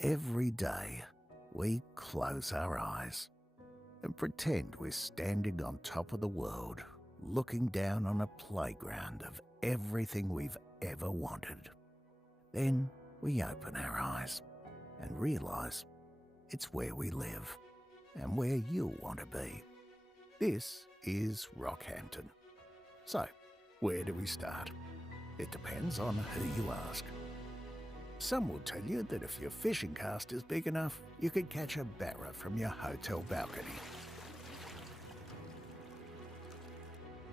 Every day, we close our eyes and pretend we're standing on top of the world, looking down on a playground of everything we've ever wanted. Then we open our eyes and realize it's where we live and where you'll want to be. This is Rockhampton. So, where do we start? It depends on who you ask. Some will tell you that if your fishing cast is big enough, you could catch a barra from your hotel balcony.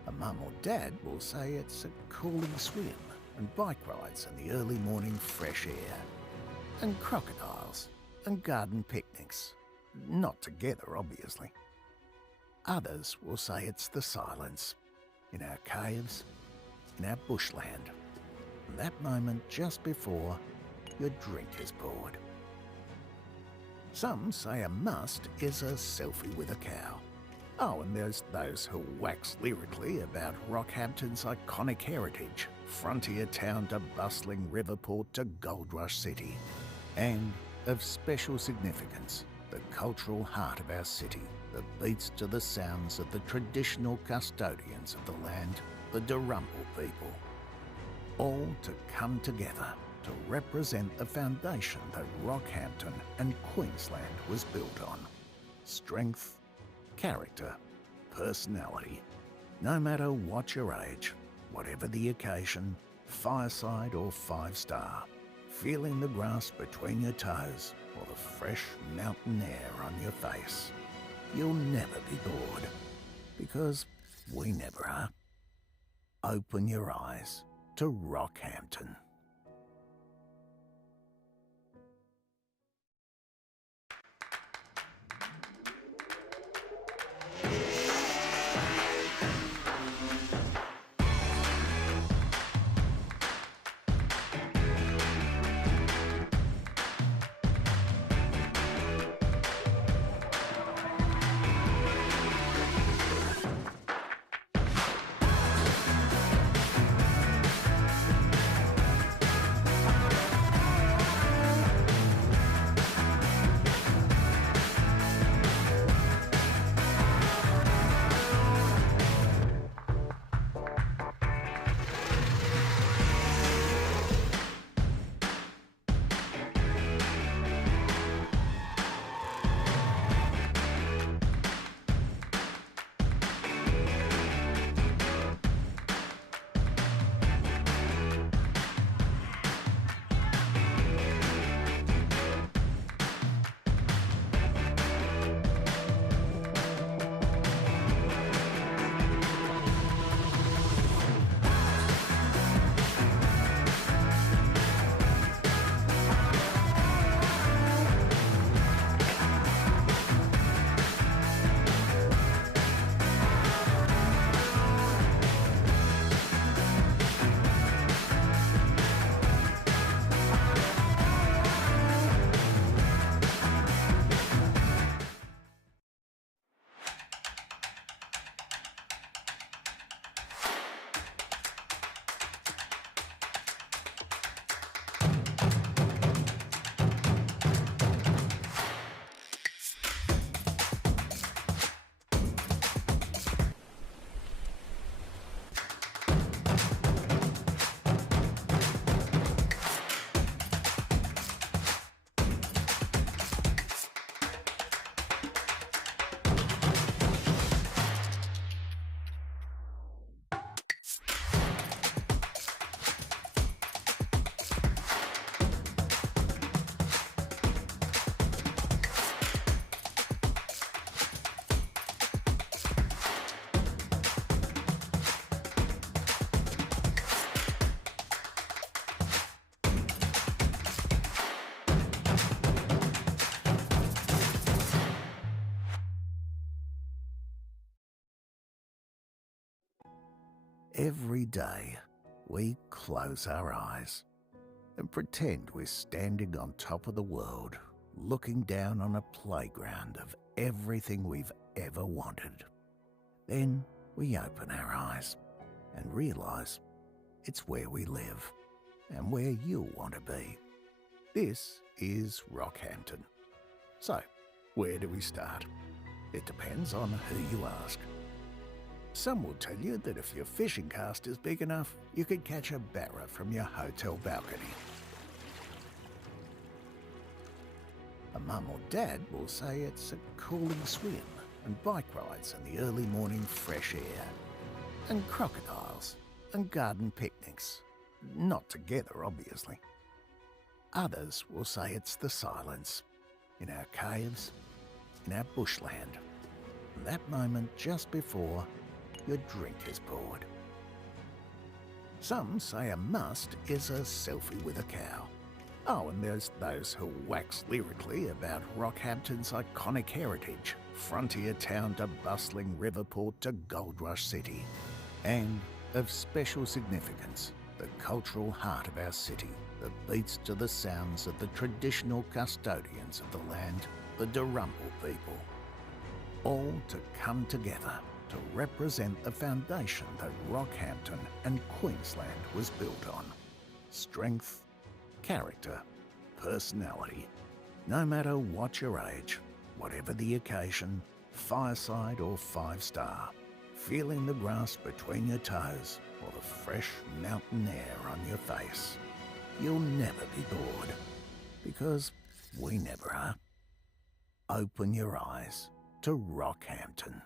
A mum or dad will say it's a cooling swim and bike rides in the early morning fresh air, and crocodiles and garden picnics. Not together, obviously. Others will say it's the silence, in our caves, in our bushland, that moment just before your drink is poured. Some say a must is a selfie with a cow. Oh, and there's those who wax lyrically about Rockhampton's iconic heritage, frontier town to bustling river port to gold rush city, and of special significance, the cultural heart of our city that beats to the sounds of the traditional custodians of the land, the Darumbal people, all to come together to represent the foundation that Rockhampton and Queensland was built on. Strength, character, personality. No matter what your age, whatever the occasion, fireside or five-star, feeling the grass between your toes or the fresh mountain air on your face, you'll never be bored, because we never are. Open your eyes to Rockhampton. Every day, we close our eyes and pretend we're standing on top of the world, looking down on a playground of everything we've ever wanted. Then we open our eyes and realize it's where we live and where you'll want to be. This is Rockhampton. So, where do we start? It depends on who you ask. Some will tell you that if your fishing cast is big enough, you could catch a barra from your hotel balcony. A mum or dad will say it's a cooling swim and bike rides in the early morning fresh air, and crocodiles and garden picnics. Not together, obviously. Others will say it's the silence, in our caves, in our bushland, that moment just before your drink is poured. Some say a must is a selfie with a cow. Oh, and there's those who wax lyrically about Rockhampton's iconic heritage, frontier town to bustling river port to gold rush city, and of special significance, the cultural heart of our city that beats to the sounds of the traditional custodians of the land, the Dalrymple people, all to come together to represent the foundation that Rockhampton and Queensland was built on. Strength, character, personality. No matter what your age, whatever the occasion, fireside or five-star, feeling the grass between your toes or the fresh mountain air on your face, you'll never be bored, because we never are. Open your eyes to Rockhampton.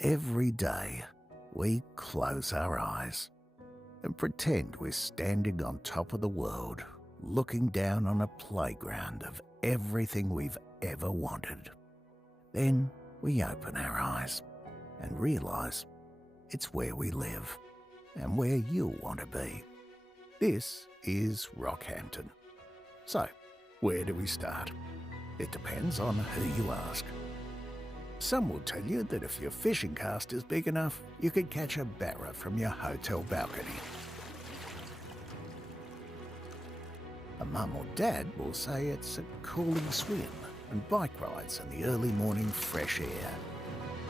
Every day, we close our eyes and pretend we're standing on top of the world, looking down on a playground of everything we've ever wanted. Then we open our eyes and realise it's where we live and where you'll want to be. This is Rockhampton. So, where do we start? It depends on who you ask. Some will tell you that if your fishing cast is big enough, you could catch a barra from your hotel balcony. A mum or dad will say it's a cooling swim and bike rides in the early morning fresh air,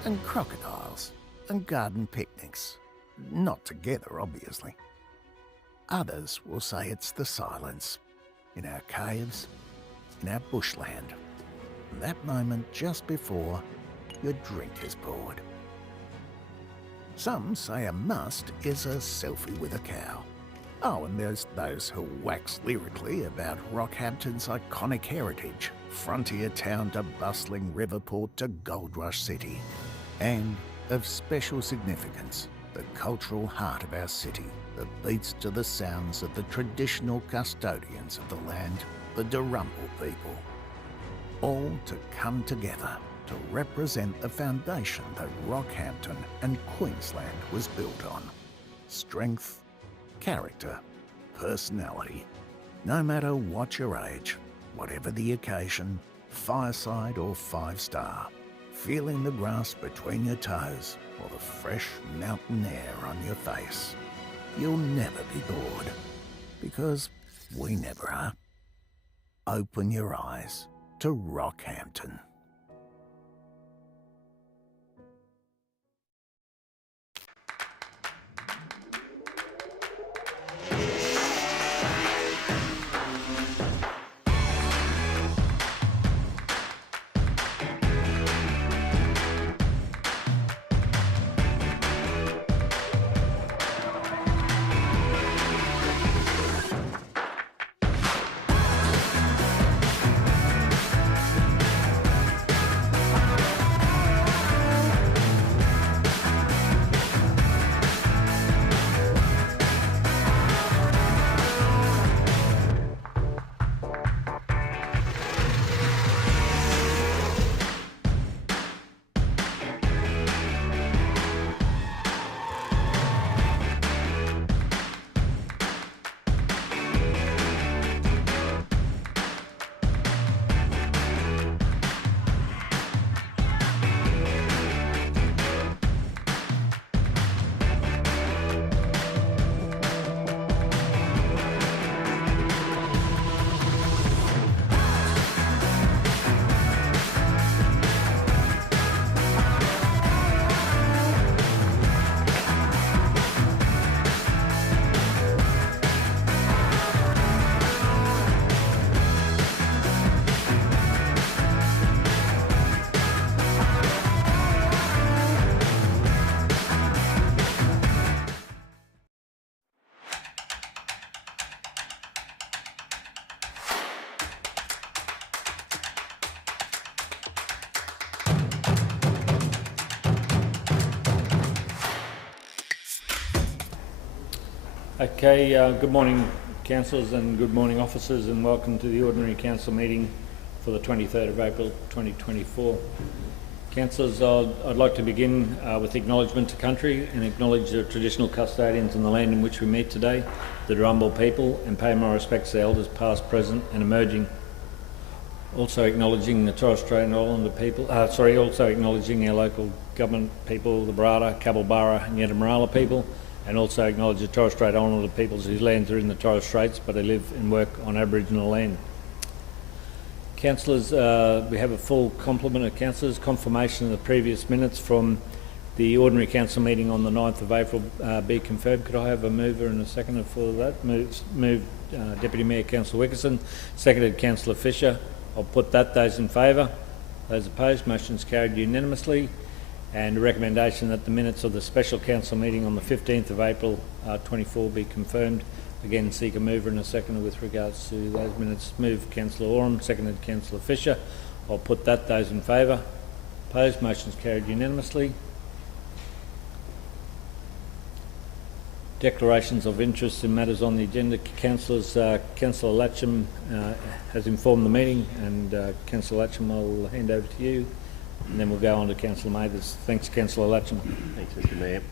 and crocodiles and garden picnics. Not together, obviously. Others will say it's the silence, in our caves, in our bushland, that moment just before your drink is poured. Some say a must is a selfie with a cow. Oh, and there's those who wax lyrically about Rockhampton's iconic heritage, frontier town to bustling river port to gold rush city. And of special significance, the cultural heart of our city that beats to the sounds of the traditional custodians of the land, the Darumbal people. All to come together to represent the foundation that Rockhampton and Queensland was built on. Strength, character, personality. No matter what your age, whatever the occasion, fireside or 5-star, feeling the grass between your toes or the fresh mountain air on your face. You'll never be bored, because we never are. Open your eyes to Rockhampton. Okay, good morning councillors and good morning officers, and welcome to the Ordinary Council meeting for the 23rd of April 2024. Councillors, I'd like to begin with acknowledgement to country and acknowledge the traditional custodians on the land in which we meet today, the Darumbal people, and pay my respects to elders past, present and emerging. Also acknowledging the Torres Strait Islander people, also acknowledging our local government people, the Barada, Cabelbarra and Yeddamarala people, and also acknowledge the Torres Strait Islander peoples whose lands are in the Torres Straits but they live and work on Aboriginal land. Councillors, we have a full complement of councillors. Confirmation of the previous minutes from the Ordinary Council meeting on the 9th of April be confirmed. Could I have a mover and a seconder for that? Moved Deputy Mayor Councillor Wickerson, seconded Councillor Fisher. I'll put that. Those in favour? Those opposed? Motion's carried unanimously. And a recommendation that the minutes of the special council meeting on the 15th of April 24 be confirmed. Again, seek a mover and a seconder with regards to those minutes. Move Councillor Oram, seconded Councillor Fisher. I'll put that. Those in favour? Opposed? Motion's carried unanimously. Declarations of interest in matters on the agenda. Councillors, Councillor Latcham has informed the meeting, and Councillor Latcham, I'll hand over to you. And then we'll go on to Councillor Mathers. Thanks, Councillor Latcham. Thanks, Mr Mayor.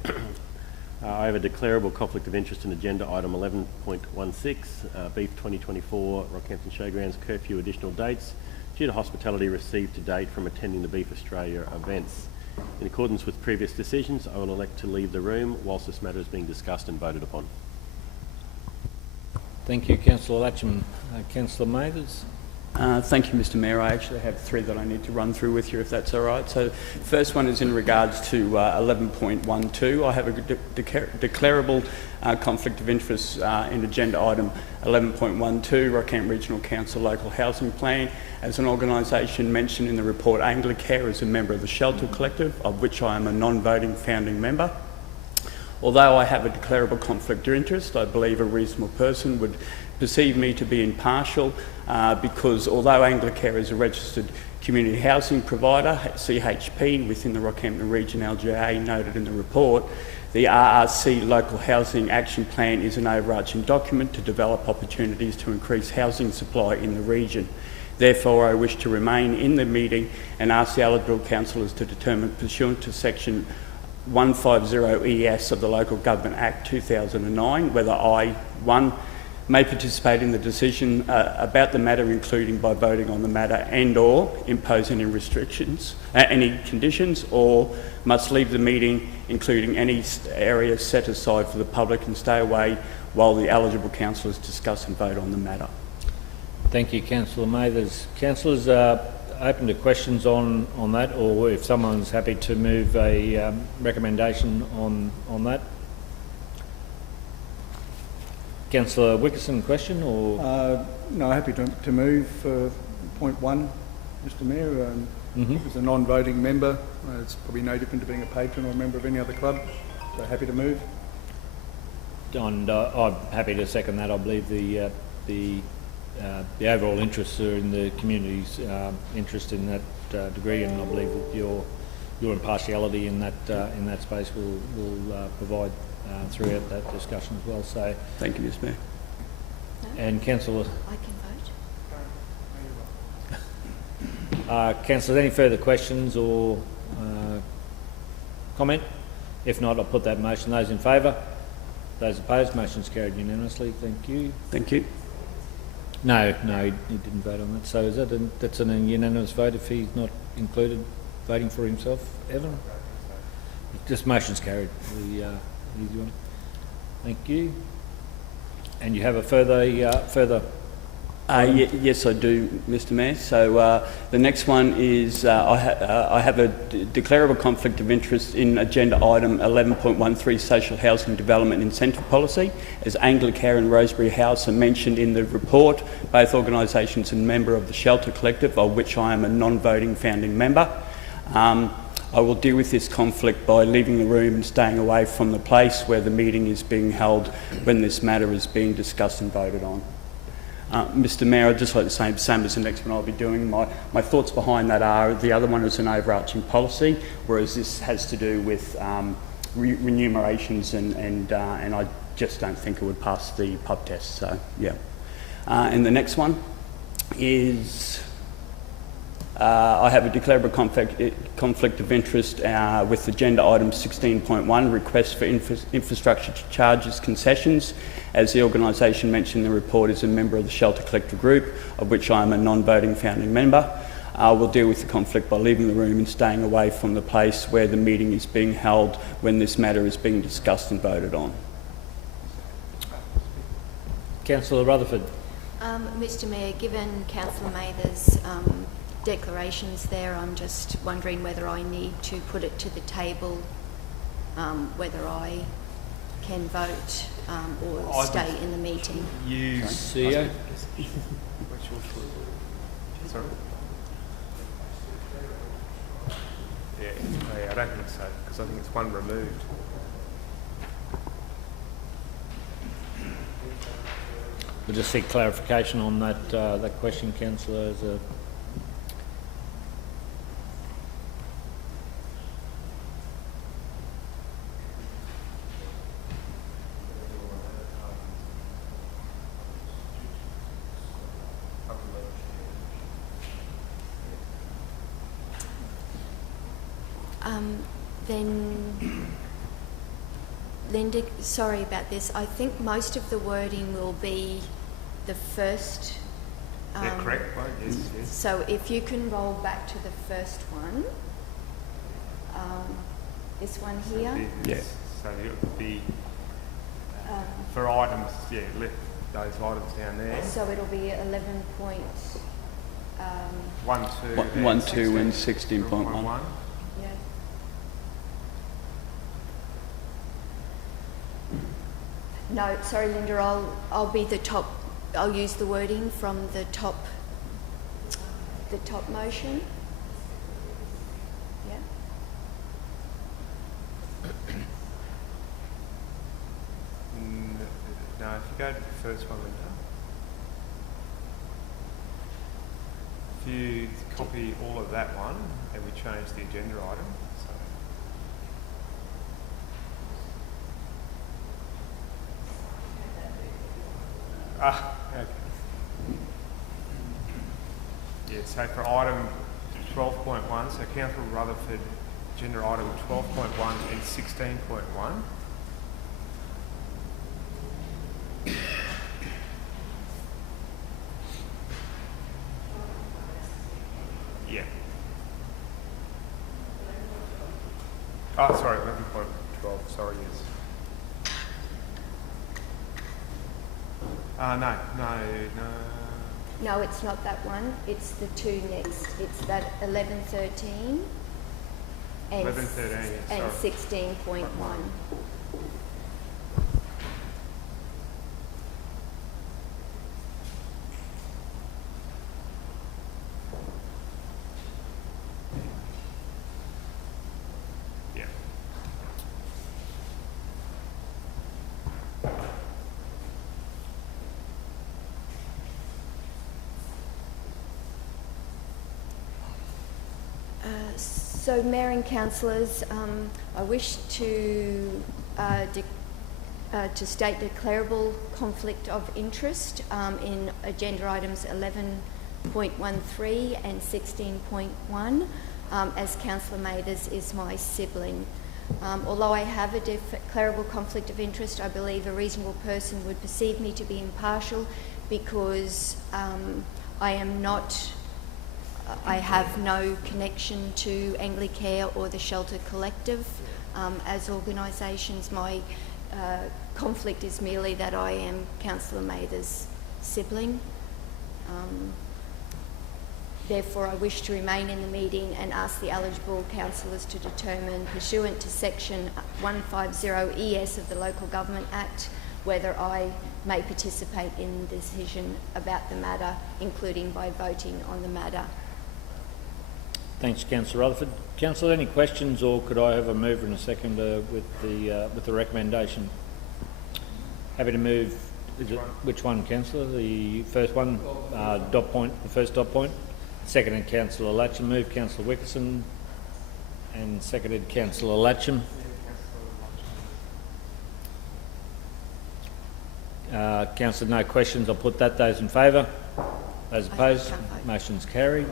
I have a declarable conflict of interest in agenda item 11.16, Beef 2024 Rockhampton Showgrounds curfew additional dates due to hospitality received to date from attending the Beef Australia events. In accordance with previous decisions, I will elect to leave the room whilst this matter is being discussed and voted upon. Thank you, Councillor Latcham. Councillor Mathers. Thank you, Mr Mayor. I actually have three that I need to run through with you, if that's all right. So first one is in regards to 11.12. I have a declarable conflict of interest in agenda item 11.12, Rockhampton Regional Council Local Housing Plan. As an organisation mentioned in the report, Anglicare is a member of the Shelter Collective, of which I am a non-voting founding member. Although I have a declarable conflict of interest, I believe a reasonable person would perceive me to be impartial because although Anglicare is a registered community housing provider, CHP, within the Rockhampton region LGA noted in the report, the RRC Local Housing Action Plan is an overarching document to develop opportunities to increase housing supply in the region. Therefore, I wish to remain in the meeting and ask the eligible councillors to determine, pursuant to section 150 ES of the Local Government Act 2009, whether I, 1, may participate in the decision about the matter, including by voting on the matter, and or impose any restrictions, any conditions, or must leave the meeting, including any areas set aside for the public, and stay away while the eligible councillors discuss and vote on the matter. Thank you, Councillor Mathers. Councillors, open to questions on that, or if someone's happy to move a recommendation on that. Councillor Wickerson, question or? No, happy to move point 1, Mr Mayor. As a non-voting member, it's probably no different to being a patron or a member of any other club, so happy to move. And I'm happy to second that. I believe the overall interests are in the community's interest in that degree, and I believe that your impartiality in that space will provide throughout that discussion as well. So, thank you, Mr Mayor. And Councillor, I can vote. Councillors, any further questions or comment? If not, I'll put that motion. Those in favour? Those opposed? Motion's carried unanimously. Thank you. Thank you. No, he didn't vote on that. So is that that's a unanimous vote if he's not included voting for himself, Evan? Just motion's carried. The easy one. Thank you. And you have a further Yes, I do, Mr Mayor. So the next one is I have a declarable conflict of interest in agenda item 11.13, Social Housing Development Incentive Policy. As Anglicare and Rosebery House are mentioned in the report, both organisations are member of the Shelter Collective, of which I am a non-voting founding member. I will deal with this conflict by leaving the room and staying away from the place where the meeting is being held when this matter is being discussed and voted on. Mr Mayor, I'd just like to say the same as the next one I'll be doing. My thoughts behind that are the other one is an overarching policy, whereas this has to do with remunerations and I just don't think it would pass the pub test. So, yeah. And the next one is I have a declarable conflict of interest with agenda item 16.1, request for infrastructure charges concessions. As the organisation mentioned in the report, is a member of the Shelter Collective Group, of which I am a non-voting founding member. I will deal with the conflict by leaving the room and staying away from the place where the meeting is being held when this matter is being discussed and voted on. Councillor Rutherford. Mr Mayor, given Councillor Mather's declarations there, I'm just wondering whether I need to put it to the table, whether I can vote or stay in the meeting. You CEO. Sorry. Yeah, I don't think so, because I think it's one removed. We'll just seek clarification on that that question, Councillor. Then, Linda, sorry about this. I think most of the wording will be the first. Yeah, correct one, yes, yes. So if you can roll back to the first one, this one here. Yeah. So it would be for items, yeah, left those items down there. So it'll be 11.13. 1, 2, One- and 1, 2 and 16.1. 16.1. Yeah. No, sorry, Linda, I'll be the top, I'll use the wording from the top motion. Yeah. No, if you go to the first one, Linda. If you copy all of that one and we change the agenda item, so okay. Yeah, so for item 12.1, so Councillor Rutherford, agenda item 12.1 and 16.1. Yeah. Oh, sorry, 11.12, sorry, yes. No. No, it's not that one. It's the two next. It's that 11.13 and 11.13, yeah, and sorry. 16.1. Yeah. So, Mayor and Councillors, I wish to state declarable conflict of interest in agenda items 11.13 and 16.1, as Councillor Mathers is my sibling. Although I have a declarable conflict of interest, I believe a reasonable person would perceive me to be impartial because I have no connection to Anglicare or the Shelter Collective as organisations. My conflict is merely that I am Councillor Mather's sibling. Therefore, I wish to remain in the meeting and ask the eligible councillors to determine, pursuant to Section 150 ES of the Local Government Act, whether I may participate in the decision about the matter, including by voting on the matter. Thanks, Councillor Rutherford. Councillor, any questions, or could I have a mover and a seconder with the recommendation? Happy to move. Is it, which one, Councillor? The first one, dot point. The first dot point. Seconded, Councillor Latcham. Move, Councillor Wickerson, and seconded, Councillor Latcham. Councillor, no questions. I'll put that. Those in favour? Those opposed? Motion's carried.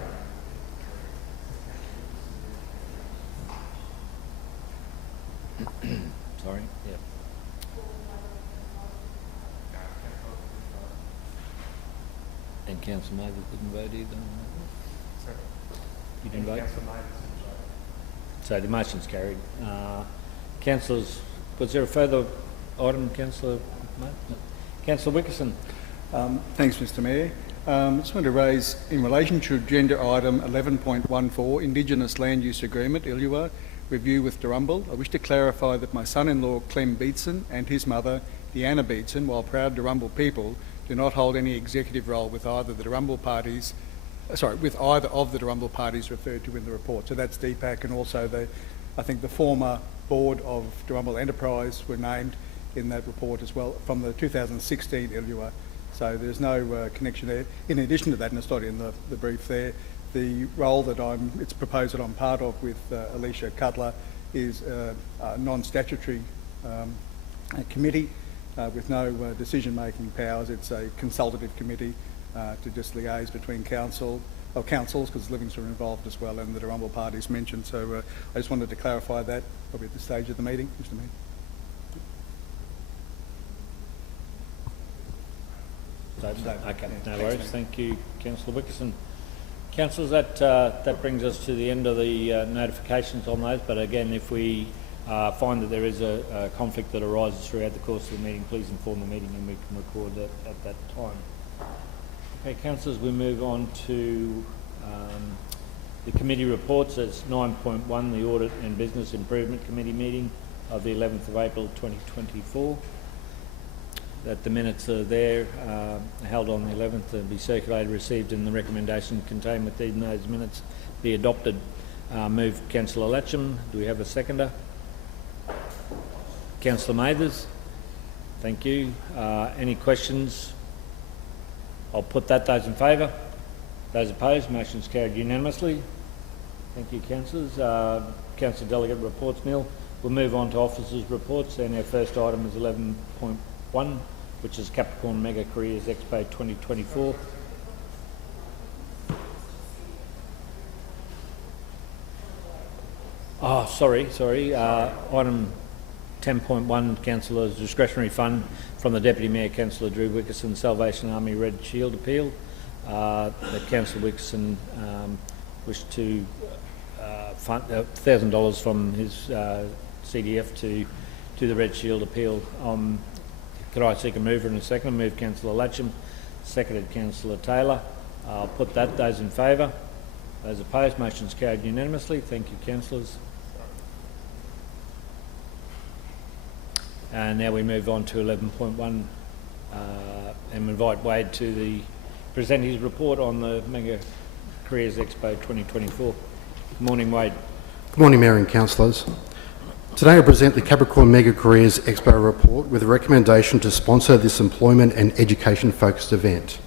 Sorry. Yep. And Councillor Mathers didn't vote either. You didn't vote? So the motion's carried. Councillors, was there a further item, Councillor? No? Councillor Wickerson. Thanks, Mr Mayor. I just want to raise, in relation to agenda item 11.14, Indigenous Land Use Agreement, ILUA, review with Darumble, I wish to clarify that my son-in-law Clem Beetson and his mother Deanna Beetson, while proud Darumble people, do not hold any executive role with either of the Darumble parties referred to in the report. So that's DPAC, and also I think the former board of Darumble Enterprise were named in that report as well from the 2016 ILUA. So there's no connection there. In addition to that, and it's not in the brief there, the role that it's proposed that I'm part of with Alicia Cutler is a non-statutory committee with no decision-making powers. It's a consultative committee to just liaise between councils, because Livingstone are involved as well, and the Darumble parties mentioned. So I just wanted to clarify that, probably at this stage of the meeting, Mr Mayor. Okay, no worries. Thank you, Councillor Wickerson. Councillors, that brings us to the end of the notifications on those, but again, if we find that there is a conflict that arises throughout the course of the meeting, please inform the meeting and we can record that at that time. Okay, councillors, we move on to the committee reports. That's 9.1, the Audit and Business Improvement Committee meeting of the 11th of April 2024. That the minutes are there, held on the 11th, they'll be circulated, received, and the recommendation contained within those minutes be adopted. Move Councillor Latcham. Do we have a seconder? Councillor Mathers. Thank you. Any questions? I'll put that. Those in favour? Those opposed? Motion's carried unanimously. Thank you, councillors. Council delegate reports, Neil. We'll move on to officers' reports, and our first item is 11.1, which is Capricorn Mega Careers Expo 2024. Oh, sorry. Item 10.1, Councillor's discretionary fund from the Deputy Mayor, Councillor Drew Wickerson, Salvation Army Red Shield appeal. That Councillor Wickerson wished to fund $1,000 from his CDF to the Red Shield appeal. Could I seek a mover and a second? I move Councillor Latcham, seconded Councillor Taylor. I'll put that. Those in favour? Those opposed? Motion's carried unanimously. Thank you, councillors. And now we move on to 11.1 and invite Wade to present his report on the Mega Careers Expo 2024. Good morning, Wade. Good morning, Mayor and councillors. Today I present the Capricorn Mega Careers Expo report with a recommendation to sponsor this employment and education focused event.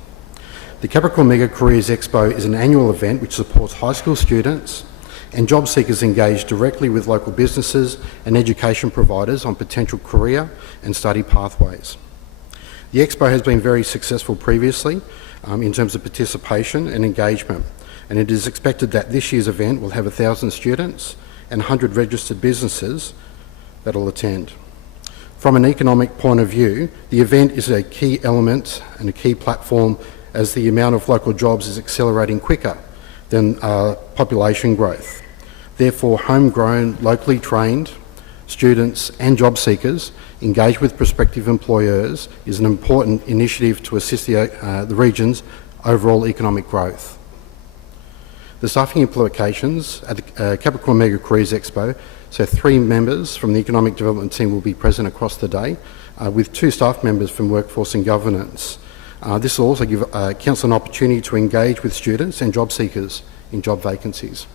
The Capricorn Mega Careers Expo is an annual event which supports high school students and job seekers engaged directly with local businesses and education providers on potential career and study pathways. The Expo has been very successful previously in terms of participation and engagement, and it is expected that this year's event will have 1,000 students and 100 registered businesses that will attend. From an economic point of view, the event is a key element and a key platform as the amount of local jobs is accelerating quicker than population growth. Therefore, homegrown, locally trained students and job seekers engaged with prospective employers is an important initiative to assist the region's overall economic growth. The staffing implications at the Capricorn Mega Careers Expo, so 3 members from the Economic Development team will be present across the day, with 2 staff members from Workforce and Governance. This will also give council an opportunity to engage with students and job seekers in job vacancies.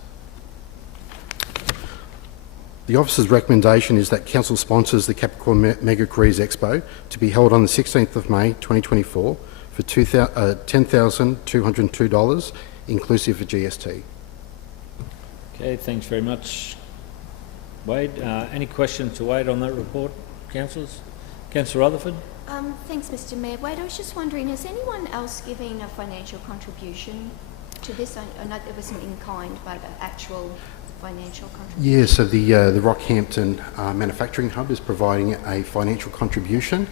The officer's recommendation is that council sponsors the Capricorn Mega Careers Expo to be held on the 16th of May 2024 for $10,202 inclusive of GST. Okay, thanks very much, Wade. Any questions to Wade on that report, councillors? Councillor Rutherford? Thanks, Mr. Mayor. Wade, I was just wondering, is anyone else giving a financial contribution to this? I know there was some in-kind, but actual financial contribution? Yeah, so the Rockhampton Manufacturing Hub is providing a financial contribution.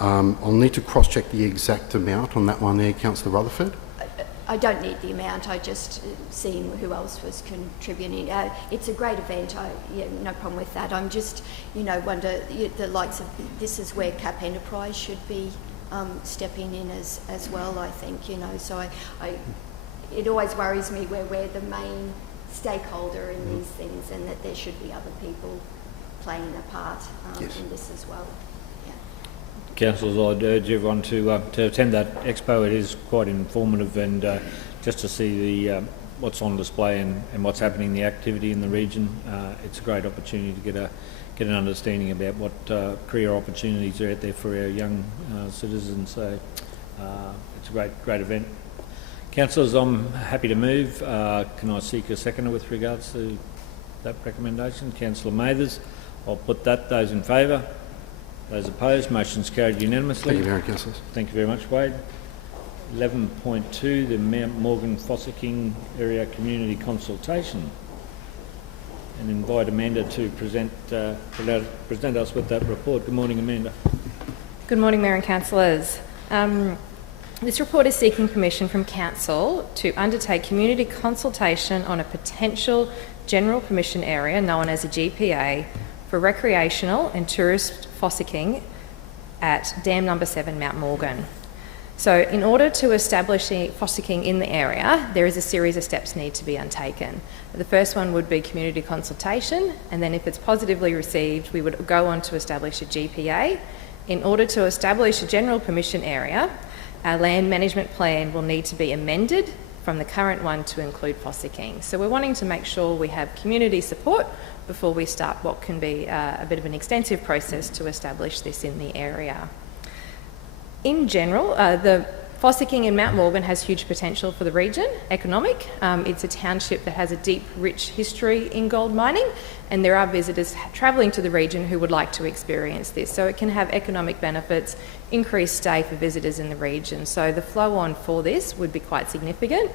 I'll need to cross-check the exact amount on that one there, Councillor Rutherford. I don't need the amount, I just seen who else was contributing. It's a great event, no problem with that. I'm just, wonder, the likes of, this is where Cap Enterprise should be stepping in as well, I think, so it always worries me where we're the main stakeholder in these things and that there should be other people playing a part yes. in this as well. Councillors, I'd urge everyone to attend that expo. It is quite informative, and just to see what's on display and what's happening in the activity in the region, it's a great opportunity to get an understanding about what career opportunities are out there for our young citizens. So it's a great event. Councillors, I'm happy to move. Can I seek a seconder with regards to that recommendation? Councillor Mathers. I'll put that. Those in favour? Those opposed? Motion's carried unanimously. Thank you, Mayor and councillors. Thank you very much, Wade. 11.2, the Mount Morgan Fossiking Area Community Consultation. And invite Amanda to present us with that report. Good morning, Amanda. Good morning, Mayor and councillors. This report is seeking permission from Council to undertake community consultation on a potential general permission area known as a GPA for recreational and tourist fossicking at Dam Number 7, Mount Morgan. So in order to establish fossicking in the area, there is a series of steps need to be undertaken. The first one would be community consultation, and then if it's positively received, we would go on to establish a GPA. In order to establish a general permission area, our land management plan will need to be amended from the current one to include fossicking. So we're wanting to make sure we have community support before we start what can be a bit of an extensive process to establish this in the area. In general, the fossicking in Mount Morgan has huge potential for the region, economic. It's a township that has a deep, rich history in gold mining, and there are visitors travelling to the region who would like to experience this. So it can have economic benefits, increased stay for visitors in the region. So the flow on for this would be quite significant.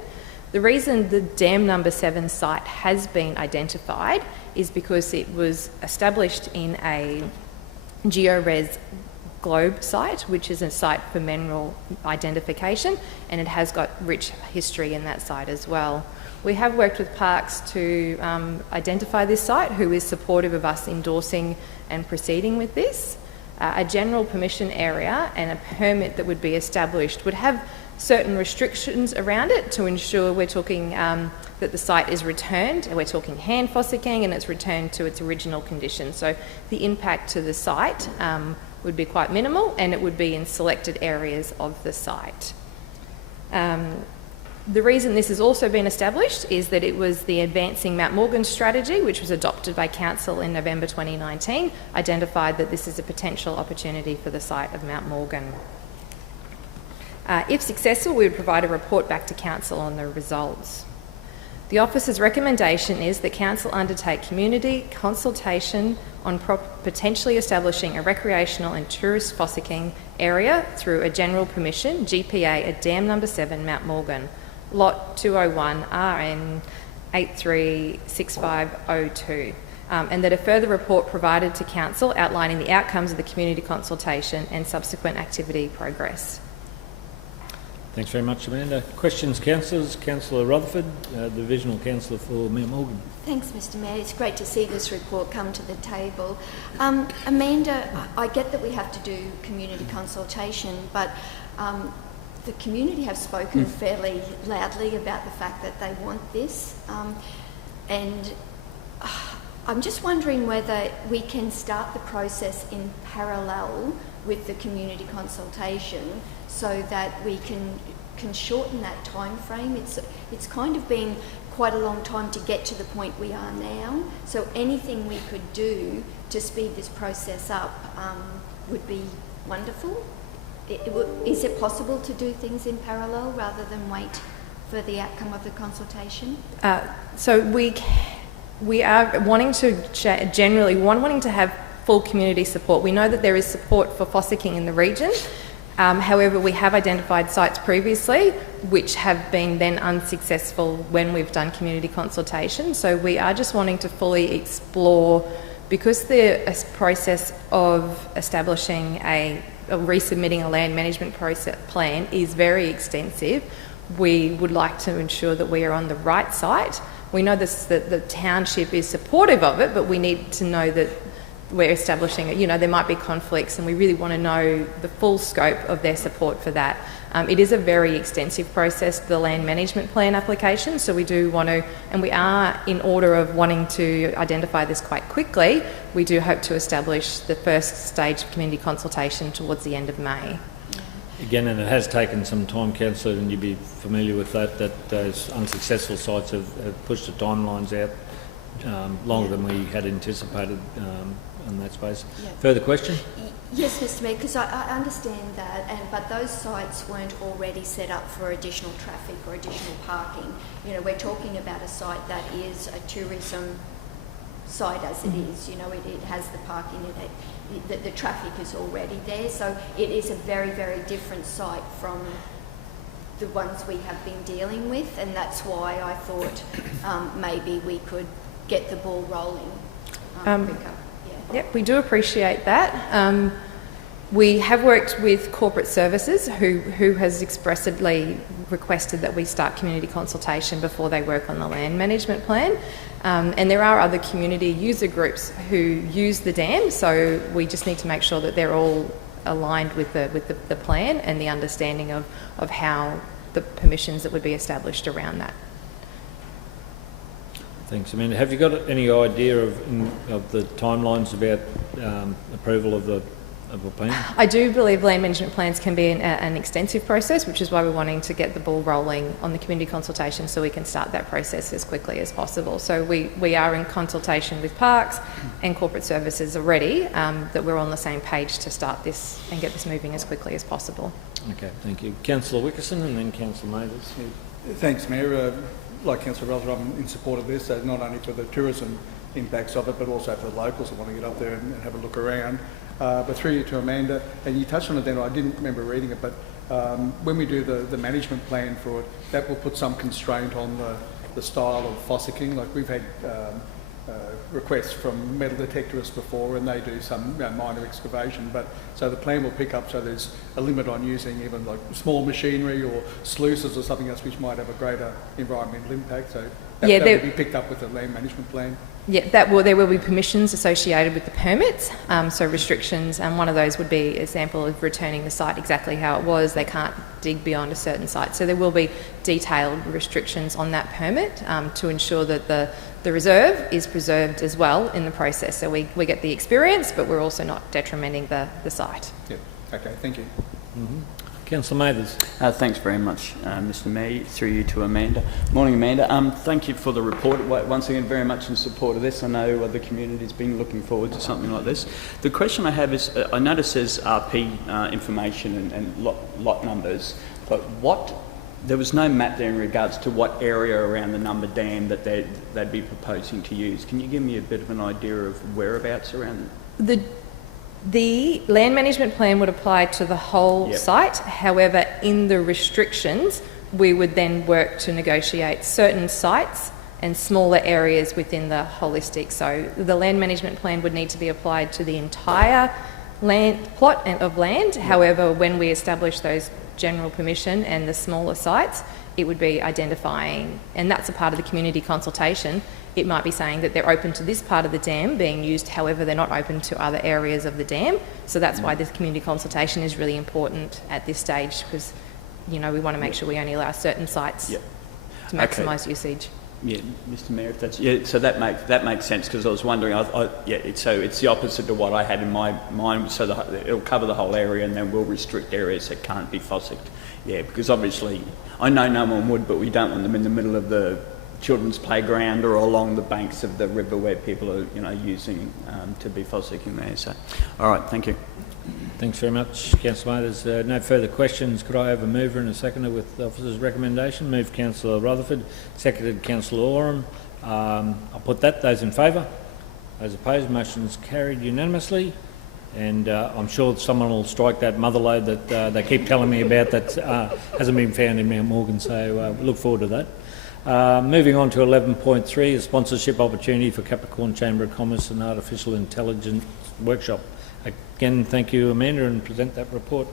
The reason the Dam Number 7 site has been identified is because it was established in a GeoRes Globe site, which is a site for mineral identification, and it has got rich history in that site as well. We have worked with Parks to identify this site, who is supportive of us endorsing and proceeding with this. A general permission area and a permit that would be established would have certain restrictions around it to ensure we're talking that the site is returned, and we're talking hand fossicking, and it's returned to its original condition. So the impact to the site would be quite minimal, and it would be in selected areas of the site. The reason this has also been established is that it was the Advancing Mount Morgan strategy, which was adopted by Council in November 2019, identified that this is a potential opportunity for the site of Mount Morgan. If successful, we would provide a report back to Council on the results. The Office's recommendation is that Council undertake community consultation on potentially establishing a recreational and tourist fossicking area through a general permission, GPA, at Dam Number 7, Mount Morgan, Lot 201, RN 836502, and that a further report provided to Council outlining the outcomes of the community consultation and subsequent activity progress. Thanks very much, Amanda. Questions, councillors? Councillor Rutherford, Divisional Councillor for Mount Morgan. Thanks, Mr Mayor. It's great to see this report come to the table. Amanda, I get that we have to do community consultation, but the community have spoken fairly loudly about the fact that they want this, and I'm just wondering whether we can start the process in parallel with the community consultation so that we can shorten that time frame. It's kind of been quite a long time to get to the point we are now, so anything we could do to speed this process up would be wonderful. Is it possible to do things in parallel rather than wait for the outcome of the consultation? So we are wanting to wanting to have full community support. We know that there is support for fossicking in the region. However, we have identified sites previously which have been then unsuccessful when we've done community consultation. So we are just wanting to fully explore, because the process of establishing resubmitting a land management plan is very extensive. We would like to ensure that we are on the right site. We know that the township is supportive of it, but we need to know that we're establishing it. You know, there might be conflicts, and we really want to know the full scope of their support for that. It is a very extensive process, the land management plan application, so we do want to, and we are in order of wanting to identify this quite quickly. We do hope to establish the first stage of community consultation towards the end of May. Again, and it has taken some time, Councillor, and you'd be familiar with that those unsuccessful sites have pushed the timelines out longer than we had anticipated in that space. Yeah. Further question? Yes, Mr Mayor, because I understand that, but those sites weren't already set up for additional traffic or additional parking. You know, we're talking about a site that is a tourism site as it is. You know, it has the parking, the traffic is already there, so it is a very, very different site from the ones we have been dealing with, and that's why I thought maybe we could get the ball rolling quicker. Yep, we do appreciate that. We have worked with corporate services who has expressly requested that we start community consultation before they work on the land management plan. And there are other community user groups who use the dam, so we just need to make sure that they're all aligned with the plan and the understanding of how the permissions that would be established around that. Thanks, Amanda. Have you got any idea of the timelines about approval of a plan? I do believe land management plans can be an extensive process, which is why we're wanting to get the ball rolling on the community consultation so we can start that process as quickly as possible. So we are in consultation with Parks and Corporate Services already, that we're on the same page to start this and get this moving as quickly as possible. Okay, thank you. Councillor Wickerson and then Councillor Mathers. Thanks, Mayor. Like Councillor Rutherford, I'm in support of this, not only for the tourism impacts of it, but also for the locals that want to get up there and have a look around. But through you to Amanda, and you touched on it then, I didn't remember reading it, but when we do the management plan for it, that will put some constraint on the style of fossicking. Like we've had requests from metal detectorists before, and they do some minor excavation, but so the plan will pick up so there's a limit on using even like small machinery or sluices or something else which might have a greater environmental impact. So that will be picked up with the land management plan. Yeah, there will be permissions associated with the permits, so restrictions, and one of those would be an example of returning the site exactly how it was. They can't dig beyond a certain site. So there will be detailed restrictions on that permit to ensure that the reserve is preserved as well in the process. So we get the experience, but we're also not detrimenting the site. Yeah, okay, thank you. Mm-hmm. Councillor Mathers. Thanks very much, Mr Mayor. Through you to Amanda. Morning, Amanda. Thank you for the report. Once again, very much in support of this. I know the community's been looking forward to something like this. The question I have is, I notice there's RP information and lot numbers, but there was no map there in regards to what area around the Number Dam that they'd be proposing to use. Can you give me a bit of an idea of whereabouts around? The land management plan would apply to the whole site. However, in the restrictions, we would then work to negotiate certain sites and smaller areas within the holistic. So the land management plan would need to be applied to the entire plot of land. However, when we establish those general permission and the smaller sites, it would be identifying, and that's a part of the community consultation. It might be saying that they're open to this part of the dam being used, however, they're not open to other areas of the dam. So that's why this community consultation is really important at this stage, because, we want to make sure we only allow certain sites to maximise usage. Yeah, Mr Mayor, if that's so that makes sense, because I was wondering. So it's the opposite to what I had in my mind. So it'll cover the whole area, and then we'll restrict areas that can't be fossicked. Yeah, because obviously I know no one would, but we don't want them in the middle of the children's playground or along the banks of the river where people are using to be fossicking there. So, all right, thank you. Thanks very much, Councillor Mathers. No further questions. Could I have a mover and a seconder with the officer's recommendation? Moved Councillor Rutherford, seconded Councillor Oram. I'll put that. Those in favour? Those opposed? Motion's carried unanimously. And I'm sure someone will strike that mother lode that they keep telling me about that hasn't been found in Mount Morgan. So we look forward to that. Moving on to 11.3, a sponsorship opportunity for Capricorn Chamber of Commerce and Artificial Intelligence Workshop. Again, thank you, Amanda, and present that report.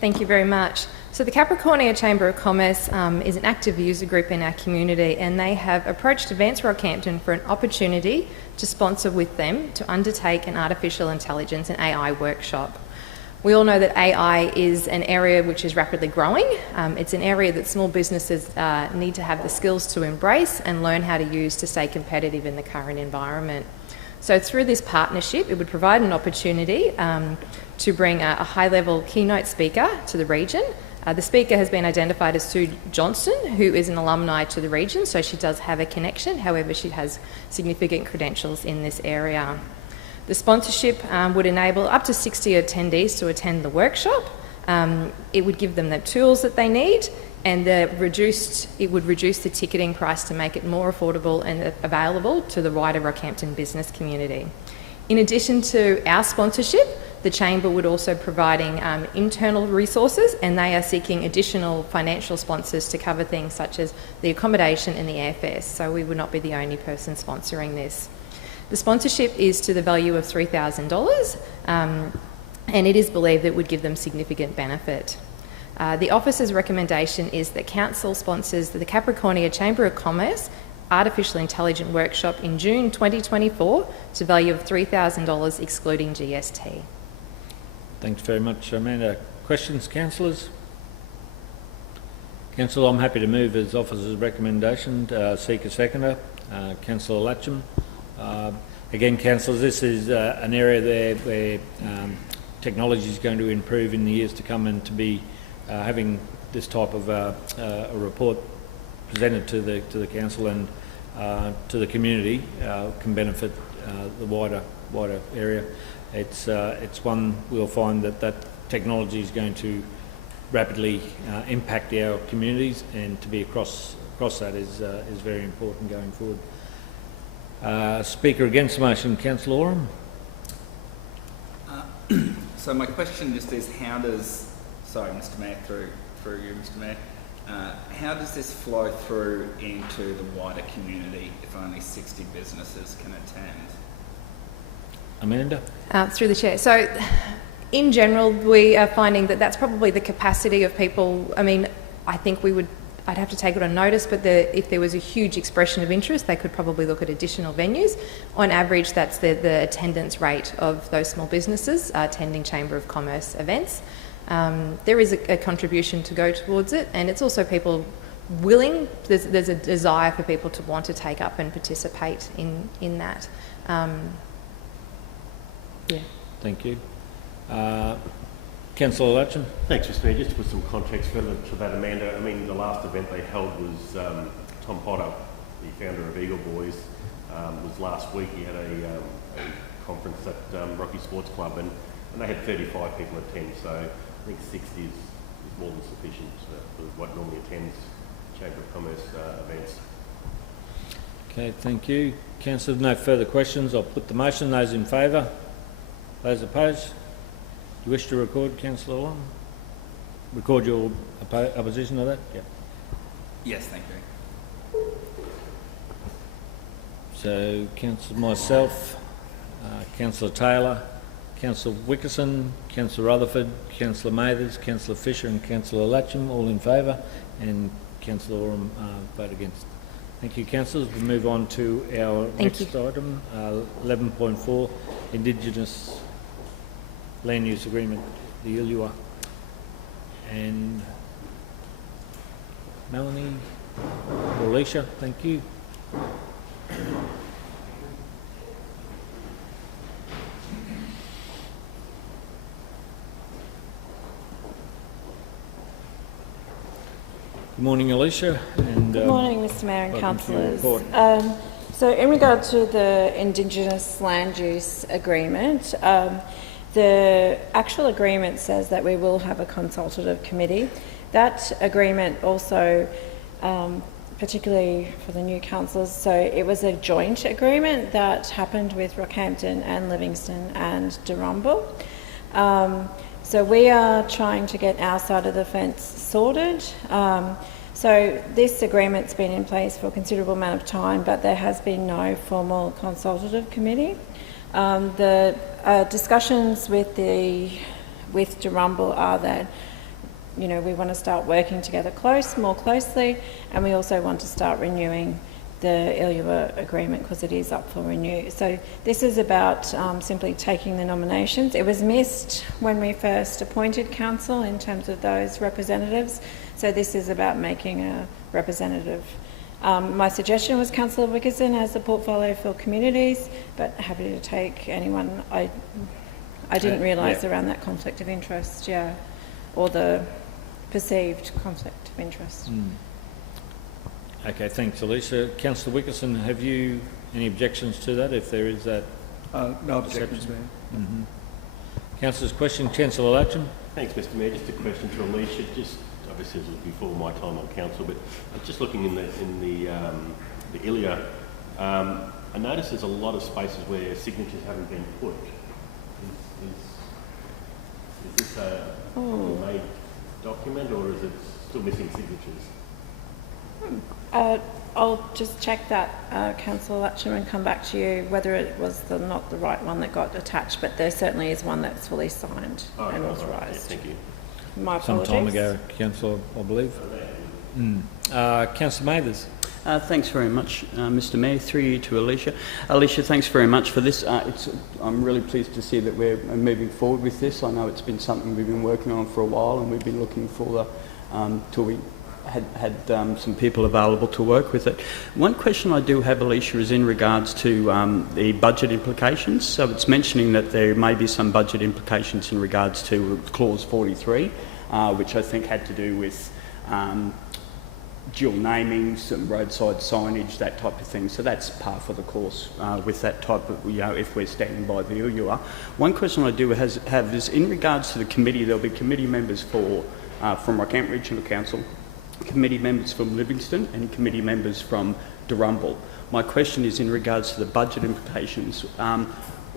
Thank you very much. So the Capricornia Chamber of Commerce is an active user group in our community, and they have approached Advance Rockhampton for an opportunity to sponsor with them to undertake an artificial intelligence and AI workshop. We all know that AI is an area which is rapidly growing. It's an area that small businesses need to have the skills to embrace and learn how to use to stay competitive in the current environment. So through this partnership, it would provide an opportunity to bring a high-level keynote speaker to the region. The speaker has been identified as Sue Johnston, who is an alumni to the region, so she does have a connection. However, she has significant credentials in this area. The sponsorship would enable up to 60 attendees to attend the workshop. It would give them the tools that they need, and it would reduce the ticketing price to make it more affordable and available to the wider Rockhampton business community. In addition to our sponsorship, the Chamber would also providing internal resources, and they are seeking additional financial sponsors to cover things such as the accommodation and the airfares, so we would not be the only person sponsoring this. The sponsorship is to the value of $3,000, and it is believed that it would give them significant benefit. The officer's recommendation is that Council sponsors the Capricornia Chamber of Commerce Artificial Intelligence Workshop in June 2024 to the value of $3,000 excluding GST. Thanks very much, Amanda. Questions, councillors? Councillor, I'm happy to move as officer's recommendation. Seek a seconder. Councillor Latcham. Again, councillors, this is an area there where technology is going to improve in the years to come, and to be having this type of a report presented to the council and to the community can benefit the wider area. It's one we'll find that technology is going to rapidly impact our communities, and to be across that is very important going forward. Speaker against the motion, Councillor Oram. So my question just is, how does, sorry Mr Mayor, through you Mr Mayor, how does this flow through into the wider community if only 60 businesses can attend? Amanda? Through the chair. So, in general, we are finding that that's probably the capacity of people. I mean, I think I'd have to take it on notice, but if there was a huge expression of interest, they could probably look at additional venues. On average, that's the attendance rate of those small businesses attending Chamber of Commerce events. There is a contribution to go towards it, and it's also people willing. There's a desire for people to want to take up and participate in that. Yeah. Thank you. Councillor Latcham. Thanks, Mr Mayor. Just to put some context relevant to that, Amanda, I mean, the last event they held was Tom Potter, the founder of Eagle Boys, was last week. He had a conference at Rocky Sports Club, and they had 35 people attend, so I think 60 is more than sufficient for what normally attends Chamber of Commerce events. Okay, thank you. Councillor, no further questions. I'll put the motion. Those in favour? Those opposed? Do you wish to record, Councillor Long? Record your opposition to that? Yep. Yes, thank you. So, Councillor myself, Councillor Taylor, Councillor Wickerson, Councillor Rutherford, Councillor Mathers, Councillor Fisher and Councillor Latcham, all in favour, and Councillor Oram vote against. Thank you, councillors. We'll move on to our next item, 11.4, Indigenous Land Use Agreement, the ILUA. And Melanie or Alicia, thank you. Good morning, Alicia. And, good morning, Mr Mayor and councillors. So in regard to the Indigenous Land Use Agreement, the actual agreement says that we will have a consultative committee. That agreement also, particularly for the new councillors, so it was a joint agreement that happened with Rockhampton and Livingston and Darumbal. So we are trying to get our side of the fence sorted. So this agreement's been in place for a considerable amount of time, but there has been no formal consultative committee. The discussions with Darumbal are that, you know, we want to start working together more closely, and we also want to start renewing the ILUA agreement because it is up for renew. So this is about simply taking the nominations. It was missed when we first appointed council in terms of those representatives. So this is about making a representative. My suggestion was Councillor Wickerson as the portfolio for communities, but happy to take anyone. I didn't realise around that conflict of interest, or the perceived conflict of interest. Okay, thanks, Alicia. Councillor Wickerson, have you any objections to that, if there is that? No objections, Mayor. Mm-hmm. Councillor's question, Councillor Latcham. Thanks, Mr Mayor. Just a question to Alicia. Just obviously this was before my time on council, but just looking in the ILUA, I notice there's a lot of spaces where signatures haven't been put. Is this a made document, or is it still missing signatures? I'll just check that, Councillor Latcham, and come back to you whether it was not the right one that got attached, but there certainly is one that's fully signed and authorised. Right. Thank you. My apologies. Some time ago, Councillor, I believe. Councillor Mathers. Thanks very much, Mr Mayor. Through you to Alicia. Alicia, thanks very much for this. I'm really pleased to see that we're moving forward with this. I know it's been something we've been working on for a while, and we've been looking for till we had some people available to work with it. One question I do have, Alicia, is in regards to the budget implications. So it's mentioning that there may be some budget implications in regards to clause 43, which I think had to do with dual naming, some roadside signage, that type of thing. So that's par for the course with that type of, if we're standing by the UUR. One question I do have is in regards to the committee. There'll be committee members from Rockhampton Regional Council, committee members from Livingston, and committee members from Dirrumbul. My question is in regards to the budget implications.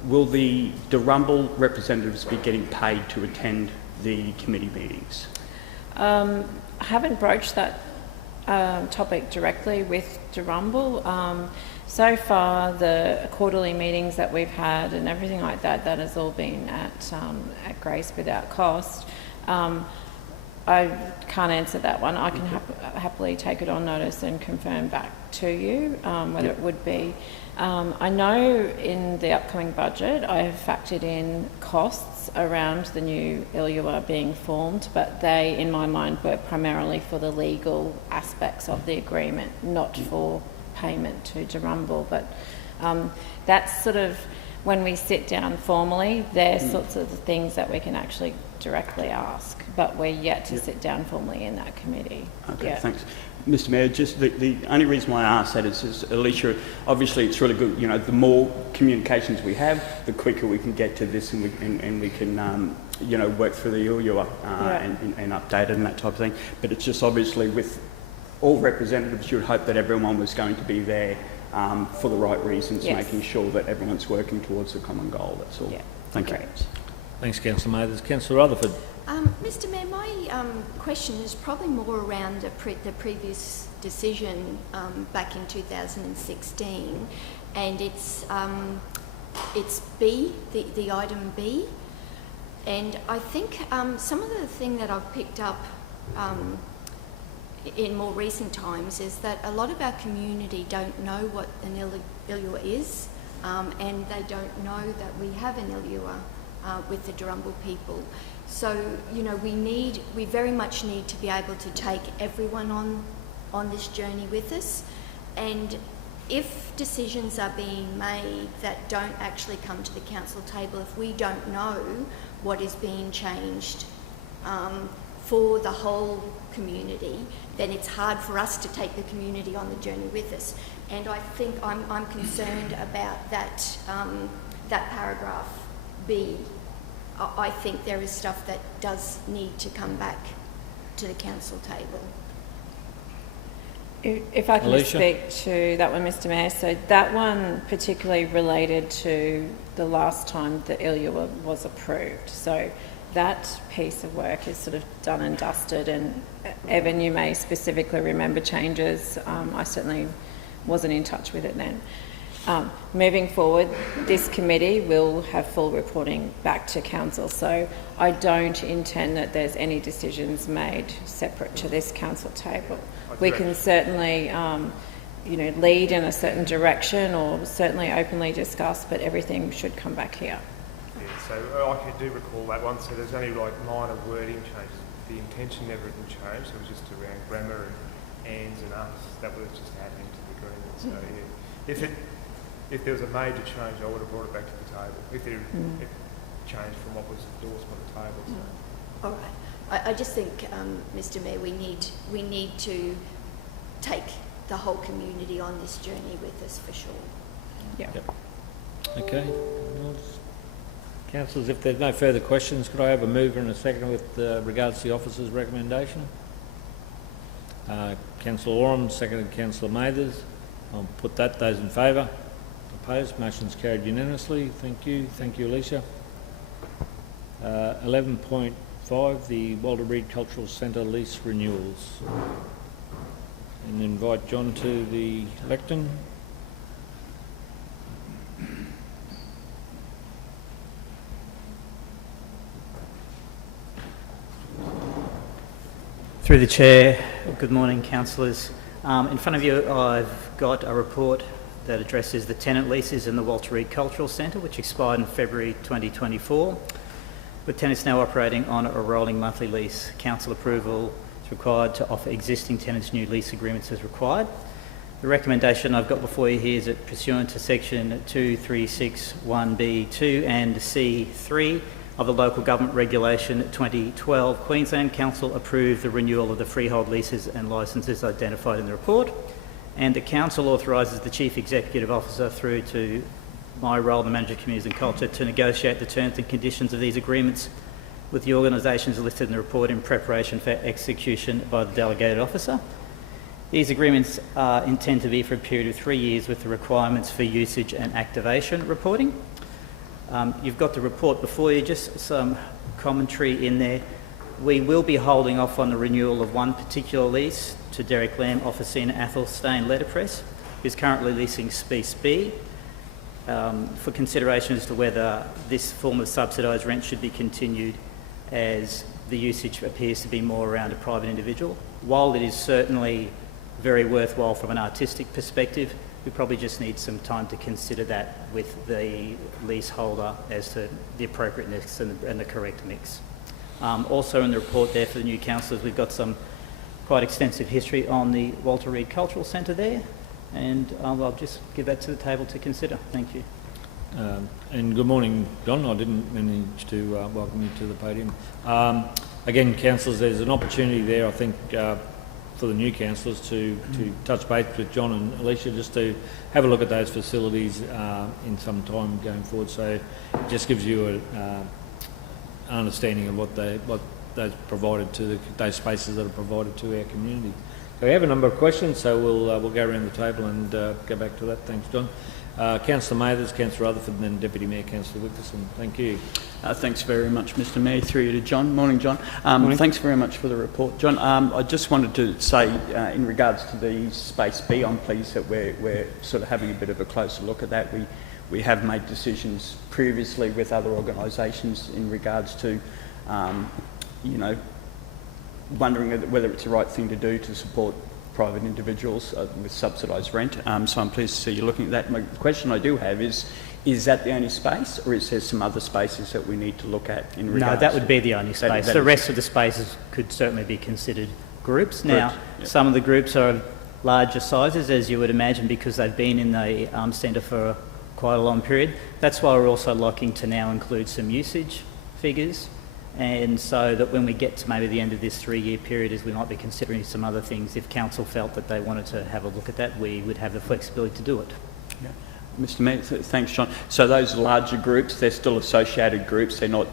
Will the Dirrumbul representatives be getting paid to attend the committee meetings? I haven't broached that topic directly with Dirrumbul. So far, the quarterly meetings that we've had and everything like that, that has all been at Grace without cost. I can't answer that one. I can happily take it on notice and confirm back to you whether it would be. I know in the upcoming budget I have factored in costs around the new ILUA being formed, but they, in my mind, were primarily for the legal aspects of the agreement, not for payment to Dirrumbul. But that's sort of, when we sit down formally, they're sorts of the things that we can actually directly ask, but we're yet to sit down formally in that committee. Okay, thanks. Mr Mayor, just the only reason why I asked that is, Alicia, obviously it's really good, the more communications we have, the quicker we can get to this, and we can, work through the UUR and update it and that type of thing. But it's just obviously with all representatives, you would hope that everyone was going to be there for the right reasons, making sure that everyone's working towards the common goal, that's all. Yeah. Thank you. Thanks, Councillor Mathers. Councillor Rutherford. Mr Mayor, my question is probably more around the previous decision back in 2016, and it's B, the item B, and I think some of the thing that I've picked up in more recent times is that a lot of our community don't know what an ILUA is, and they don't know that we have an ILUA with the Dirrumbul people. So, we very much need to be able to take everyone on this journey with us, and if decisions are being made that don't actually come to the council table, if we don't know what is being changed for the whole community, then it's hard for us to take the community on the journey with us. And I think I'm concerned about that paragraph B. I think there is stuff that does need to come back to the council table. If I can Alicia? speak to that one, Mr Mayor. So that one particularly related to the last time the ILUA was approved. So that piece of work is sort of done and dusted, and Evan, you may specifically remember changes. I certainly wasn't in touch with it then. Moving forward, this committee will have full reporting back to council, so I don't intend that there's any decisions made separate to this council table. We can certainly lead in a certain direction, or certainly openly discuss, but everything should come back here. Yeah, so I do recall that one, so there's only minor wording changes. The intention never had been changed, it was just around grammar and ands and us. That was just added into the agreement. So yeah, if there was a major change, I would have brought it back to the table. If it changed from what was endorsed on the table. So. All right. I just think, Mr Mayor, we need to take the whole community on this journey with us for sure. Yeah. Okay. Councillors, if there's no further questions, could I have a mover and a second with regards to the officer's recommendation? Councillor Oram, seconded Councillor Mathers. I'll put that. Those in favour? Opposed? Motion's carried unanimously. Thank you. Thank you, Alicia. 11.5, the Walter Reed Cultural Centre lease renewals. And invite John to the lectern. Through the chair, good morning, councillors. In front of you, I've got a report that addresses the tenant leases in the Walter Reed Cultural Centre, which expired in February 2024, with tenants now operating on a rolling monthly lease. Council approval is required to offer existing tenants new lease agreements as required. The recommendation I've got before you here is that pursuant to section 2361B2 and C3 of the Local Government Regulation 2012, Queensland Council approve the renewal of the freehold leases and licences identified in the report, and the Council authorises the Chief Executive Officer through to my role, the Manager of Communities and Culture, to negotiate the terms and conditions of these agreements with the organisations listed in the report in preparation for execution by the Delegated Officer. These agreements intend to be for a period of 3 years with the requirements for usage and activation reporting. You've got the report before you, just some commentary in there. We will be holding off on the renewal of one particular lease to Derek Lamb, Officina Athelstane Letterpress, who's currently leasing Space B, for consideration as to whether this form of subsidised rent should be continued, as the usage appears to be more around a private individual. While it is certainly very worthwhile from an artistic perspective, we probably just need some time to consider that with the leaseholder as to the appropriateness and the correct mix. Also in the report there for the new councillors, we've got some quite extensive history on the Walter Reed Cultural Centre there, and I'll just give that to the table to consider. Thank you. And good morning, John. I didn't manage to welcome you to the podium. Again, councillors, there's an opportunity there, I think, for the new councillors to touch base with John and Alicia, just to have a look at those facilities in some time going forward. So it just gives you an understanding of what those provided to those spaces that are provided to our community. So we have a number of questions, so we'll go around the table and go back to that. Thanks, John. Councillor Mathers, Councillor Rutherford, and then Deputy Mayor Councillor Wickerson. Thank you. Thanks very much, Mr Mayor. Through you to John. Morning, John. Morning. Thanks very much for the report, John. I just wanted to say, in regards to the Space B, I'm pleased that we're sort of having a bit of a closer look at that. We have made decisions previously with other organisations in regards to, you know, wondering whether it's the right thing to do to support private individuals with subsidised rent. So I'm pleased to see you looking at that. My question I do have is that the only space, or is there some other spaces that we need to look at in regards? No, that would be the only space. The rest of the spaces could certainly be considered groups. Now, some of the groups are of larger sizes, as you would imagine, because they've been in the centre for quite a long period. That's why we're also looking to now include some usage figures, and so that when we get to maybe the end of this 3-year period, as we might be considering some other things, if council felt that they wanted to have a look at that, we would have the flexibility to do it. Yeah. Mr Mayor, thanks, John. So those larger groups, they're still associated groups. They're not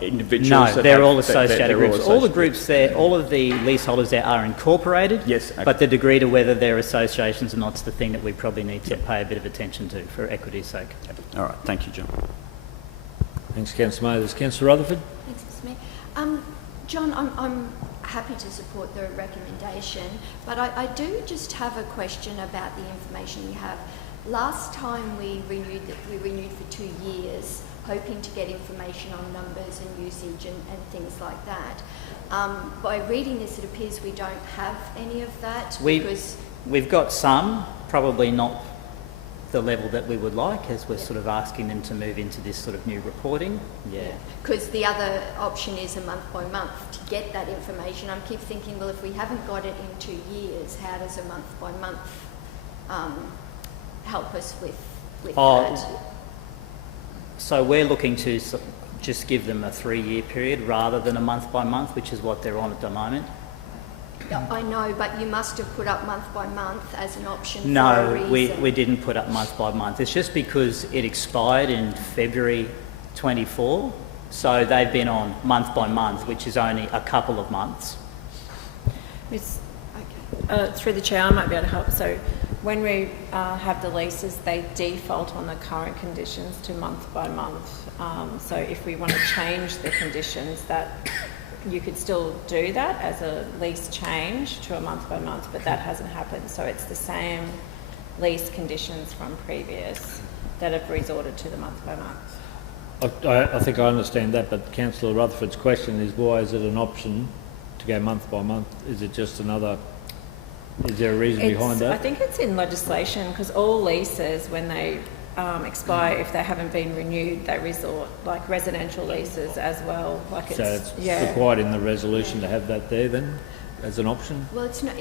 individuals. No, they're all associated groups. All the groups there, all of the leaseholders there are incorporated. Yes. Okay. But the degree to whether they're associations or not is the thing that we probably need to pay a bit of attention to for equity's sake. All right. Thank you, John. Thanks, Councillor Mathers. Councillor Rutherford. Thanks, Mr Mayor. John, I'm happy to support the recommendation, but I do just have a question about the information you have. Last time we renewed for 2 years, hoping to get information on numbers and usage and things like that. By reading this, it appears we don't have any of that. We've got some, probably not the level that we would like, as we're sort of asking them to move into this sort of new reporting. Yeah. Because the other option is a month by month to get that information. I keep thinking, well, if we haven't got it in 2 years, how does a month by month help us with that? So we're looking to just give them a 3-year period rather than a month by month, which is what they're on at the moment. I know, but you must have put up month by month as an option for a No, reason. we didn't put up month by month. It's just because it expired in February 24, so they've been on month by month, which is only a couple of months. Through the chair, I might be able to help. So when we have the leases, they default on the current conditions to month by month. So if we want to change the conditions, that you could still do that as a lease change to a month by month, but that hasn't happened. So it's the same lease conditions from previous that have resorted to the month by month. I think I understand that, but Councillor Rutherford's question is, why is it an option to go month by month? Is it just another Is there a reason behind I that? think it's in legislation because all leases, when they expire, if they haven't been renewed, they resort, like residential leases as well. Like So it's required in the resolution to have that there then, as an option? Well, it's not,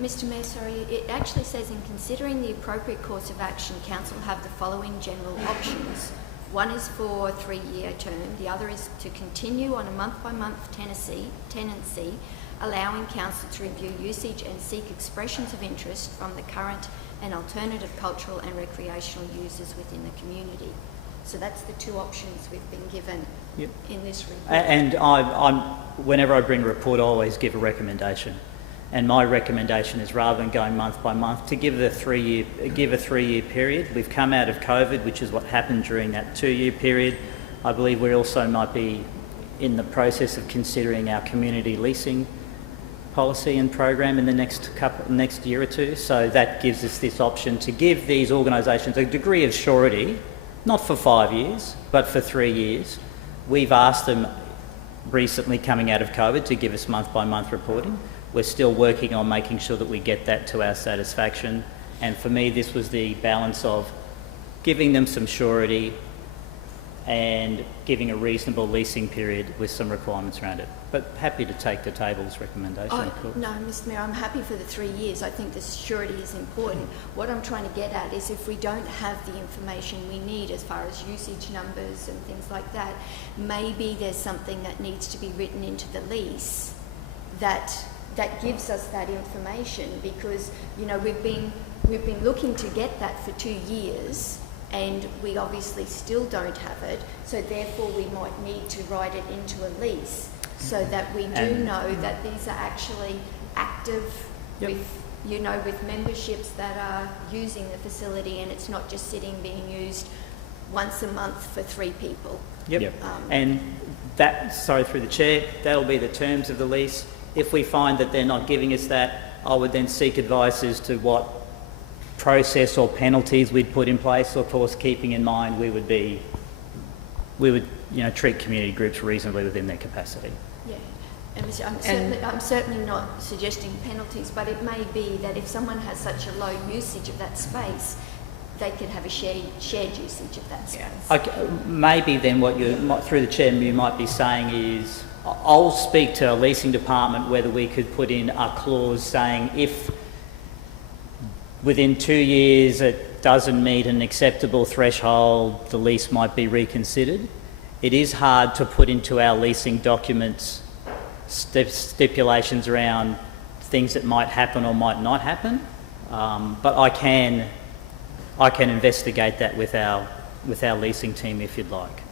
Mr Mayor, sorry, it actually says in considering the appropriate course of action, council have the following general options. One is for a 3-year term, the other is to continue on a month-by-month tenancy, allowing council to review usage and seek expressions of interest from the current and alternative cultural and recreational users within the community. So that's the two options we've been given in this report. And whenever I bring a report, I always give a recommendation. And my recommendation is, rather than going month by month, to give a 3-year period. We've come out of COVID, which is what happened during that 2-year period. I believe we also might be in the process of considering our community leasing policy and program in the next year or two. So that gives us this option to give these organisations a degree of surety, not for 5 years, but for 3 years. We've asked them recently, coming out of COVID, to give us month-by-month reporting. We're still working on making sure that we get that to our satisfaction. And for me, this was the balance of giving them some surety and giving a reasonable leasing period with some requirements around it. But happy to take the table's recommendation. No, Mr Mayor, I'm happy for the 3 years. I think the surety is important. What I'm trying to get at is, if we don't have the information we need as far as usage numbers and things like that, maybe there's something that needs to be written into the lease that gives us that information, because, you know, we've been looking to get that for 2 years, and we obviously still don't have it, so therefore we might need to write it into a lease so that we do know that these are actually active with memberships that are using the facility, and it's not just sitting being used once a month for 3 people. And that, sorry, through the chair, that'll be the terms of the lease. If we find that they're not giving us that, I would then seek advice as to what process or penalties we'd put in place. Of course, keeping in mind we would treat community groups reasonably within their capacity. Yeah, and I'm certainly not suggesting penalties, but it may be that if someone has such a low usage of that space, they could have a shared usage of that space. Okay, maybe then what through the chair, you might be saying is, I'll speak to our leasing department whether we could put in a clause saying if within 2 years it doesn't meet an acceptable threshold, the lease might be reconsidered. It is hard to put into our leasing documents stipulations around things that might happen or might not happen, but I can investigate that with our leasing team if you'd like.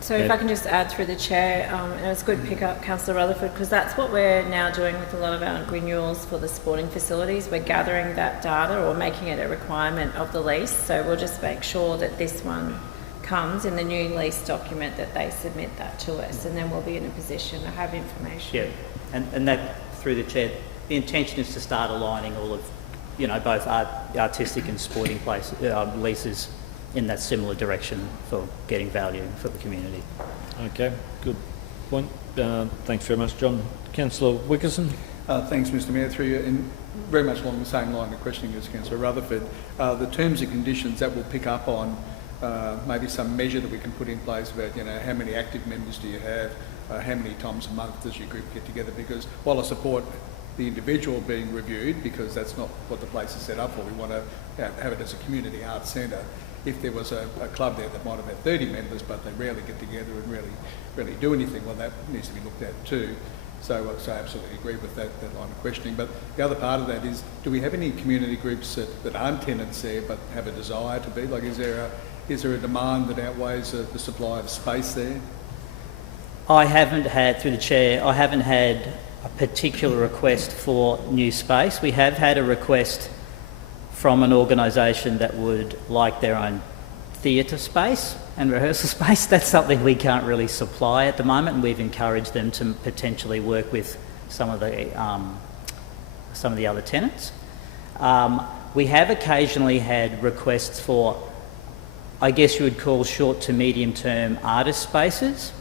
So if I can just add through the chair, and it's good pick up, Councillor Rutherford, because that's what we're now doing with a lot of our renewals for the sporting facilities. We're gathering that data or making it a requirement of the lease. So we'll just make sure that this one comes in the new lease document, that they submit that to us, and then we'll be in a position to have information. Yeah, and that, through the chair, the intention is to start aligning all of, both artistic and sporting leases in that similar direction for getting value for the community. Okay, good point. Thanks very much, John. Councillor Wickerson. Thanks, Mr Mayor. Through you, and very much along the same line of questioning as Councillor Rutherford, the terms and conditions that will pick up on maybe some measure that we can put in place about, how many active members do you have, how many times a month does your group get together? Because while I support the individual being reviewed, because that's not what the place is set up for, we want to have it as a community arts centre. If there was a club there that might have had 30 members, but they rarely get together and really do anything, well, that needs to be looked at too. So I absolutely agree with that line of questioning. But the other part of that is, do we have any community groups that aren't tenants there but have a desire to be? Like, is there a demand that outweighs the supply of space there? I haven't had, through the chair, I haven't had a particular request for new space. We have had a request from an organisation that would like their own theatre space and rehearsal space. That's something we can't really supply at the moment, and we've encouraged them to potentially work with some of the other tenants. We have occasionally had requests for, I guess you would call, short to medium term artist spaces.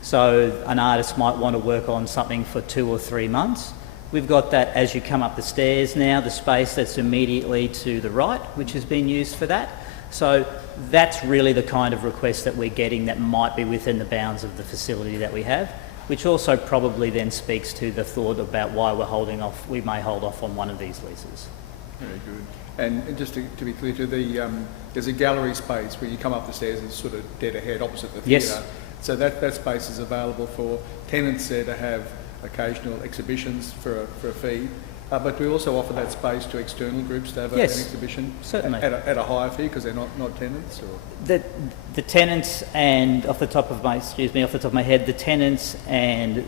So an artist might want to work on something for 2 or 3 months. We've got that as you come up the stairs now, the space that's immediately to the right, which has been used for that. So that's really the kind of request that we're getting that might be within the bounds of the facility that we have, which also probably then speaks to the thought about why we're holding off, we may hold off on one of these leases. Very good. And just to be clear, there's a gallery space where you come up the stairs and it's sort of dead ahead opposite the theatre. Yes. So that space is available for tenants there to have occasional exhibitions for a fee. But we also offer that space to external groups to have an exhibition certainly. At a higher fee because they're not tenants. Or? The tenants and off the top of my head, the tenants and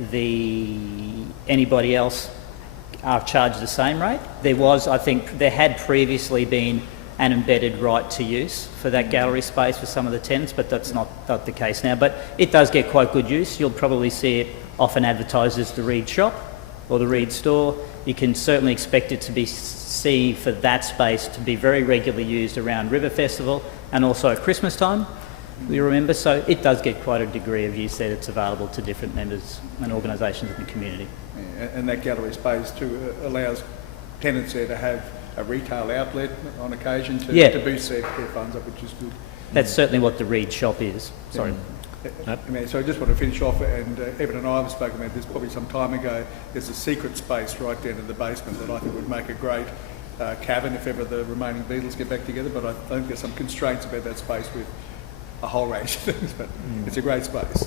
anybody else are charged the same rate. There had previously been an embedded right to use for that gallery space for some of the tenants, but that's not the case now. But it does get quite good use. You'll probably see it often advertised as the Reed Shop or the Reed Store. You can certainly expect it to be for that space to be very regularly used around River Festival and also at Christmas time, we remember. So it does get quite a degree of use there that's available to different members and organisations in the community. Yeah, and that gallery space too allows tenants there to have a retail outlet on occasion to boost their funds up, which is good. That's certainly what the Reed Shop is. Sorry. So I just want to finish off, and Evan and I have spoken about this probably some time ago. There's a secret space right down in the basement that I think would make a great cavern if ever the remaining Beatles get back together, but I think there's some constraints about that space with a whole range of things, but it's a great space.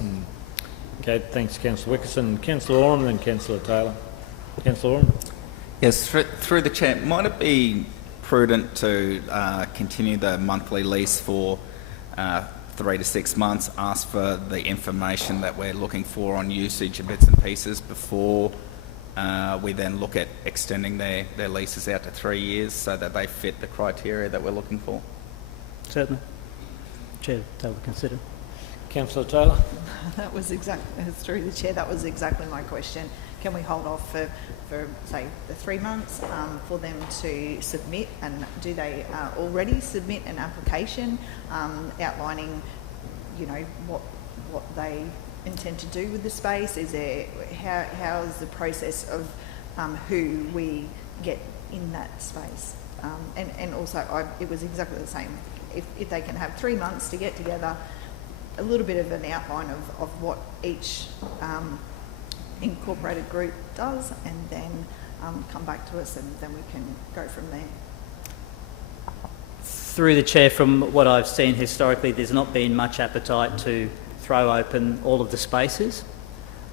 Okay, thanks, Councillor Wickerson. Councillor Oram, then Councillor Taylor. Councillor Oram. Yes, through the chair, might it be prudent to continue the monthly lease for 3 to 6 months, ask for the information that we're looking for on usage and bits and pieces before we then look at extending their leases out to 3 years so that they fit the criteria that we're looking for? Certainly. Chair, Taylor, consider. Councillor Taylor. That was through the chair, that was exactly my question. Can we hold off for say, the 3 months for them to submit, and do they already submit an application outlining, what they intend to do with the space? Is there, how is the process of who we get in that space? And also, it was exactly the same. If they can have 3 months to get together, a little bit of an outline of what each incorporated group does, and then come back to us, and then we can go from there. Through the chair, from what I've seen historically, there's not been much appetite to throw open all of the spaces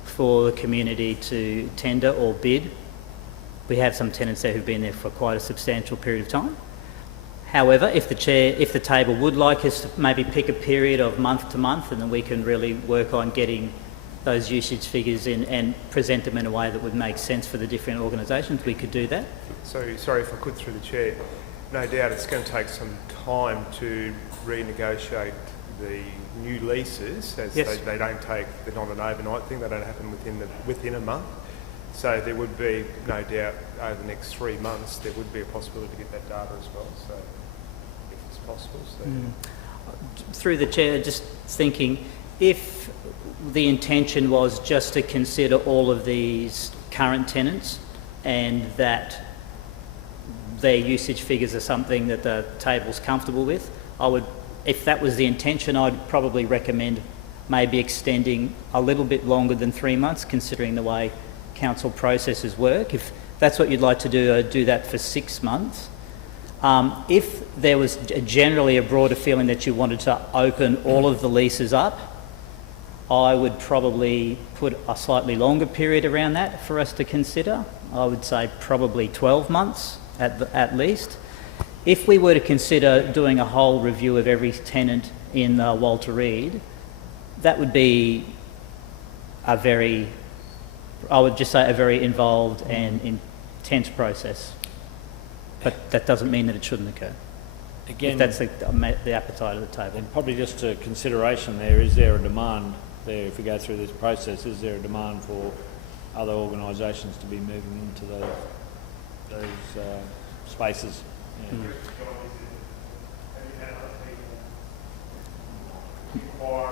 for the community to tender or bid. We have some tenants there who've been there for quite a substantial period of time. However, if the table would like us to maybe pick a period of month to month, and then we can really work on getting those usage figures in and present them in a way that would make sense for the different organisations, we could do that. So, sorry if I could through the chair. No doubt it's going to take some time to renegotiate the new leases, as yes. they're not an overnight thing. They don't happen within a month. So there would be, no doubt, over the next 3 months, there would be a possibility to get that data as well. So if it's possible. So. Through the chair, just thinking, if the intention was just to consider all of these current tenants and that their usage figures are something that the table's comfortable with, if that was the intention, I'd probably recommend maybe extending a little bit longer than 3 months, considering the way council processes work. If that's what you'd like to do, I'd do that for 6 months. If there was generally a broader feeling that you wanted to open all of the leases up, I would probably put a slightly longer period around that for us to consider. I would say probably 12 months at least. If we were to consider doing a whole review of every tenant in Walter Reed, that would be a very involved and intense process. But that doesn't mean that it shouldn't occur. Again, if that's the appetite of the table. And probably just a consideration there, is there a demand there, if we go through this process, is there a demand for other organisations to be moving into those spaces? Yeah.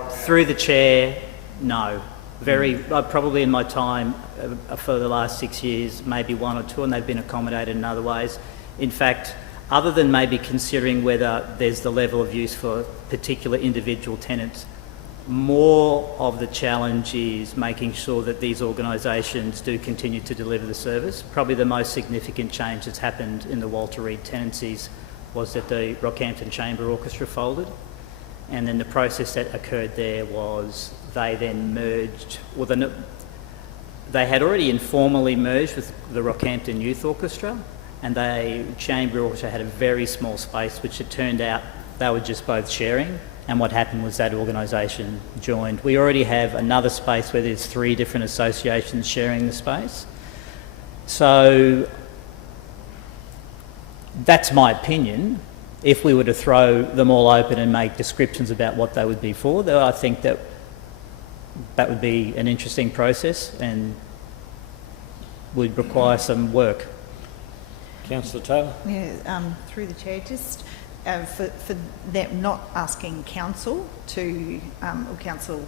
Through the chair, no. probably in my time for the last 6 years, maybe one or two, and they've been accommodated in other ways. In fact, other than maybe considering whether there's the level of use for particular individual tenants, more of the challenge is making sure that these organisations do continue to deliver the service. Probably the most significant change that's happened in the Walter Reed tenancies was that the Rockhampton Chamber Orchestra folded, and then the process that occurred there was they then merged, they had already informally merged with the Rockhampton Youth Orchestra, and the Chamber Orchestra had a very small space, which it turned out they were just both sharing, and what happened was that organisation joined. We already have another space where there's 3 different associations sharing the space. So that's my opinion. If we were to throw them all open and make descriptions about what they would be for, though, I think that would be an interesting process and would require some work. Councillor Taylor? Yeah, through the chair, just for them not asking council to, or council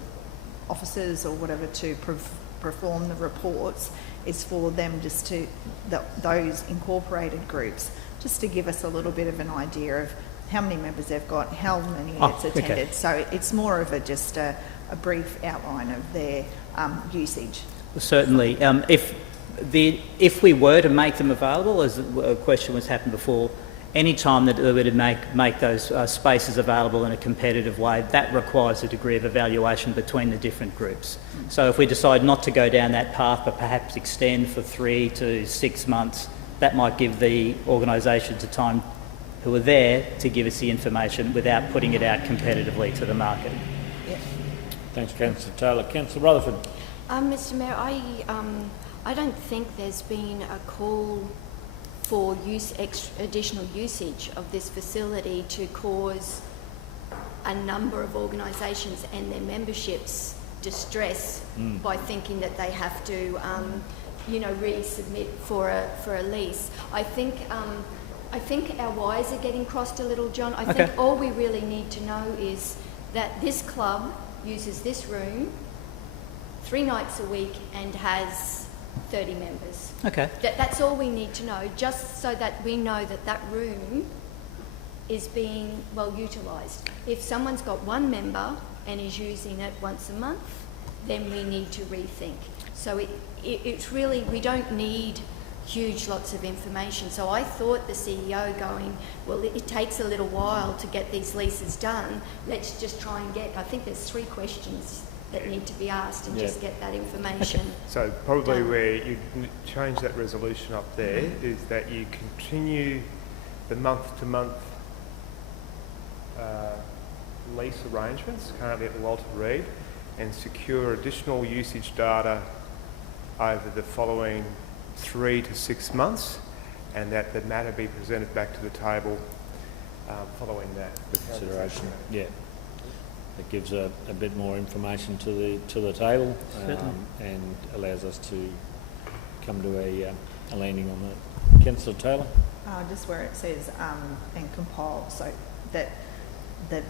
officers or whatever to perform the reports, is for them just to, those incorporated groups, just to give us a little bit of an idea of how many members they've got, how many it's attended. Okay. So it's more of just a brief outline of their usage. Certainly. If we were to make them available, as a question was happened before, any time that we were to make those spaces available in a competitive way, that requires a degree of evaluation between the different groups. So if we decide not to go down that path, but perhaps extend for 3 to 6 months, that might give the organisations a time who are there to give us the information without putting it out competitively to the market. Yeah. Thanks, Councillor Taylor. Councillor Rutherford. Mr Mayor, I don't think there's been a call for additional usage of this facility to cause a number of organisations and their memberships distress by thinking that they have to, resubmit for a lease. I think our wires are getting crossed a little, John. I think all we really need to know is that this club uses this room 3 nights a week and has 30 members. Okay. That's all we need to know, just so that we know that that room is being well utilised. If someone's got 1 member and is using it once a month, then we need to rethink. So it's really, we don't need huge lots of information. So I thought the CEO going, well, it takes a little while to get these leases done. Let's just try and I think there's 3 questions that need to be asked and just get that information. So probably where you change that resolution up there is that you continue the month-to-month lease arrangements currently at the Walter Reed and secure additional usage data over the following 3 to 6 months, and that the matter be presented back to the table following that Consideration. Yeah. It gives a bit more information to the table and allows us to come to a landing on that. Councillor Taylor? Just where it says and compile, so that the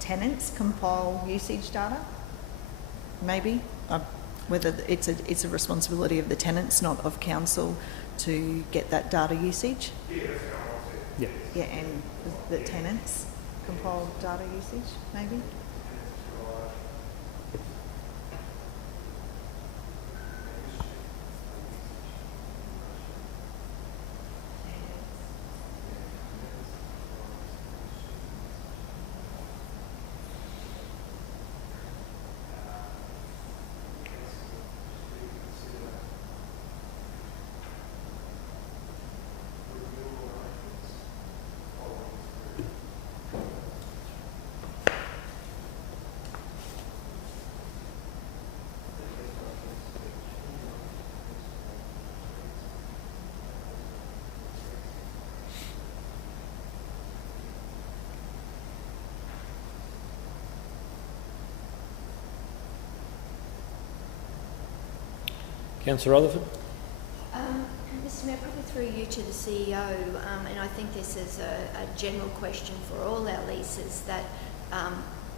tenants compile usage data, maybe? Whether it's a responsibility of the tenants, not of council, to get that data usage? Yeah. Yeah, and the tenants compile data usage, maybe? Councillor Rutherford? Mr Mayor, probably through you to the CEO, and I think this is a general question for all our leases, that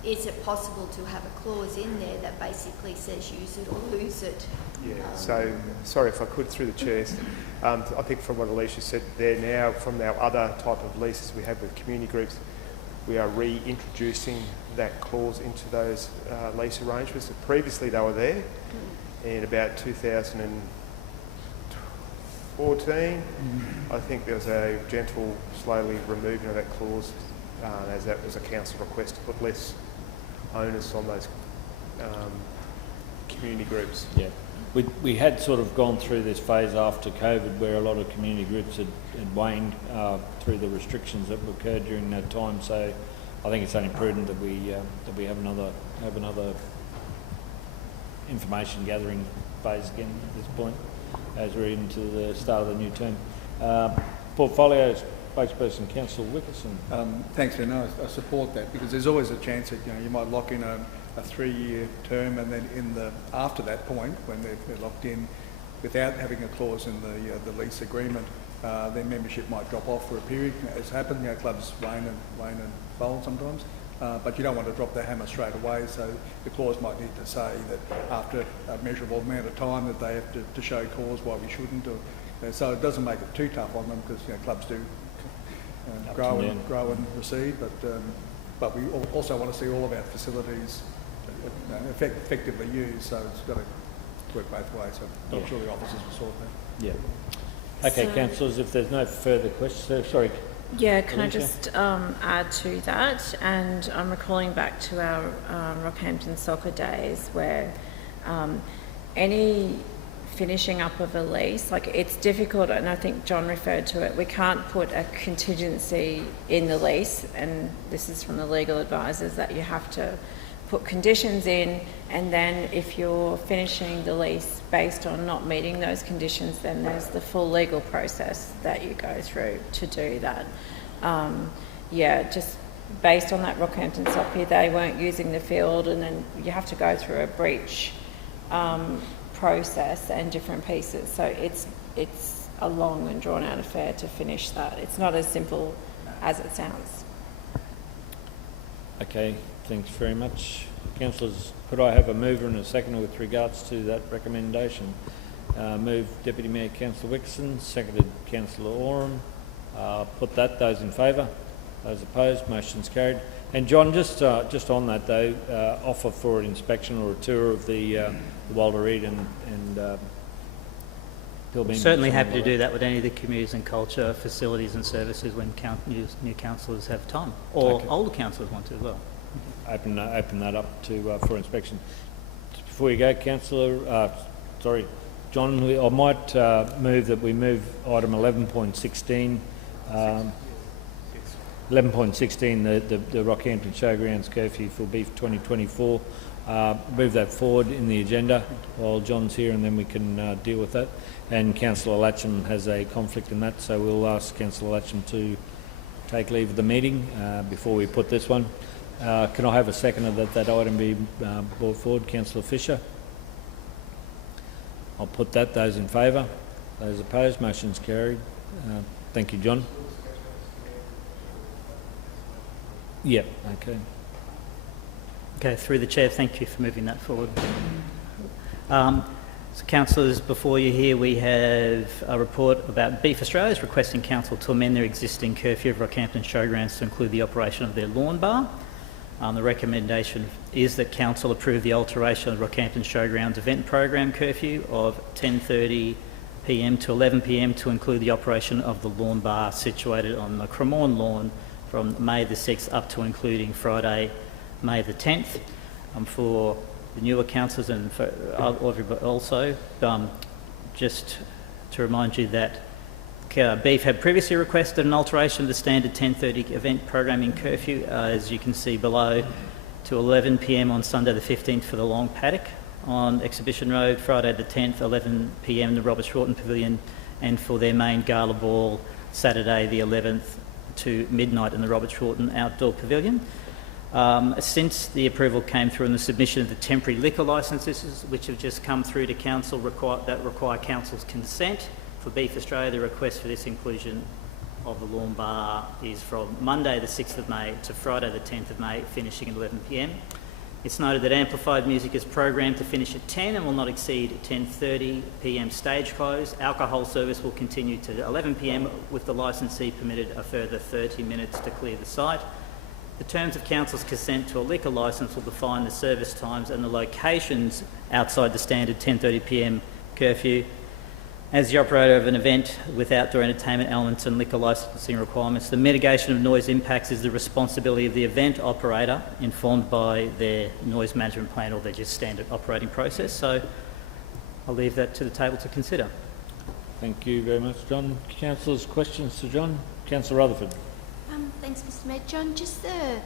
is it possible to have a clause in there that basically says use it or lose it? Yeah, so, sorry if I could, through the chairs. I think from what Alicia said there now, from our other type of leases we have with community groups, we are reintroducing that clause into those lease arrangements. Previously they were there, in about 2014, I think there was a gentle, slowly removing of that clause, as that was a council request to put less onus on those community groups. Yeah. We had sort of gone through this phase after COVID where a lot of community groups had waned through the restrictions that occurred during that time. So I think it's only prudent that we have another information gathering phase again at this point as we're into the start of the new term. Portfolio spokesperson, Councillor Wickerson. Thanks, Ben. I support that because there's always a chance that you might lock in a 3-year term, and then after that point, when they're locked in, without having a clause in the lease agreement, their membership might drop off for a period. As happened, clubs wane and fold sometimes, but you don't want to drop the hammer straight away. So the clause might need to say that after a measurable amount of time that they have to show cause why we shouldn't. So it doesn't make it too tough on them because clubs do grow and recede, but we also want to see all of our facilities effectively used, so it's got to work both ways. So I'm sure the officers will sort that. Yeah. Okay, councillors, if there's no further questions, sorry. Yeah, can I just add to that? And I'm recalling back to our Rockhampton soccer days where any finishing up of a lease, like it's difficult, and I think John referred to it, we can't put a contingency in the lease, and this is from the legal advisors, that you have to put conditions in, and then if you're finishing the lease based on not meeting those conditions, then there's the full legal process that you go through to do that. Just based on that Rockhampton Soccer, they weren't using the field, and then you have to go through a breach process and different pieces. So it's a long and drawn out affair to finish that. It's not as simple as it sounds. Okay, thanks very much. Councillors, could I have a mover and a seconder with regards to that recommendation? Move Deputy Mayor Councillor Wickerson, seconded Councillor Oram. Put that. Those in favour? Those opposed? Motion's carried. And John, just on that though, offer for an inspection or a tour of the Walter Reed and Pilbeam. Certainly happy to do that with any of the communities and culture facilities and services when new councillors have time, or older councillors want to as well. Open that up to for inspection. Before you go, Councillor, John, I might move that we move item 11.16. 11.16, the Rockhampton Showgrounds curfew for Beef 2024. Move that forward in the agenda while John's here, and then we can deal with that. And Councillor Latcham has a conflict in that, so we'll ask Councillor Latcham to take leave of the meeting before we put this one. Can I have a seconder that item be brought forward? Councillor Fisher. I'll put that. Those in favour? Those opposed? Motion's carried. Thank you, John. Yep, okay. Okay, through the chair, thank you for moving that forward. So councillors, before you here we have a report about Beef Australia requesting council to amend their existing curfew of Rockhampton Showgrounds to include the operation of their lawn bar. The recommendation is that council approve the alteration of the Rockhampton Showgrounds event program curfew of 10:30 p.m. to 11 p.m. to include the operation of the lawn bar situated on the Cremorne lawn from May the 6th up to including Friday, May the 10th. For the newer councillors and for everybody also, just to remind you that Beef had previously requested an alteration of the standard 10:30 event programming curfew, as you can see below, to 11 p.m. on Sunday the 15th for the Long Paddock on Exhibition Road, Friday the 10th, 11 p.m. the Robert Shorten Pavilion, and for their main gala ball, Saturday the 11th to midnight in the Robert Shorten Outdoor Pavilion. Since the approval came through in the submission of the temporary liquor licences, which have just come through to council that require council's consent, for Beef Australia, the request for this inclusion of the Lawn Bar is from Monday the 6th of May to Friday the 10th of May, finishing at 11 p.m. It's noted that amplified music is programmed to finish at 10 and will not exceed 10:30 p.m. stage close. Alcohol service will continue to 11 p.m. with the licensee permitted a further 30 minutes to clear the site. The terms of council's consent to a liquor licence will define the service times and the locations outside the standard 10:30 p.m. curfew. As the operator of an event with outdoor entertainment elements and liquor licensing requirements, the mitigation of noise impacts is the responsibility of the event operator, informed by their noise management plan or their just standard operating process. So I'll leave that to the table to consider. Thank you very much, John. Councillors, questions to John? Councillor Rutherford. Thanks, Mr Mayor. John, just the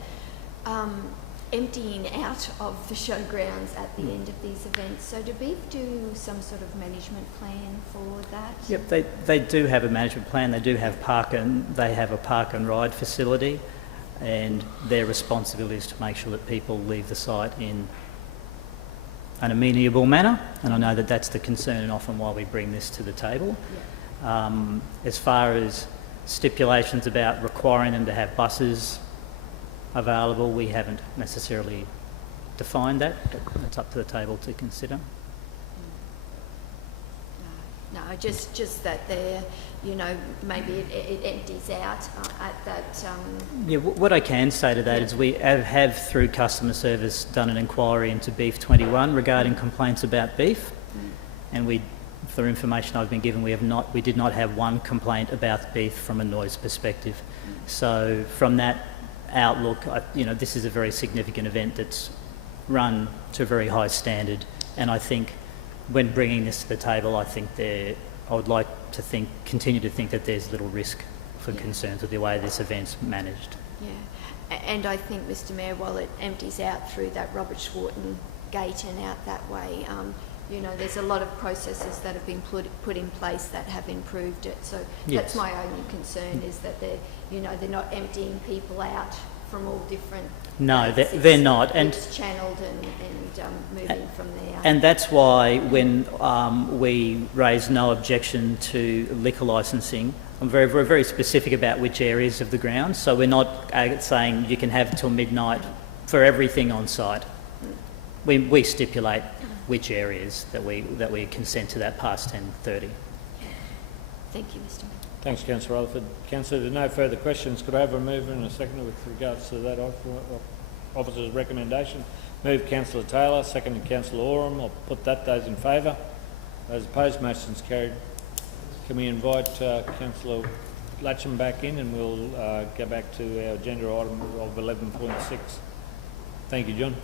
emptying out of the showgrounds at the end of these events. So do Beef do some sort of management plan for that? Yep, they do have a management plan. They do have they have a park and ride facility, and their responsibility is to make sure that people leave the site in an amenable manner. And I know that that's the concern and often why we bring this to the table. Yeah. As far as stipulations about requiring them to have buses available, we haven't necessarily defined that, but it's up to the table to consider. No, just that they're, maybe it empties out at that... Yeah, what I can say to that is we have, through customer service, done an inquiry into Beef 21 regarding complaints about beef, and for information I've been given, we did not have one complaint about beef from a noise perspective. So from that outlook, this is a very significant event that's run to a very high standard, and I think when bringing this to the table, I would like to continue to think that there's little risk for concerns with the way this event's managed. Yeah, and I think, Mr Mayor, while it empties out through that Robert Schwarten gate and out that way, there's a lot of processes that have been put in place that have improved it. So yes. That's my only concern, is that they're not emptying people out from all different... No, they're not. And it's channelled and moving from there. And that's why when we raise no objection to liquor licensing, we're very specific about which areas of the grounds. So we're not saying you can have till midnight for everything on site. We stipulate which areas that we consent to that past 10:30. Thank you, Mr Mayor. Thanks, Councillor Rutherford. Councillor, there are no further questions. Could I have a mover and a seconder with regards to that officer's recommendation? Moved Councillor Taylor, seconded Councillor Oram. I'll put that. Those in favour? Those opposed? Motion's carried. Can we invite Councillor Latcham back in, and we'll go back to our agenda item of 11.6. Thank you, John.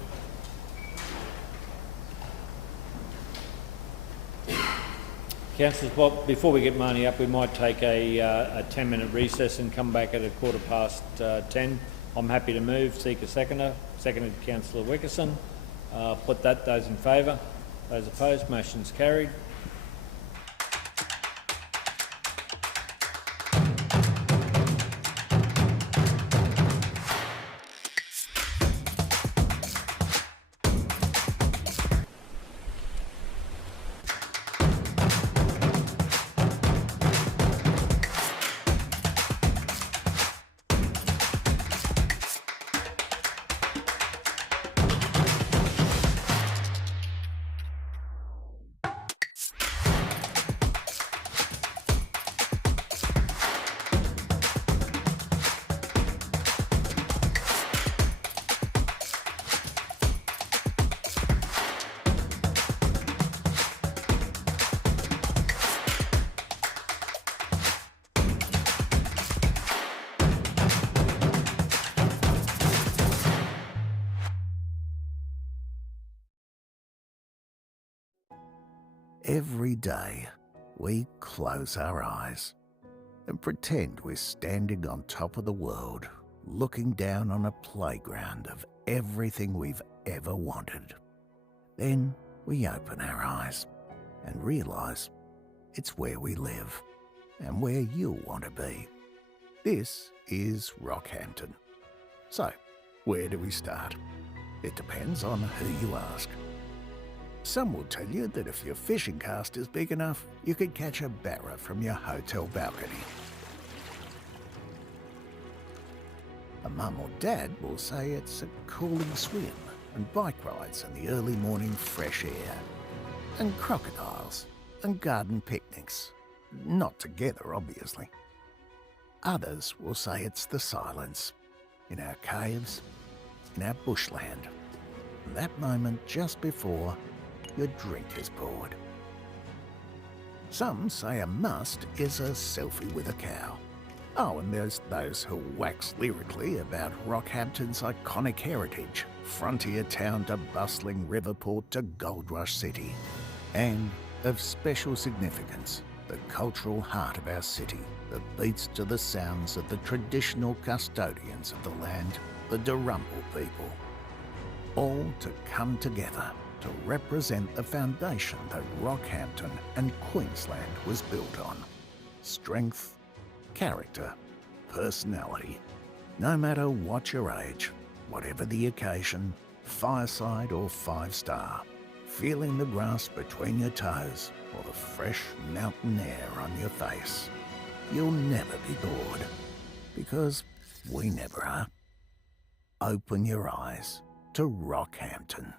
Councillors, before we get Marnie up, we might take a 10-minute recess and come back at 10:15. I'm happy to move. Seek a seconder. Seconded Councillor Wickerson. Put that. Those in favour? Those opposed? Motion's carried. Every day, we close our eyes and pretend we're standing on top of the world, looking down on a playground of everything we've ever wanted. Then we open our eyes and realise it's where we live and where you'll want to be. This is Rockhampton. So, where do we start? It depends on who you ask. Some will tell you that if your fishing cast is big enough, you can catch a barra from your hotel balcony. Mum or Dad will say it's a cooling swim and bike rides in the early morning fresh air, and crocodiles and garden picnics. Not together, obviously. Others will say it's the silence in our caves, in our bushland, and that moment just before your drink is poured. Some say a must is a selfie with a cow. Oh, and there's those who wax lyrically about Rockhampton's iconic heritage, frontier town to bustling river port to gold rush city. And of special significance, the cultural heart of our city that beats to the sounds of the traditional custodians of the land, the Durumble people. All to come together to represent the foundation that Rockhampton and Queensland was built on. Strength, character, personality. No matter what your age, whatever the occasion, fireside or 5-star, feeling the grass between your toes or the fresh mountain air on your face, you'll never be bored, because we never are. Open your eyes to Rockhampton.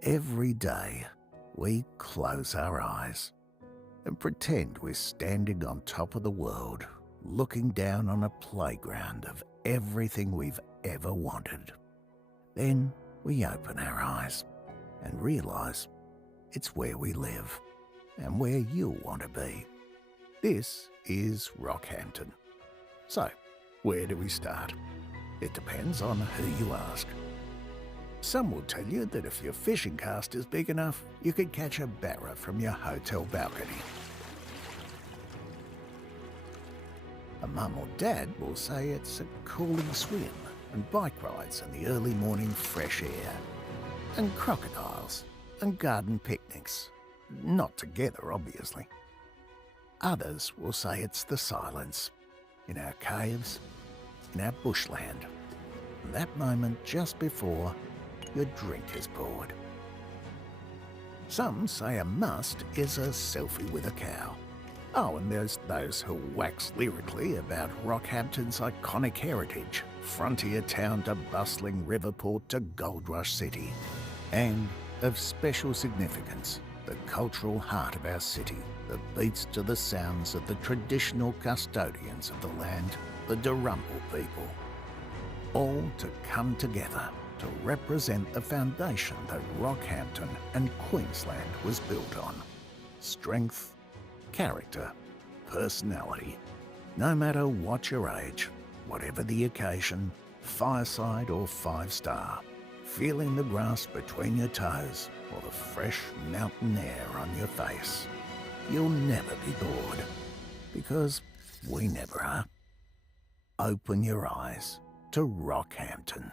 Every day, we close our eyes and pretend we're standing on top of the world, looking down on a playground of everything we've ever wanted. Then we open our eyes and realise it's where we live and where you'll want to be. This is Rockhampton. So, where do we start? It depends on who you ask. Some will tell you that if your fishing cast is big enough, you could catch a barra from your hotel balcony. A mum or dad will say it's a cooling swim and bike rides in the early morning fresh air, and crocodiles and garden picnics. Not together, obviously. Others will say it's the silence in our caves, in our bushland, and that moment just before your drink is poured. Some say a must is a selfie with a cow. Oh, and there's those who wax lyrically about Rockhampton's iconic heritage, frontier town to bustling river port to gold rush city. And of special significance, the cultural heart of our city that beats to the sounds of the traditional custodians of the land, the Durrumbul people. All to come together to represent the foundation that Rockhampton and Queensland was built on. Strength, character, personality. No matter what your age, whatever the occasion, fireside or 5-star, feeling the grass between your toes or the fresh mountain air on your face, you'll never be bored, because we never are. Open your eyes to Rockhampton.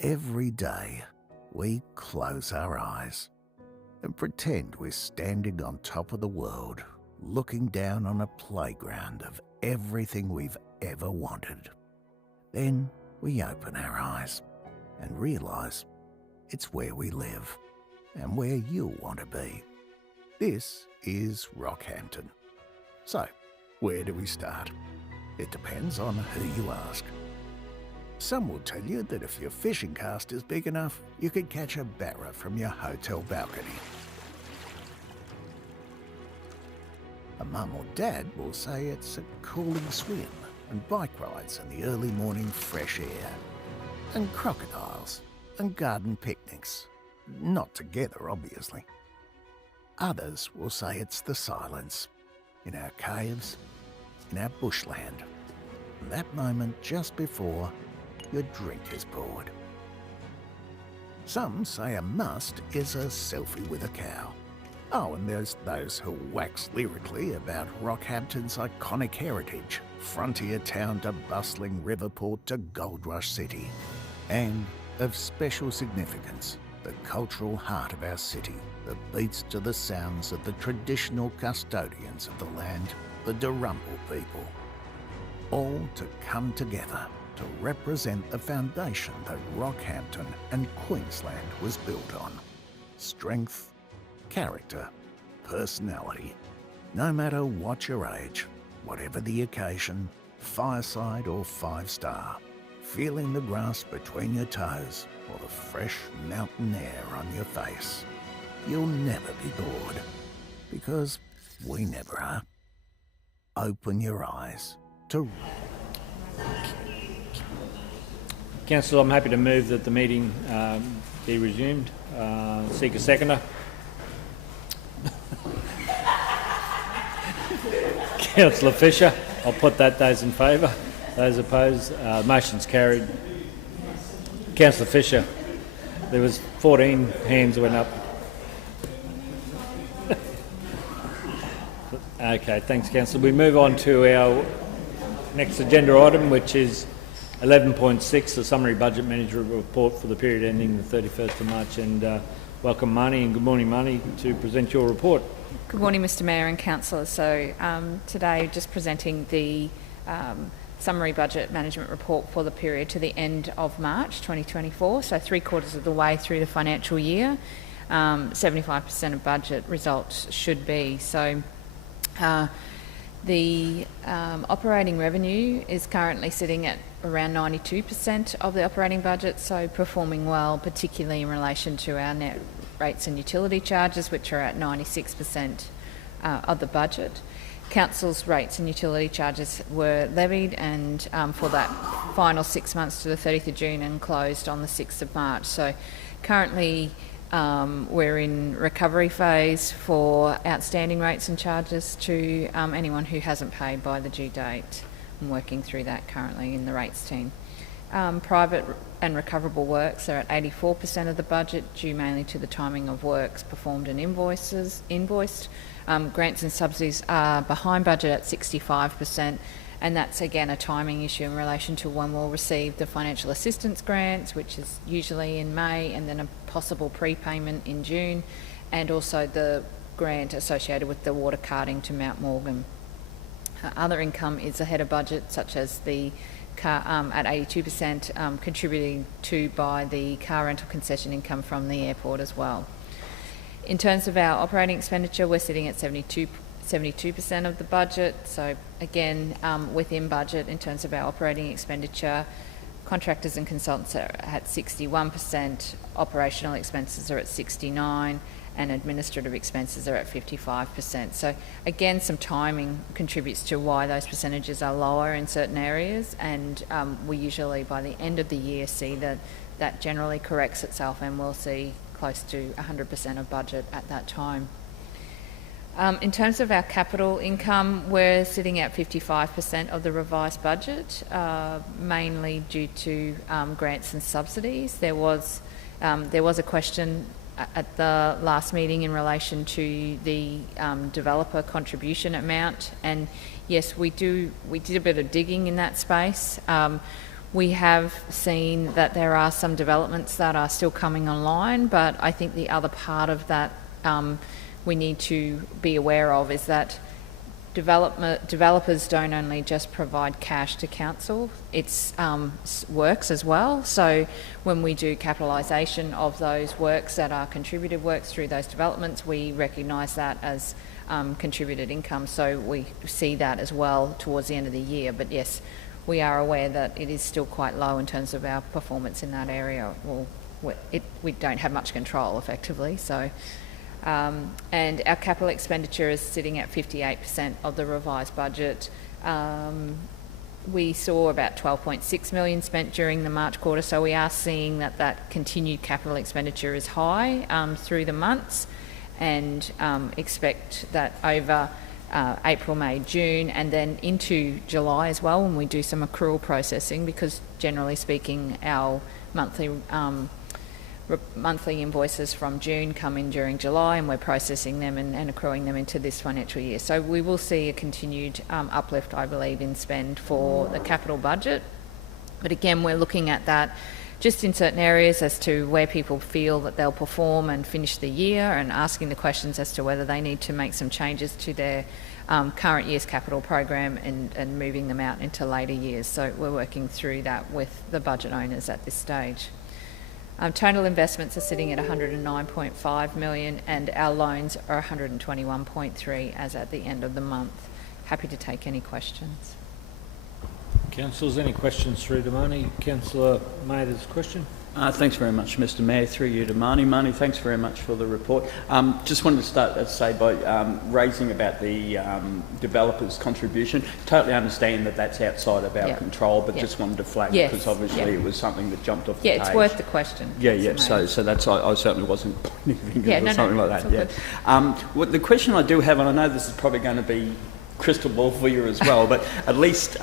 Every day, we close our eyes and pretend we're standing on top of the world, looking down on a playground of everything we've ever wanted. Then we open our eyes and realise it's where we live and where you'll want to be. This is Rockhampton. So, where do we start? It depends on who you ask. Some will tell you that if your fishing cast is big enough, you could catch a barra from your hotel balcony. A mum or dad will say it's a cooling swim and bike rides in the early morning fresh air, and crocodiles and garden picnics. Not together, obviously. Others will say it's the silence, in our caves, in our bushland, that moment just before your drink is poured. Some say a must is a selfie with a cow. Oh, and there's those who wax lyrically about Rockhampton's iconic heritage, frontier town to bustling river port to gold rush city. And of special significance, the cultural heart of our city that beats to the sounds of the traditional custodians of the land, the Darumbal people. All to come together to represent the foundation that Rockhampton and Queensland was built on. Strength, character, personality. No matter what your age, whatever the occasion, fireside or 5-star, feeling the grass between your toes or the fresh mountain air on your face. You'll never be bored, because we never are. Open your eyes to... Councillor, I'm happy to move that the meeting be resumed. Seek a seconder. Councillor Fisher. I'll put that. Those in favour. Those opposed. Motion's carried. Councillor Fisher. There was 14 hands that went up. Okay, thanks, Councillor. We move on to our next agenda item, which is 11.6, the Summary Budget Management Report for the period ending the 31st of March. And welcome, Marnie, and good morning, Marnie, to present your report. Good morning, Mr Mayor and Councillors. So today, just presenting the Summary Budget Management Report for the period to the end of March 2024, so 3/4 of the way through the financial year. 75% of budget results should be. So the operating revenue is currently sitting at around 92% of the operating budget, so performing well, particularly in relation to our net rates and utility charges, which are at 96% of the budget. Council's rates and utility charges were levied and for that final 6 months to the 30th of June and closed on the 6th of March. So currently we're in recovery phase for outstanding rates and charges to anyone who hasn't paid by the due date. I'm working through that currently in the rates team. Private and recoverable works are at 84% of the budget, due mainly to the timing of works performed and invoiced. Grants and subsidies are behind budget at 65%, and that's again a timing issue in relation to when we'll receive the financial assistance grants, which is usually in May, and then a possible prepayment in June, and also the grant associated with the water carting to Mount Morgan. Other income is ahead of budget, such as the car at 82%, contributing to by the car rental concession income from the airport as well. In terms of our operating expenditure, we're sitting at 72% of the budget. So again, within budget in terms of our operating expenditure. Contractors and consultants are at 61%, operational expenses are at 69%, and administrative expenses are at 55%. So again, some timing contributes to why those percentages are lower in certain areas, and we usually by the end of the year see that that generally corrects itself, and we'll see close to 100% of budget at that time. In terms of our capital income, we're sitting at 55% of the revised budget, mainly due to grants and subsidies. There was a question at the last meeting in relation to the developer contribution amount, and yes, we did a bit of digging in that space. We have seen that there are some developments that are still coming online, but I think the other part of that we need to be aware of is that developers don't only just provide cash to council, it's works as well. So when we do capitalisation of those works that are contributed works through those developments, we recognise that as contributed income. So we see that as well towards the end of the year. But yes, we are aware that it is still quite low in terms of our performance in that area. Well, we don't have much control effectively. So. And our capital expenditure is sitting at 58% of the revised budget. We saw about 12.6 million spent during the March quarter, so we are seeing that continued capital expenditure is high through the months, and expect that over April, May, June, and then into July as well, when we do some accrual processing, because generally speaking our monthly invoices from June come in during July, and we're processing them and accruing them into this financial year. So we will see a continued uplift, I believe, in spend for the capital budget. But again, we're looking at that just in certain areas as to where people feel that they'll perform and finish the year, and asking the questions as to whether they need to make some changes to their current year's capital program and moving them out into later years. So we're working through that with the budget owners at this stage. Total investments are sitting at 109.5 million and our loans are 121.3 as at the end of the month. Happy to take any questions. Councillors, any questions through to Marnie? Councillor Mather's question. Thanks very much, Mr Mayor. Through you to Marnie. Marnie, thanks very much for the report. Just wanted to start, say, by raising about the developers' contribution. Totally understand that that's outside of our control, but just wanted to flag it because obviously it was something that jumped off the page. Yeah, it's worth the question. Yeah. So that's I certainly wasn't pointing fingers or something like that. Well, the question I do have, and I know this is probably going to be crystal ball for you as well, but at least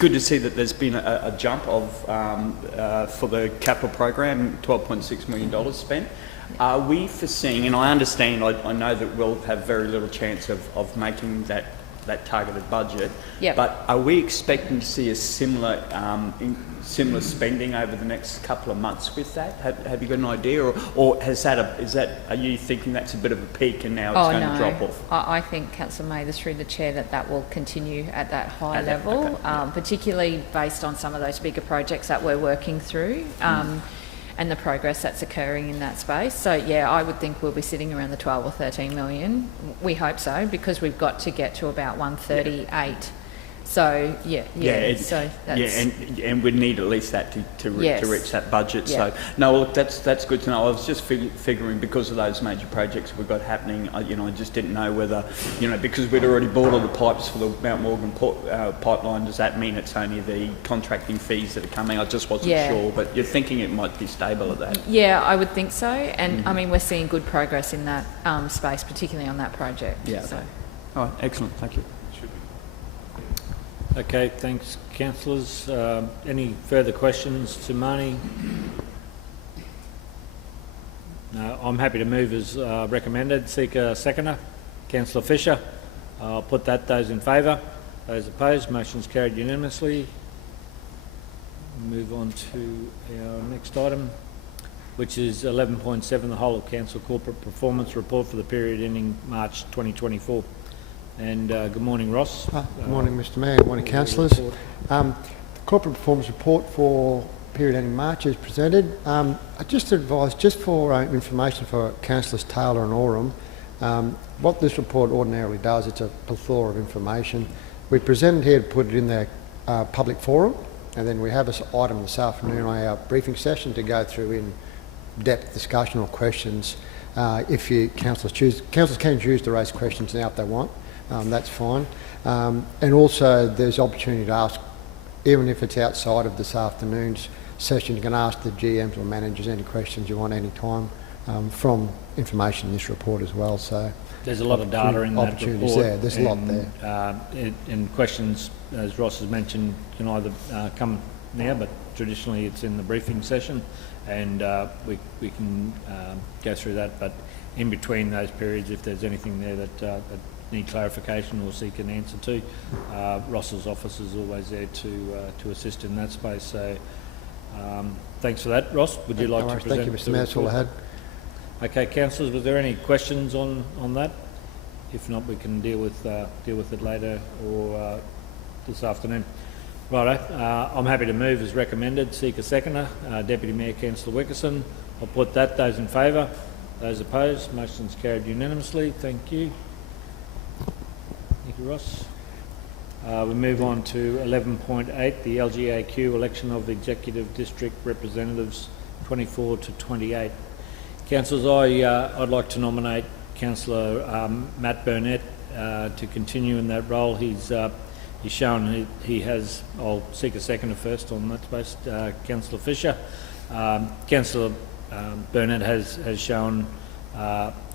good to see that there's been a jump of for the capital program, $12.6 million spent. Are we foreseeing, and I understand, I know that we'll have very little chance of making that targeted budget, but are we expecting to see a similar similar spending over the next couple of months with that? Have you got an idea, or are you thinking that's a bit of a peak and now it's going to drop off? I think Councillor Mather, through the chair, that will continue at that high level, particularly based on some of those bigger projects that we're working through. And the progress that's occurring in that space. So yeah, I would think we'll be sitting around the 12 or 13 million. We hope so, because we've got to get to about 138. So so that's, and we need at least that to reach that budget. So no, look, that's good to know. I was just figuring because of those major projects we've got happening. I just didn't know whether, because we'd already bought all the pipes for the Mount Morgan pipeline. Does that mean it's only the contracting fees that are coming? I just wasn't sure. But you're thinking it might be stable at that? Yeah, I would think so. And I mean, we're seeing good progress in that space, particularly on that project. Yeah. So. All right, excellent. Thank you. Okay, thanks, councillors. Any further questions to Marnie? No, I'm happy to move as recommended. Seek a seconder. Councillor Fisher. I'll put that. Those in favour? Those opposed? Motion's carried unanimously. Move on to our next item, which is 11.7, the whole of council corporate performance report for the period ending March 2024. And good morning, Ross. Good morning, Mr Mayor. Good morning, councillors. The corporate performance report for period ending March is presented. I just advise, just for information for councillors Taylor and Oram, what this report ordinarily does, it's a plethora of information. We present it here to put it in the public forum, and then we have this item this afternoon on our briefing session to go through in-depth discussion or questions. If councillors can choose to raise questions now if they want. That's fine. And also there's opportunity to ask, even if it's outside of this afternoon's session, you can ask the GMs or managers any questions you want any time from information in this report as well. So there's a lot of data in that report. There. There's a lot there. And questions, as Ross has mentioned, can either come now, but traditionally it's in the briefing session, and we can go through that. But in between those periods, if there's anything there that need clarification or seek an answer to, Ross's office is always there to assist in that space. So thanks for that. Ross, would you like to present? Thank you, Mr Mayor. That's all I had. Okay, councillors, was there any questions on that? If not, we can deal with it later or this afternoon. Righto, I'm happy to move as recommended. Seek a seconder. Deputy Mayor Councillor Wickerson. I'll put that. Those in favour? Those opposed? Motion's carried unanimously. Thank you. Thank you, Ross. We move on to 11.8, the LGAQ election of executive district representatives 24 to 28. Councillors, I'd like to nominate Councillor Matt Burnett to continue in that role. He's shown he has. I'll seek a seconder first on that space. Councillor Fisher. Councillor Burnett has shown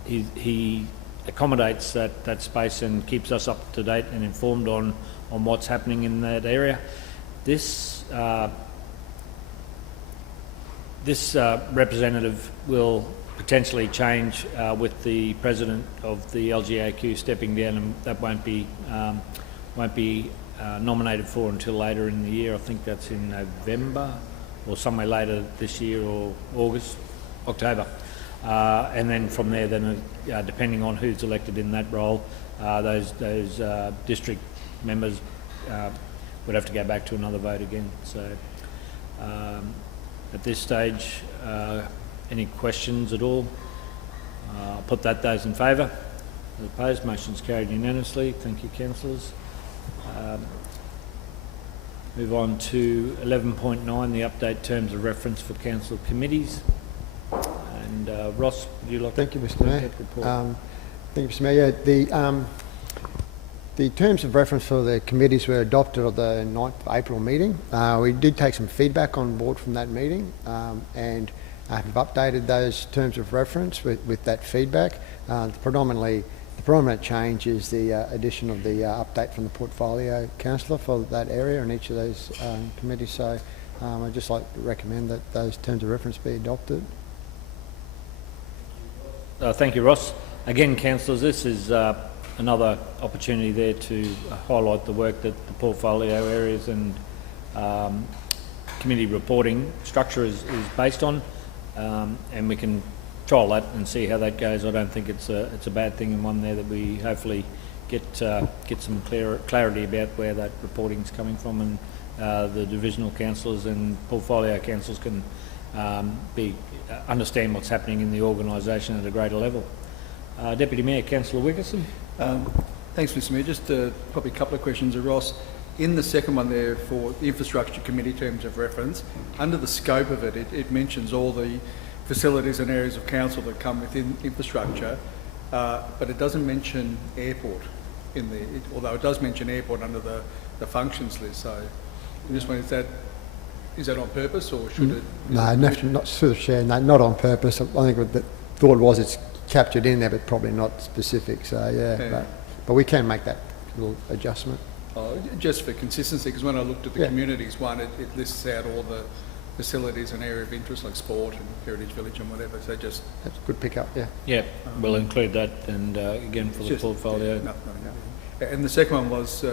he accommodates that space and keeps us up to date and informed on what's happening in that area. This representative will potentially change with the president of the LGAQ stepping down, and that won't be nominated for until later in the year. I think that's in November or somewhere later this year or October. And then from there, depending on who's elected in that role, those district members would have to go back to another vote again. So at this stage, any questions at all? I'll put those in favour. Those opposed, motion's carried unanimously. Thank you, councillors. Move on to 11.9, the update terms of reference for council committees. And Ross, would you like Thank you, to Mr. Mayor. report? Thank you, Mr. Mayor. Yeah, the terms of reference for the committees were adopted at the 9th of April meeting. We did take some feedback on board from that meeting and have updated those terms of reference with that feedback. The predominant change is the addition of the update from the portfolio councillor for that area in each of those committees. So I'd just like to recommend that those terms of reference be adopted. Thank you, Ross. Again, councillors, this is another opportunity there to highlight the work that the portfolio areas and committee reporting structure is based on, and we can trial that and see how that goes. I don't think it's a bad thing, and one there that we hopefully get some clarity about where that reporting's coming from, and the divisional councillors and portfolio councillors can understand what's happening in the organisation at a greater level. Deputy Mayor, Councillor Wickerson. Thanks, Mr. Mayor. Just probably a couple of questions of Ross. In the second one there for the Infrastructure Committee terms of reference, under the scope of it, it mentions all the facilities and areas of council that come within infrastructure, but it doesn't mention airport in there, although it does mention airport under the functions list. So I just wonder, is that on purpose, or should it? No, not through the chair. No, not on purpose. I think the thought was it's captured in there, but probably not specific. So yeah. But we can make that little adjustment. Just for consistency, because when I looked at the communities one, it lists out all the facilities and area of interest like sport and Heritage Village and whatever. So just that's a good pickup. Yeah. Yeah, we'll include that, and again for the portfolio. And the second one was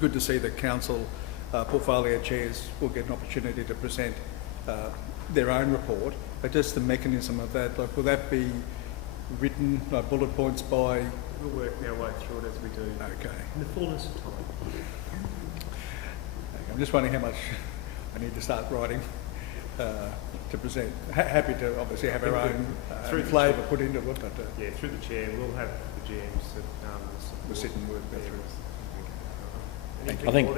good to see that council portfolio chairs will get an opportunity to present their own report. But just the mechanism of that, like, will that be written like bullet points by? We'll work our way through it as we do. Okay. In the fullness of time. I'm just wondering how much I need to start writing to present. Happy to obviously have our own flavour put into it, but yeah, through the chair, we'll have the GMs that we'll sit and work that through. I think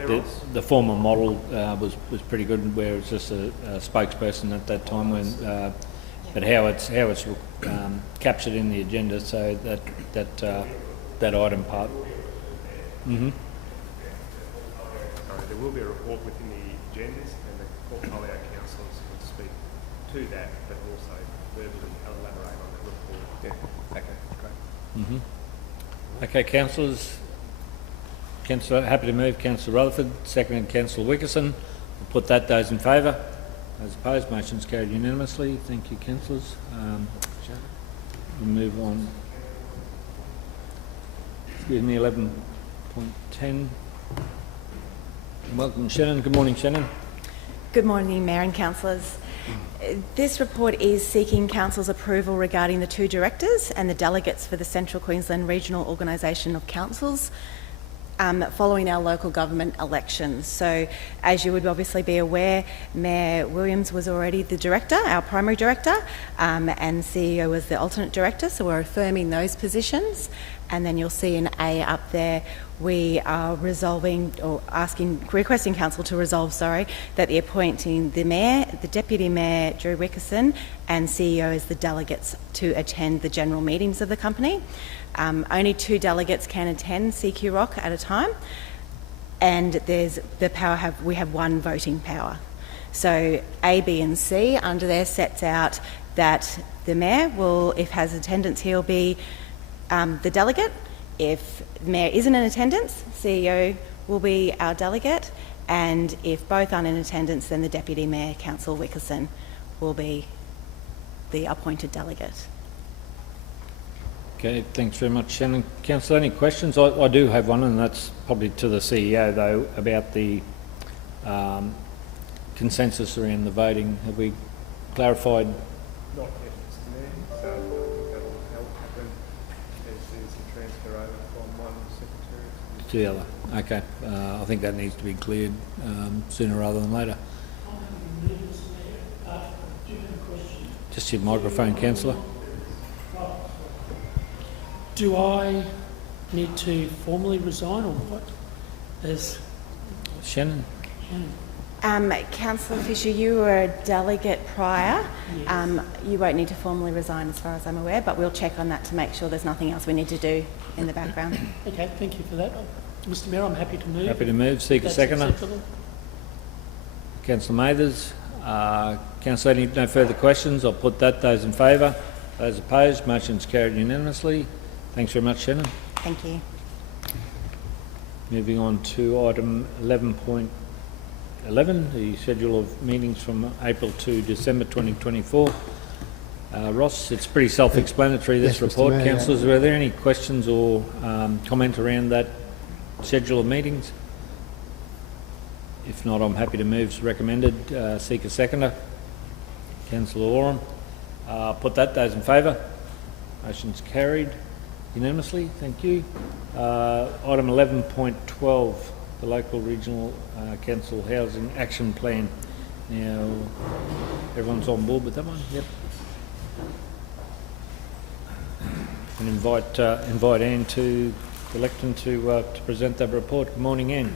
the former model was pretty good, where it's just a spokesperson at that time, when, but how it's captured in the agenda, so that item part. Mm-hmm. There will be a report within the agendas, and the portfolio councillors will speak to that, but also verbally elaborate on the report. Yeah. Okay. Great. Mm-hmm. Okay, councillors. Councillor, happy to move. Councillor Rutherford, seconded Councillor Wickerson. We'll put those in favour. Those opposed, motion's carried unanimously. Thank you, councillors. We'll move on. Excuse me, 11.10. Welcome, Shannon. Good morning, Shannon. Good morning, Mayor and councillors. This report is seeking council's approval regarding the 2 directors and the delegates for the Central Queensland Regional Organisation of Councils following our local government elections. So, as you would obviously be aware, Mayor Williams was already the director, our primary director, and CEO was the alternate director, so we're affirming those positions. And then you'll see an A up there, we are requesting council to resolve, that the appointing the mayor, the deputy mayor, Drew Wickerson, and CEO as the delegates to attend the general meetings of the company. Only 2 delegates can attend CQ Rock at a time, and there's we have 1 voting power. So A, B and C under there sets out that the mayor will, if has attendance, he'll be the delegate. If the mayor isn't in attendance, CEO will be our delegate, and if both aren't in attendance, then the deputy mayor, Councillor Wickerson, will be the appointed delegate. Okay, thanks very much, Shannon. Councillor, any questions? I do have one, and that's probably to the CEO, though, about the consensus around the voting? Have we clarified? Not yet, Mr Mayor, so I think that will help happen as there's a transfer over from one secretary To the other. Okay. I think that needs to be cleared sooner rather than later. Just your microphone, Councillor. Do I need to formally resign or what? As Shannon? Councillor Fisher, you were a delegate prior. You won't need to formally resign as far as I'm aware, but we'll check on that to make sure there's nothing else we need to do in the background. Okay, thank you for that. Mr Mayor, I'm happy to move. Happy to move. Seek a That's seconder. acceptable. Councillor Mathers. Councillor, any no further questions? I'll put that. Those in favour? Those opposed? Motion's carried unanimously. Thanks very much, Shannon. Thank you. Moving on to item 11.11, the schedule of meetings from April to December 2024. Ross, it's pretty self-explanatory, this Yes, Mr. report. Mayor. Councillors, were there any questions or comment around that schedule of meetings? If not, I'm happy to move as recommended. Seek a seconder. Councillor Oram. Put that. Those in favour? Motion's carried unanimously. Thank you. Item 11.12, the local regional council housing action plan. Now, everyone's on board with that one? Yep. And invite Anne to the lectern to present that report. Good morning, Anne.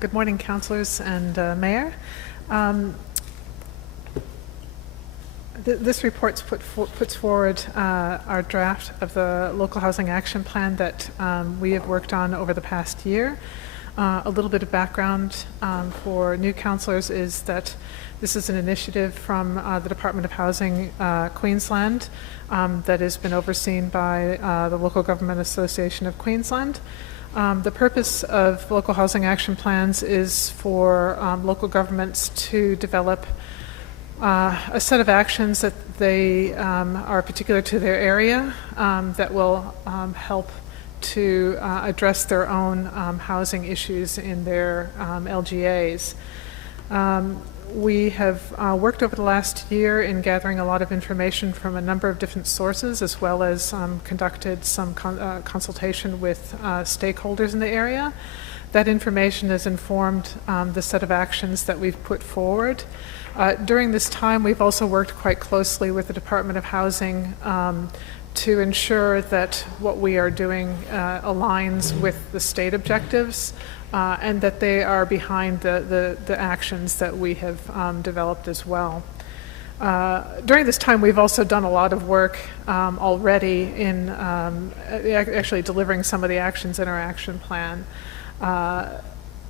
Good morning, councillors and Mayor. This report puts forward our draft of the local housing action plan that we have worked on over the past year. A little bit of background for new councillors is that this is an initiative from the Department of Housing Queensland that has been overseen by the Local Government Association of Queensland. The purpose of local housing action plans is for local governments to develop a set of actions that they are particular to their area that will help to address their own housing issues in their LGAs. We have worked over the last year in gathering a lot of information from a number of different sources, as well as conducted some consultation with stakeholders in the area. That information has informed the set of actions that we've put forward. During this time, we've also worked quite closely with the Department of Housing to ensure that what we are doing aligns with the state objectives and that they are behind the actions that we have developed as well. During this time, we've also done a lot of work already in actually delivering some of the actions in our action plan.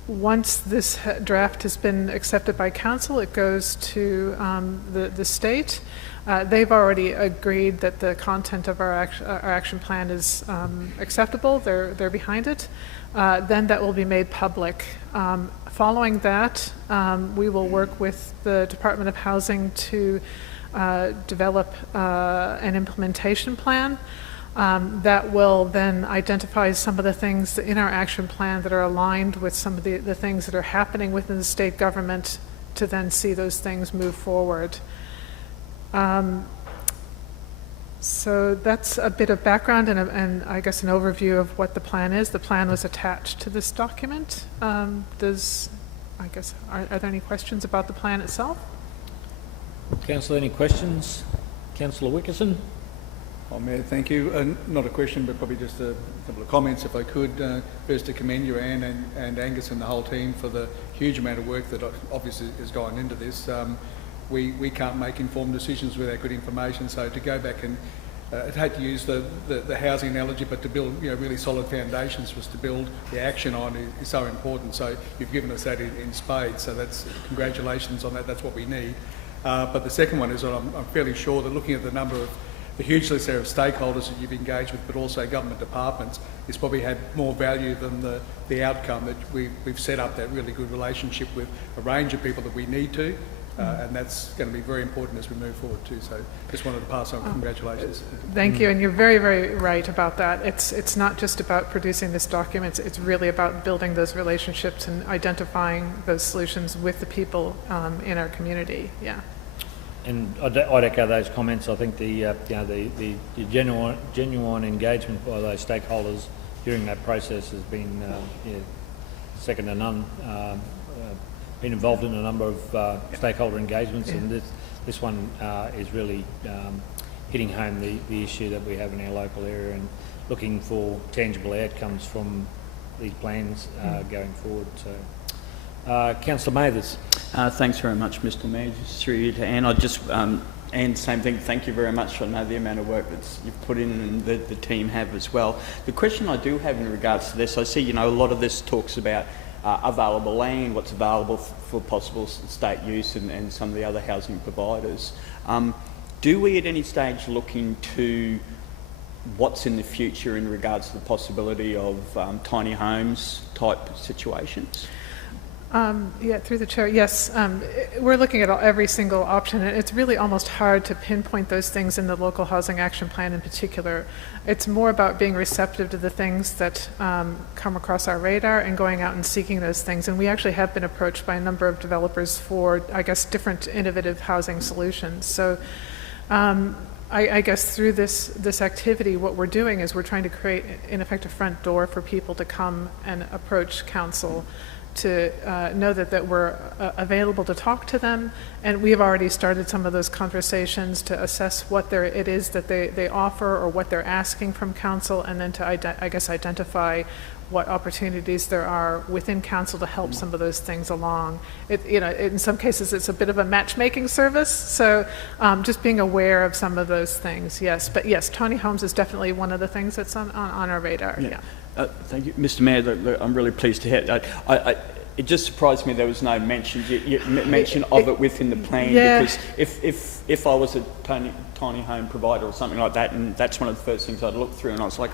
Once this draft has been accepted by council, it goes to the state. They've already agreed that the content of our action plan is acceptable. They're behind it. Then that will be made public. Following that, we will work with the Department of Housing to develop an implementation plan. That will then identify some of the things in our action plan that are aligned with some of the things that are happening within the state government to then see those things move forward. So that's a bit of background and I guess an overview of what the plan is. The plan was attached to this document. Are there any questions about the plan itself? Councillor, any questions? Councillor Wickerson. Oh, Mayor, thank you. Not a question, but probably just a couple of comments, if I could. First, to commend you, Anne, and Angus and the whole team for the huge amount of work that obviously has gone into this. We can't make informed decisions without good information, so to go back and I'd hate to use the housing analogy, but to build really solid foundations for us to build the action on is so important. So you've given us that in spades, so that's congratulations on that. That's what we need. But the second one is that I'm fairly sure that looking at the number of the huge list there of stakeholders that you've engaged with, but also government departments, it's probably had more value than the outcome that we've set up that really good relationship with a range of people that we need to. and that's going to be very important as we move forward too. So just wanted to pass on congratulations. Thank you, and you're very, very right about that. It's not just about producing this document, it's really about building those relationships and identifying those solutions with the people in our community, yeah. And I'd echo those comments. I think the genuine engagement by those stakeholders during that process has been second to none. Been involved in a number of stakeholder engagements, and this one is really hitting home the issue that we have in our local area and looking for tangible outcomes from these plans going forward. So, Councillor Mathers. Thanks very much, Mr Mayor. Just through you to Anne. I just Anne, same thing. Thank you very much. I know the amount of work that you've put in and the team have as well. The question I do have in regards to this, I see a lot of this talks about available land, what's available for possible state use and some of the other housing providers. Do we at any stage look into what's in the future in regards to the possibility of tiny homes type situations? Yeah, through the chair, yes. We're looking at every single option, and it's really almost hard to pinpoint those things in the local housing action plan in particular. It's more about being receptive to the things that come across our radar and going out and seeking those things. And we actually have been approached by a number of developers for, I guess, different innovative housing solutions. So I guess through this activity, what we're doing is we're trying to create, in effect, a front door for people to come and approach council to know that we're available to talk to them, and we've already started some of those conversations to assess what it is that they offer or what they're asking from council, and then to identify what opportunities there are within council to help some of those things along. In some cases it's a bit of a matchmaking service, so just being aware of some of those things, yes. But yes, tiny homes is definitely one of the things that's on our radar, yeah. Thank you, Mr Mayor. I'm really pleased to hear that. It just surprised me there was no mention of it within the plan, because if I was a tiny home provider or something like that, and that's one of the first things I'd look through, and I was like,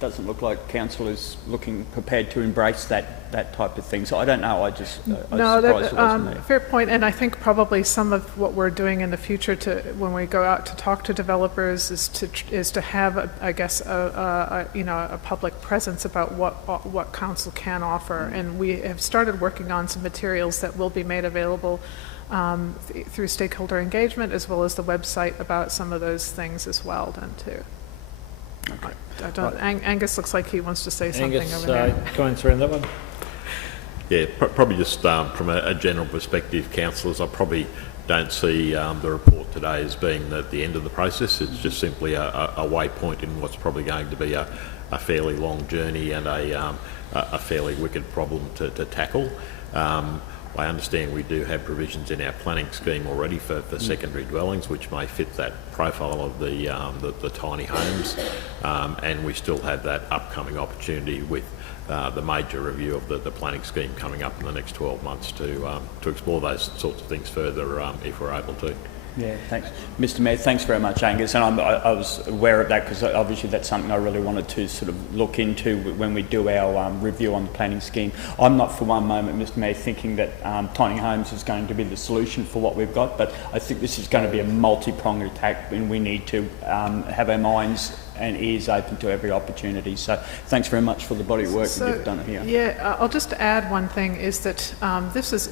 doesn't look like council is prepared to embrace that type of thing. So I don't know. I was surprised. Fair point, and I think probably some of what we're doing in the future when we go out to talk to developers is to have a public presence about what council can offer, and we have started working on some materials that will be made available through stakeholder engagement, as well as the website about some of those things as well then too. Okay. Angus looks like he wants to say something over there. Comments around that one? Yeah, probably just from a general perspective, councillors, I probably don't see the report today as being the end of the process. It's just simply a waypoint in what's probably going to be a fairly long journey and a fairly wicked problem to tackle. I understand we do have provisions in our planning scheme already for secondary dwellings, which may fit that profile of the tiny homes, and we still have that upcoming opportunity with the major review of the planning scheme coming up in the next 12 months to explore those sorts of things further if we're able to. Yeah, thanks. Mr Mayor, thanks very much, Angus. And I was aware of that because obviously that's something I really wanted to sort of look into when we do our review on the planning scheme. I'm not for one moment, Mr Mayor, thinking that tiny homes is going to be the solution for what we've got, but I think this is going to be a multi-pronged attack, and we need to have our minds and ears open to every opportunity. So thanks very much for the body of work that you've done here. Yeah, I'll just add one thing, is that this is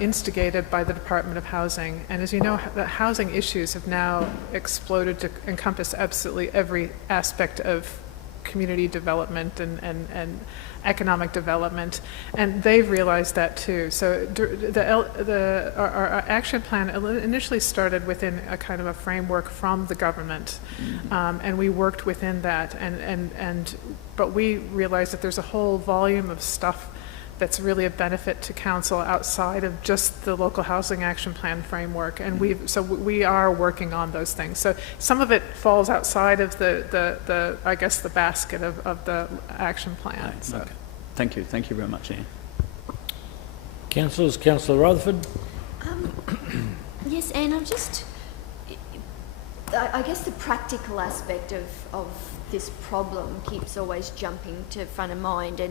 instigated by the Department of Housing, and as you know, the housing issues have now exploded to encompass absolutely every aspect of community development and economic development, and they've realized that too. So our action plan initially started within a kind of a framework from the government, and we worked within that, but we realized that there's a whole volume of stuff that's really a benefit to council outside of just the local housing action plan framework, and we are working on those things. So some of it falls outside of the I guess the basket of the action plan. Right, so. okay. Thank you very much, Ian. Councillors, Councillor Rutherford. Yes, Anne, I guess the practical aspect of this problem keeps always jumping to front of mind,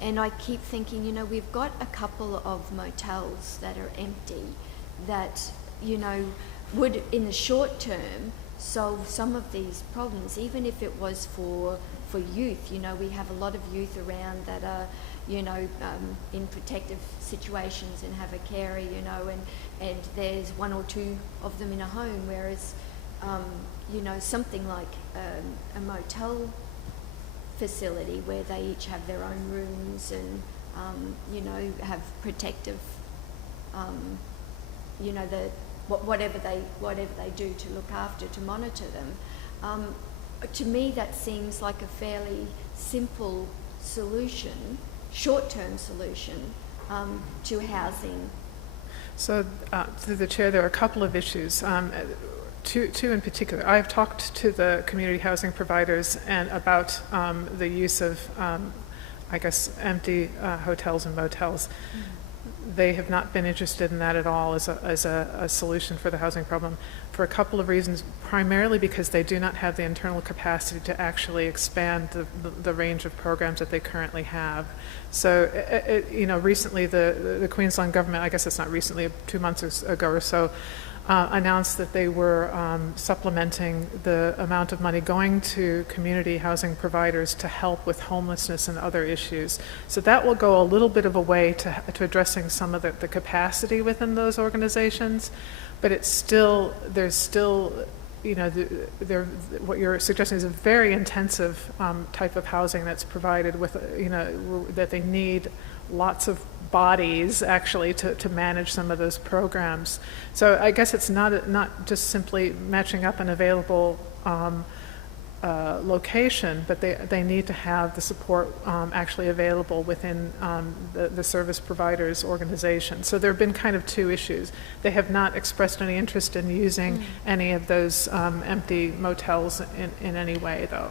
and I keep thinking, we've got a couple of motels that are empty that, you know, would in the short term solve some of these problems, even if it was for youth. You know, we have a lot of youth around that are, you know, in protective situations and have a carer, you know, and there's one or two of them in a home, whereas, you know, something like a motel facility where they each have their own rooms and, you know, have protective, you know, whatever they do to look after, to monitor them. To me, that seems like a fairly simple solution, short-term solution, to housing. So, through the chair, there are a couple of issues. Two in particular. I've talked to the community housing providers and about the use of, I guess, empty hotels and motels. They have not been interested in that at all as a solution for the housing problem, for a couple of reasons, primarily because they do not have the internal capacity to actually expand the range of programs that they currently have. So, you know, recently the Queensland government, I guess it's not recently, 2 months ago or so, announced that they were supplementing the amount of money going to community housing providers to help with homelessness and other issues. So that will go a little bit of a way to addressing some of the capacity within those organizations, but it's still, there's still, you know, what you're suggesting is a very intensive type of housing that's provided with, you know, that they need lots of bodies actually to manage some of those programs. So I guess it's not just simply matching up an available location, but they need to have the support actually available within the service providers organization. So there have been kind of two issues. They have not expressed any interest in using any of those empty motels in any way, though.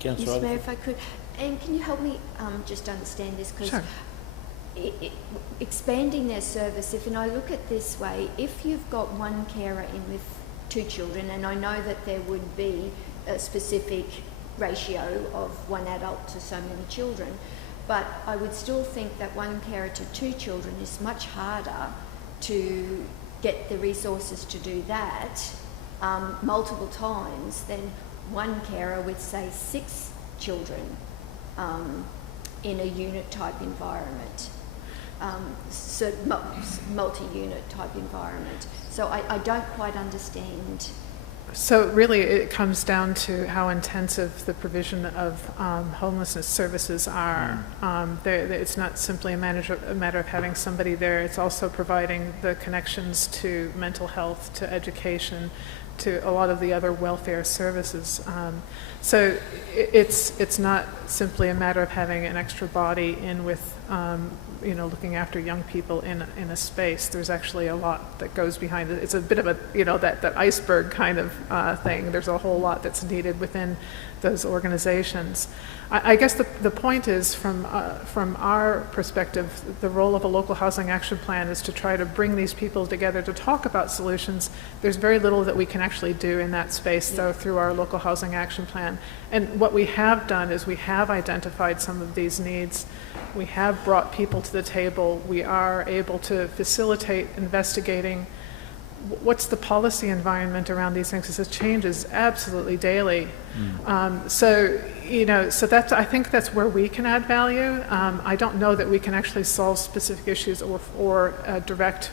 Mr. Mayor, if I could, and can you help me just understand this? Because sure. Expanding their service, if, and I look at this way, if you've got one carer in with 2 children, and I know that there would be a specific ratio of 1 adult to so many children, but I would still think that 1 carer to 2 children is much harder to get the resources to do that multiple times than 1 carer with, say, 6 children in a unit type environment. So multi-unit type environment. So I don't quite understand. So really it comes down to how intensive the provision of homelessness services are. It's not simply a matter of having somebody there, it's also providing the connections to mental health, to education, to a lot of the other welfare services. So it's not simply a matter of having an extra body in with you know, looking after young people in a space. There's actually a lot that goes behind it. It's a bit of a, you know, that iceberg kind of thing. There's a whole lot that's needed within those organizations. I guess the point is, from our perspective, the role of a local housing action plan is to try to bring these people together to talk about solutions. There's very little that we can actually do in that space, though, through our local housing action plan. And what we have done is we have identified some of these needs. We have brought people to the table. We are able to facilitate investigating what's the policy environment around these things, because it changes absolutely daily. So, you know, so that's, I think that's where we can add value. I don't know that we can actually solve specific issues or direct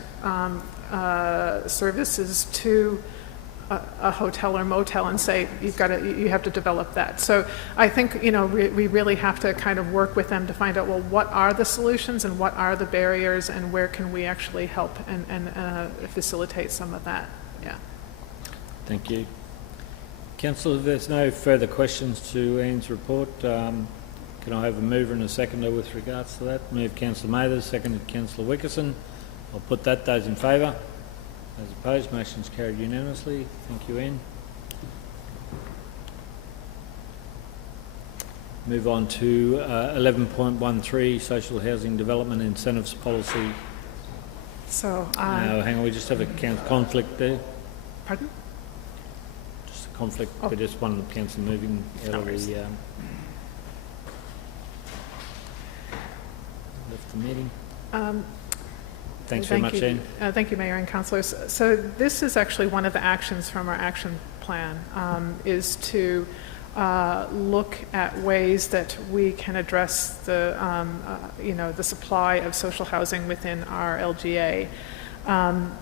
services to a hotel or motel and say you have to develop that. So I think, you know, we really have to kind of work with them to find out, well, what are the solutions and what are the barriers and where can we actually help and facilitate some of that. Yeah. Thank you. Councillor, if there's no further questions to Anne's report, can I have a mover and a seconder with regards to that? Move Councillor Mathers, seconded Councillor Wickerson. I'll put that. Those in favour? Those opposed? Motion's carried unanimously. Thank you, Anne. Move on to 11.13, Social Housing Development Incentives Policy. So, hang on, we just have a conflict there. Pardon? Just a conflict. We just one councillor moving out of the left the meeting. Thanks very much, Ian. Thank you, Mayor and councillors. So this is actually one of the actions from our action plan, is to look at ways that we can address the, the supply of social housing within our LGA. I'm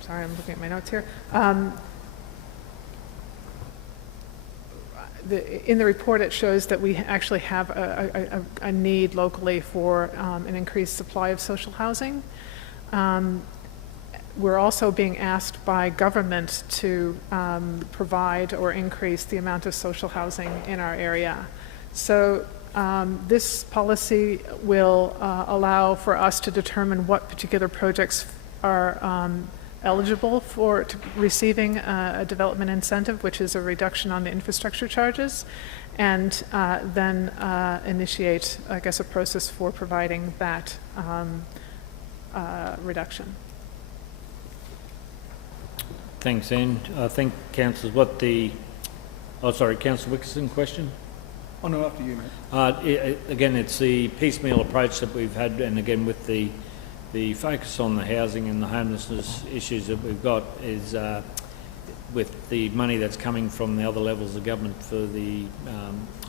sorry, I'm looking at my notes here. In the report, it shows that we actually have a need locally for an increased supply of social housing. We're also being asked by government to provide or increase the amount of social housing in our area. So this policy will allow for us to determine what particular projects are eligible for receiving a development incentive, which is a reduction on the infrastructure charges, and then initiate, I guess, a process for providing that reduction. Thanks, Anne. I think, councillors, Councillor Wickerson, question? Oh, no, after you, mate. Again, it's the piecemeal approach that we've had, and again, with the focus on the housing and the homelessness issues that we've got is with the money that's coming from the other levels of government for the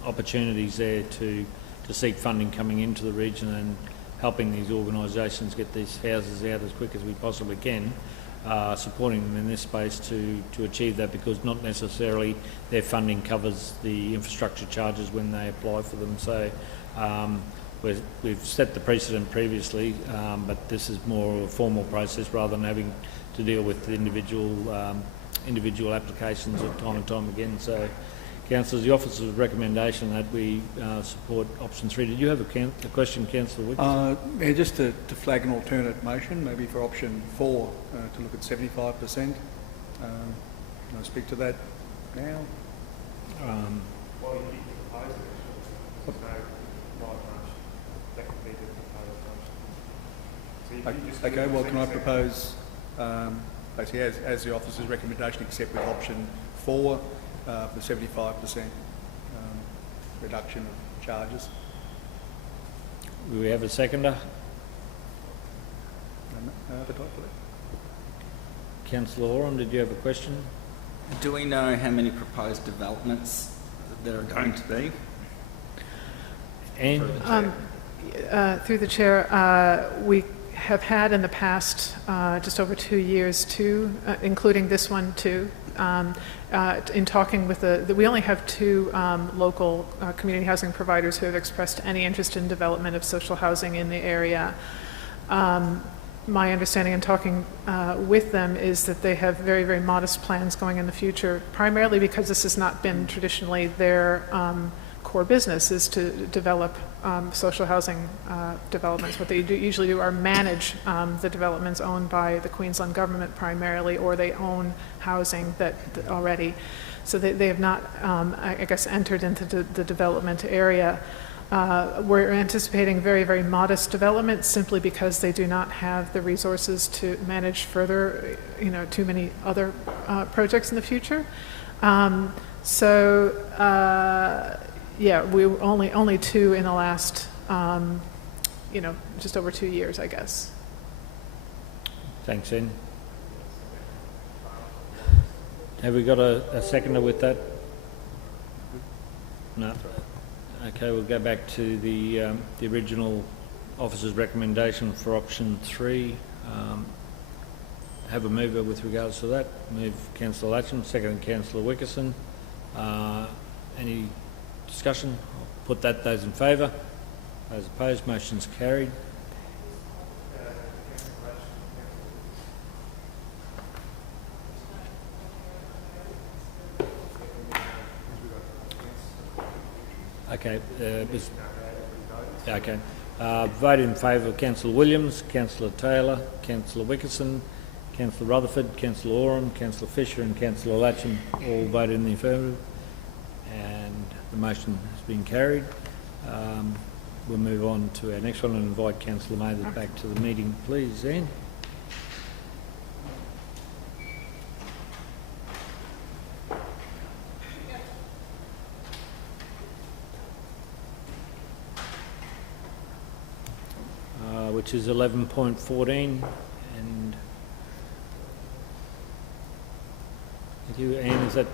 opportunities there to seek funding coming into the region and helping these organisations get these houses out as quick as we possibly can, supporting them in this space to achieve that, because not necessarily their funding covers the infrastructure charges when they apply for them. So we've set the precedent previously, but this is more of a formal process rather than having to deal with the individual applications at time and time again. So, councillors, the officer's recommendation that we support option 3. Did you have a question, Councillor Wickerson? Yeah, just to flag an alternate motion, maybe for option 4, to look at 75%. Can I speak to that now? Well, you proposed it, so not much. That could be the proposed motion. So you just Okay, well, can I propose, basically, as the officer's recommendation, except with option 4, the 75% reduction of charges? Do we have a seconder? Councillor Oram, did you have a question? Do we know how many proposed developments there are going to be? And through the chair, we have had in the past just over 2 years, including this one too. In talking with we only have 2 local community housing providers who have expressed any interest in development of social housing in the area. My understanding in talking with them is that they have very, very modest plans going in the future, primarily because this has not been traditionally their core business, is to develop social housing developments. What they usually do are manage the developments owned by the Queensland government primarily, or they own housing that already. So they have not, I guess, entered into the development area. We're anticipating very, very modest development simply because they do not have the resources to manage further, too many other projects in the future. Yeah, we were only 2 in the last, just over 2 years, I guess. Thanks, Ian. Have we got a seconder with that? No. Okay, we'll go back to the original officer's recommendation for option 3. Have a mover with regards to that. Move Councillor Latcham, second Councillor Wickerson. Any discussion? I'll put that. Those in favour? Those opposed? Motion's carried. Okay. Okay. Voted in favour of Councillor Williams, Councillor Taylor, Councillor Wickerson, Councillor Rutherford, Councillor Oram, Councillor Fisher and Councillor Latcham all voted in the affirmative, and the motion has been carried. We'll move on to our next one and invite Councillor Mather back to the meeting, please, Anne. which is 11.14, and thank you, Anne,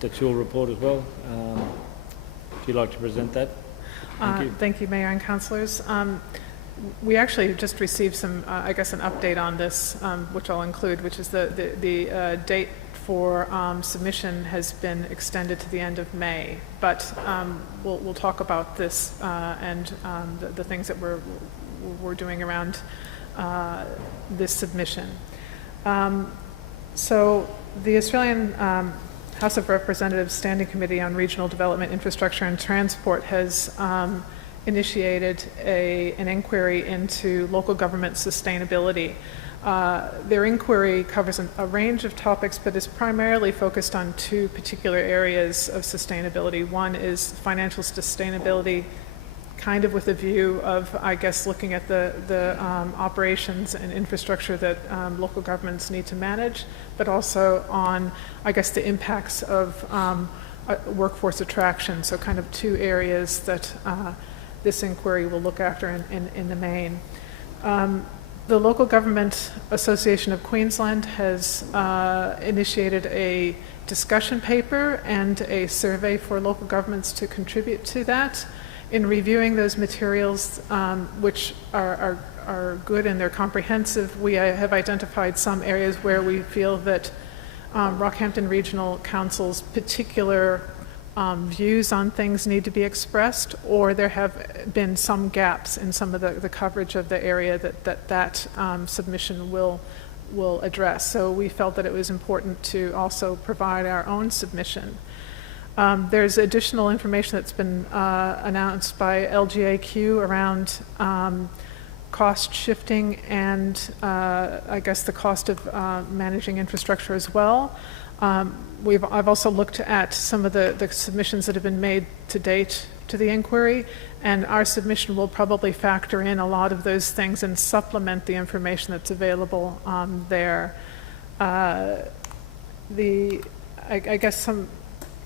that's your report as well. If you'd like to present that. Thank you, Mayor and Councillors. We actually just received some, I guess, an update on this, which I'll include, which is the date for submission has been extended to the end of May. But we'll talk about this and the things that we're doing around this submission. So the Australian House of Representatives Standing Committee on Regional Development, Infrastructure and Transport has initiated an inquiry into local government sustainability. Their inquiry covers a range of topics, but is primarily focused on two particular areas of sustainability. One is financial sustainability, kind of with a view of, I guess, looking at the operations and infrastructure that local governments need to manage, but also on, I guess, the impacts of workforce attraction. So kind of two areas that this inquiry will look after in the main. The Local Government Association of Queensland has initiated a discussion paper and a survey for local governments to contribute to that. In reviewing those materials, which are good and they're comprehensive, we have identified some areas where we feel that Rockhampton Regional Council's particular views on things need to be expressed, or there have been some gaps in some of the coverage of the area that submission will address. So we felt that it was important to also provide our own submission. There's additional information that's been announced by LGAQ around cost shifting and I guess the cost of managing infrastructure as well. I've also looked at some of the submissions that have been made to date to the inquiry, and our submission will probably factor in a lot of those things and supplement the information that's available there. I guess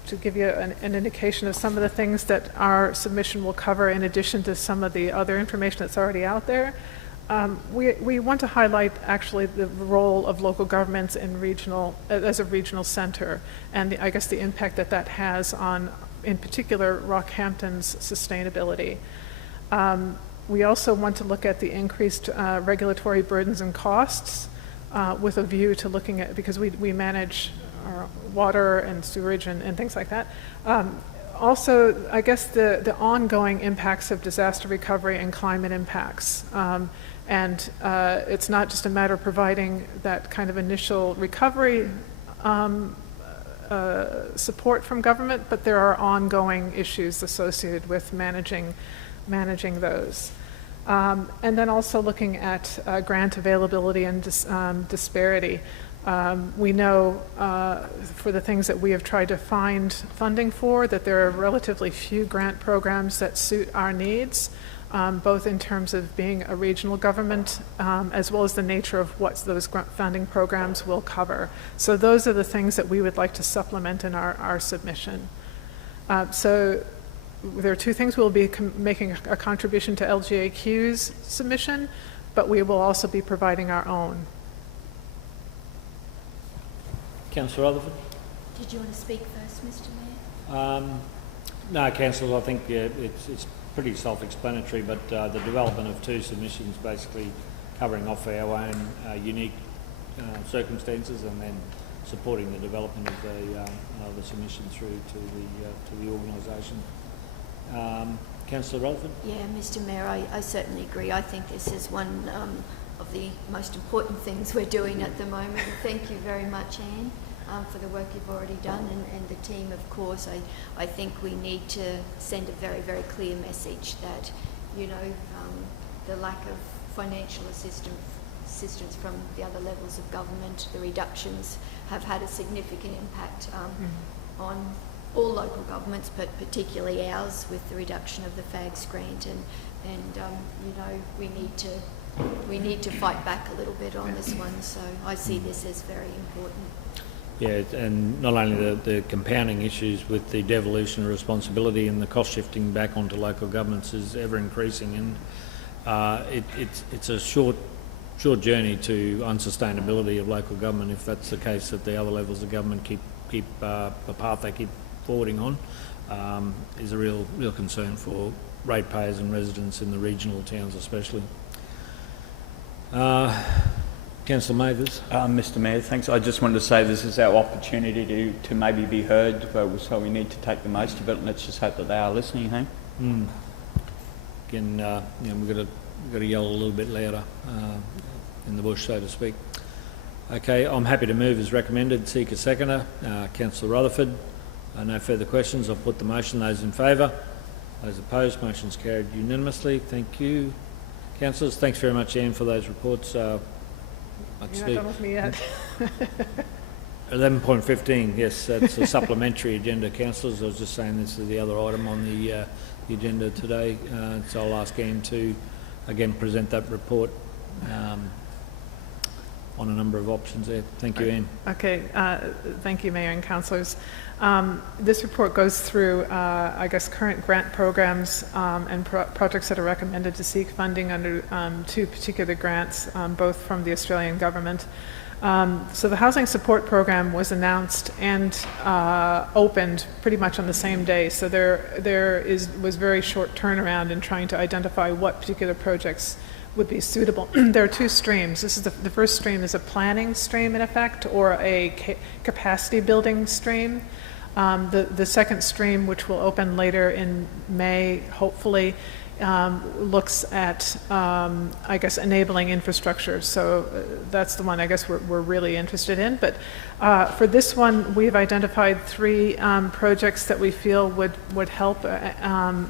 to give you an indication of some of the things that our submission will cover in addition to some of the other information that's already out there. We want to highlight actually the role of local governments in as a regional centre, and I guess the impact that has on, in particular, Rockhampton's sustainability. We also want to look at the increased regulatory burdens and costs with a view to looking at, because we manage our water and sewerage and things like that. Also, I guess the ongoing impacts of disaster recovery and climate impacts. And it's not just a matter of providing that kind of initial recovery support from government, but there are ongoing issues associated with managing those. And then also looking at grant availability and disparity. We know for the things that we have tried to find funding for that there are relatively few grant programs that suit our needs, both in terms of being a regional government as well as the nature of what those funding programs will cover. So those are the things that we would like to supplement in our submission. So there are two things. We'll be making a contribution to LGAQ's submission, but we will also be providing our own. Councillor Rutherford? Did you want to speak first, Mr Mayor? No, Councillor, I think it's pretty self-explanatory, but the development of two submissions basically covering off our own unique circumstances and then supporting the development of the submission through to the organisation. Councillor Rutherford? Yeah, Mr Mayor, I certainly agree. I think this is one of the most important things we're doing at the moment. Thank you very much, Anne, for the work you've already done, and the team, of course. I think we need to send a very, very clear message that, you know, the lack of financial assistance from the other levels of government, the reductions have had a significant impact on all local governments, but particularly ours with the reduction of the FAGS grant, and you know, we need to fight back a little bit on this one. So I see this as very important. Yeah, and not only the compounding issues with the devolution of responsibility and the cost shifting back onto local governments is ever increasing, and it's a short journey to unsustainability of local government if that's the case that the other levels of government keep the path they keep forwarding on, is a real concern for ratepayers and residents in the regional towns especially. Councillor Mathers. Mr Mayor, thanks. I just wanted to say this is our opportunity to maybe be heard, so we need to take the most of it, and let's just hope that they are listening, hey? Again, we've got to yell a little bit louder in the bush, so to speak. Okay, I'm happy to move as recommended. Seek a seconder. Councillor Rutherford. No further questions. I'll put the motion. Those in favour? Those opposed? Motion's carried unanimously. Thank you, councillors. Thanks very much, Anne, for those reports. You're not done with me yet. 11.15, yes, that's a supplementary agenda, councillors. I was just saying this is the other item on the agenda today, so I'll ask Anne to again present that report on a number of options there. Thank you, Anne. Okay, thank you, Mayor and councillors. This report goes through, I guess, current grant programs and projects that are recommended to seek funding under two particular grants, both from the Australian government. So the Housing Support Program was announced and opened pretty much on the same day. So there was very short turnaround in trying to identify what particular projects would be suitable. There are two streams. This is the first stream is a planning stream in effect, or a capacity building stream. The second stream, which will open later in May, hopefully, looks at, I guess, enabling infrastructure. So that's the one I guess we're really interested in. But for this one, we've identified three projects that we feel would help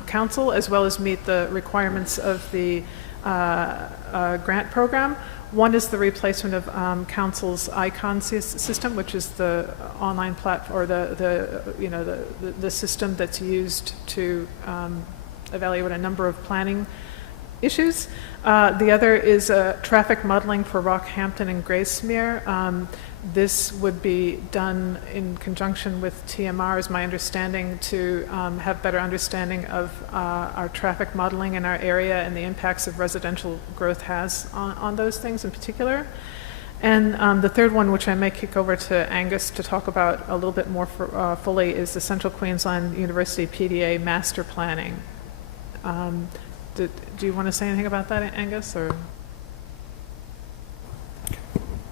council, as well as meet the requirements of the grant program. One is the replacement of council's ICON system, which is the online platform, or the system that's used to evaluate a number of planning issues. The other is traffic modeling for Rockhampton and Gracemere. This would be done in conjunction with TMR, is my understanding, to have better understanding of our traffic modeling in our area and the impacts of residential growth has on those things in particular. And the third one, which I may kick over to Angus to talk about a little bit more fully, is the Central Queensland University PDA Master Planning. Do you want to say anything about that, Angus? Or?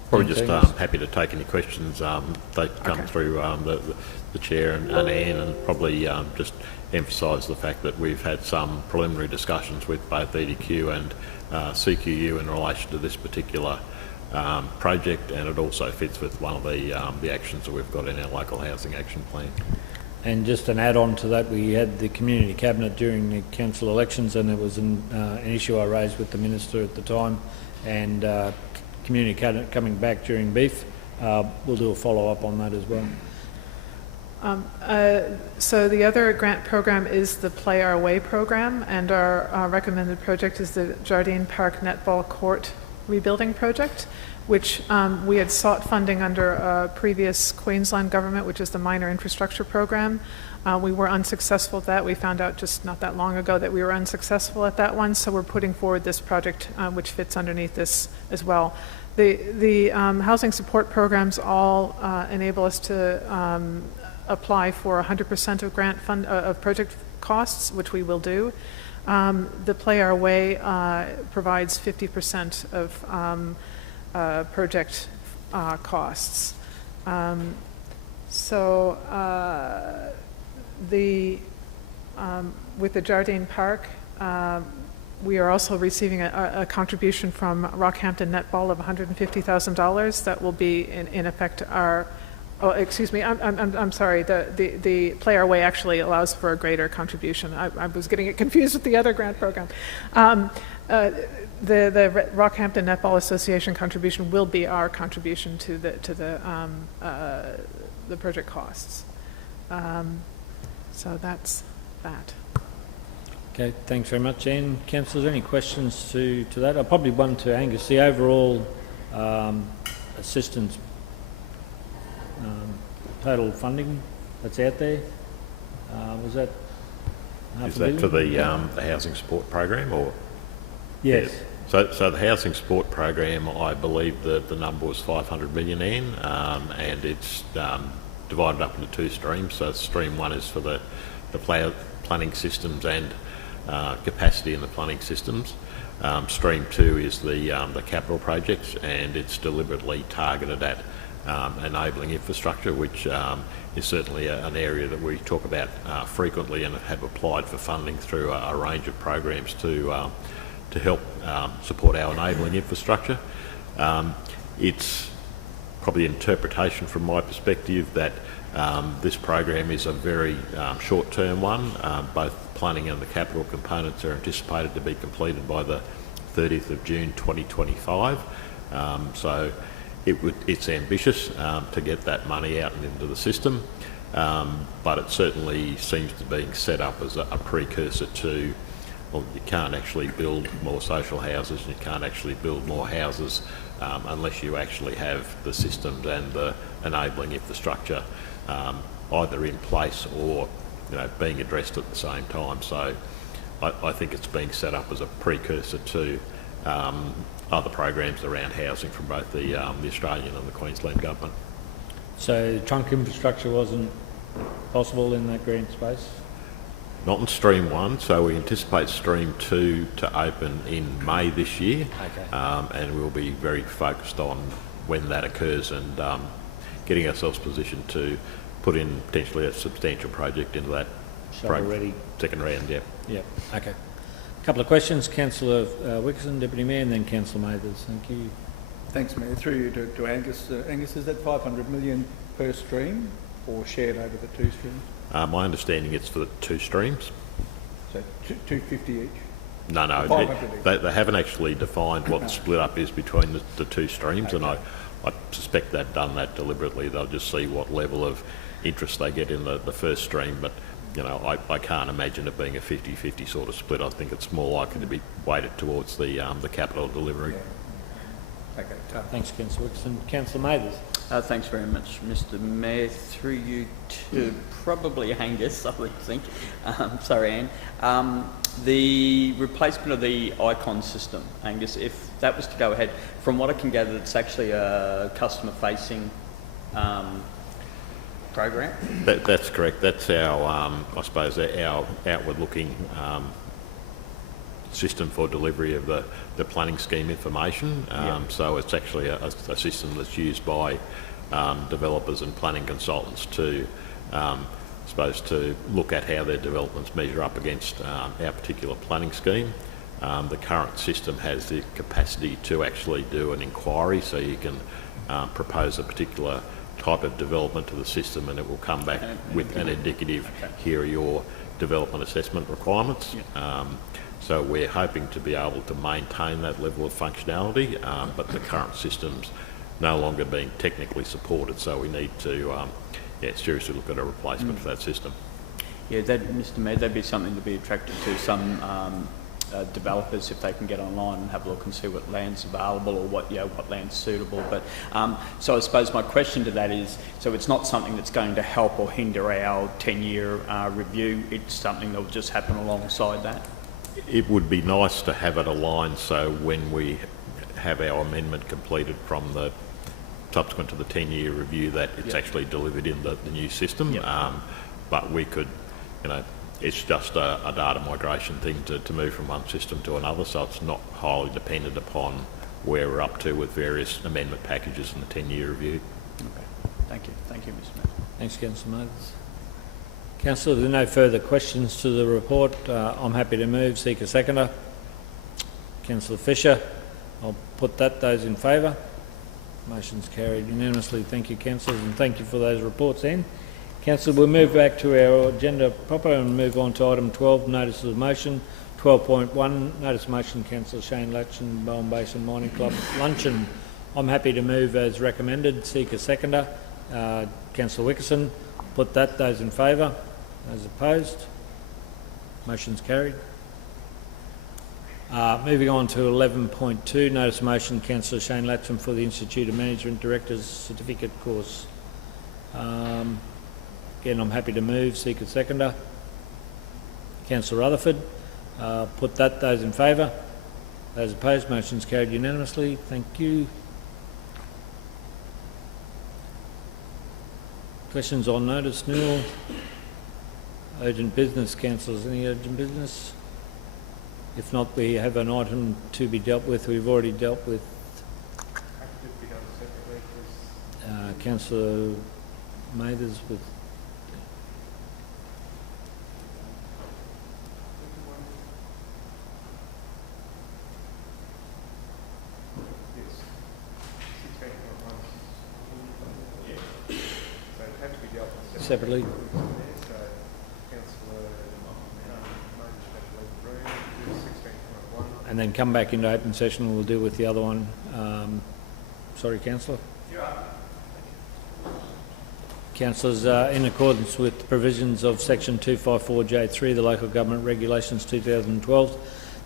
Probably just happy to take any questions that come through the chair and Anne, and probably just emphasise the fact that we've had some preliminary discussions with both EDQ and CQU in relation to this particular project, and it also fits with one of the actions that we've got in our local housing action plan. And just an add-on to that, we had the community cabinet during the council elections, and it was an issue I raised with the minister at the time, and community cabinet coming back during beef. We'll do a follow-up on that as well. So the other grant program is the Play Our Way program, and our recommended project is the Jardine Park Netball Court rebuilding project, which we had sought funding under a previous Queensland government, which is the Minor Infrastructure Program. We were unsuccessful at that. We found out just not that long ago that we were unsuccessful at that one, so we're putting forward this project, which fits underneath this as well. The housing support programs all enable us to apply for 100% of grant fund of project costs, which we will do. The Play Our Way provides 50% of project costs. With the Jardine Park, we are also receiving a contribution from Rockhampton Netball of $150,000 that will be in effect our. Oh, excuse me. I'm sorry. The Play Our Way actually allows for a greater contribution. I was getting it confused with the other grant program. The Rockhampton Netball Association contribution will be our contribution to the project costs. So that's that. Okay, thanks very much, Anne. Councillors, any questions to that? I'll probably one to Angus. The overall assistance total funding that's out there, was that? Is that for the housing support program, or? Yes. So the housing support program, I believe the number was 500 million, Anne, and it's divided up into two streams. So stream one is for the planning systems and capacity in the planning systems. Stream two is the capital projects, and it's deliberately targeted at enabling infrastructure, which is certainly an area that we talk about frequently and have applied for funding through a range of programs to help support our enabling infrastructure. It's probably interpretation from my perspective that this program is a very short-term one. Both planning and the capital components are anticipated to be completed by the 30th of June 2025. So it's ambitious to get that money out and into the system, but it certainly seems to be set up as a precursor to, well, you can't actually build more social houses, you can't actually build more houses unless you actually have the systems and the enabling infrastructure either in place or being addressed at the same time. So I think it's being set up as a precursor to other programs around housing from both the Australian and the Queensland government. So trunk infrastructure wasn't possible in that green space? Not in stream one, so we anticipate stream two to open in May this year. Okay. And we'll be very focused on when that occurs and getting ourselves positioned to put in potentially a substantial project into that Shovel-ready. second round, yeah. Yeah, okay. A couple of questions. Councillor Wickerson, Deputy Mayor, and then Councillor Mathers. Thank you. Thanks, Mayor. Through you to Angus. Angus, is that 500 million per stream or shared over the two streams? My understanding it's for the two streams. So 250 each? No, 500 each. they haven't actually defined what the split up is between the two streams, and I suspect they've done that deliberately. They'll just see what level of interest they get in the first stream, but I can't imagine it being a 50-50 sort of split. I think it's more likely to be weighted towards the capital delivery. Okay, tough. Thanks, Councillor Wickerson. Councillor Mathers. Thanks very much, Mr. Mayor. Through you to probably Angus, I would think. Sorry, Anne. The replacement of the Icon system, Angus, if that was to go ahead, from what I can gather, it's actually a customer-facing program? That's correct. That's our, I suppose, our outward-looking system for delivery of the planning scheme information. So it's actually a system that's used by developers and planning consultants to, I suppose, to look at how their developments measure up against our particular planning scheme. The current system has the capacity to actually do an inquiry, so you can propose a particular type of development to the system and it will come back with an indicative, here are your development assessment requirements. So we're hoping to be able to maintain that level of functionality, but the current system's no longer being technically supported, so we need to seriously look at a replacement for that system. Yeah, Mr. Mayor, that'd be something to be attractive to some developers if they can get online and have a look and see what land's available or what land's suitable. But so I suppose my question to that is, so it's not something that's going to help or hinder our 10-year review. It's something that will just happen alongside that. It would be nice to have it aligned so when we have our amendment completed from the subsequent to the 10-year review that it's actually delivered in the new system. But we could, it's just a data migration thing to move from one system to another, so it's not highly dependent upon where we're up to with various amendment packages in the 10-year review. Okay, thank you. Thank you, Mr. Mayor. Thanks, Councillor Mathers. Councillor, there are no further questions to the report. I'm happy to move. Seek a seconder. Councillor Fisher. I'll put that. Those in favour? Motion's carried unanimously. Thank you, councillors, and thank you for those reports, Anne. Councillor, we'll move back to our agenda proper and move on to item 12, notice of motion. 12.1, notice of motion, Councillor Shane Latchin, Bowen Basin Mining Club luncheon. I'm happy to move as recommended. Seek a seconder. Councillor Wickerson. Put that. Those in favour? Those opposed? Motion's carried. Moving on to 11.2, notice of motion, Councillor Shane Latchin for the Institute of Management Directors Certificate course. Again, I'm happy to move. Seek a seconder. Councillor Rutherford. Put that. Those in favour? Those opposed, motion's carried unanimously. Thank you. Questions on notice, Newell? Urgent business, councillors. Any urgent business? If not, we have an item to be dealt with. We've already dealt with Councillor Mathers with separately. And then come back into open session and we'll deal with the other one. Sorry, Councillor. Councillors, in accordance with the provisions of Section 254J3, the Local Government Regulations 2012,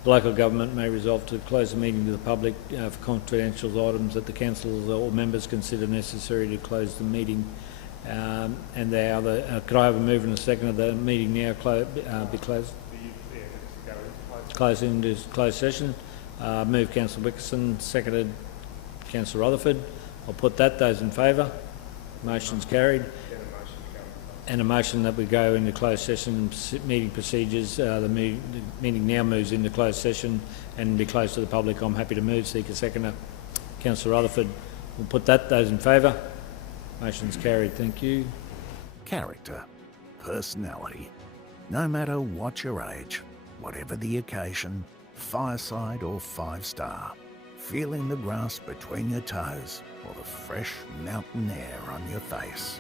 the local government may resolve to close the meeting to the public for confidential items that the councillors or members consider necessary to close the meeting. And they are the. Could I have a move and a second of the meeting now be closed? Close into closed session. Move Councillor Wickerson, seconded Councillor Rutherford. I'll put that. Those in favour? Motion's carried. And a motion that we go into closed session meeting procedures. The meeting now moves into closed session and be closed to the public. I'm happy to move. Seek a seconder. Councillor Rutherford. We'll put that. Those in favour? Motion's carried. Thank you. Character, personality, no matter what your age, whatever the occasion, fireside or 5-star, feeling the grass between your toes or the fresh mountain air on your face.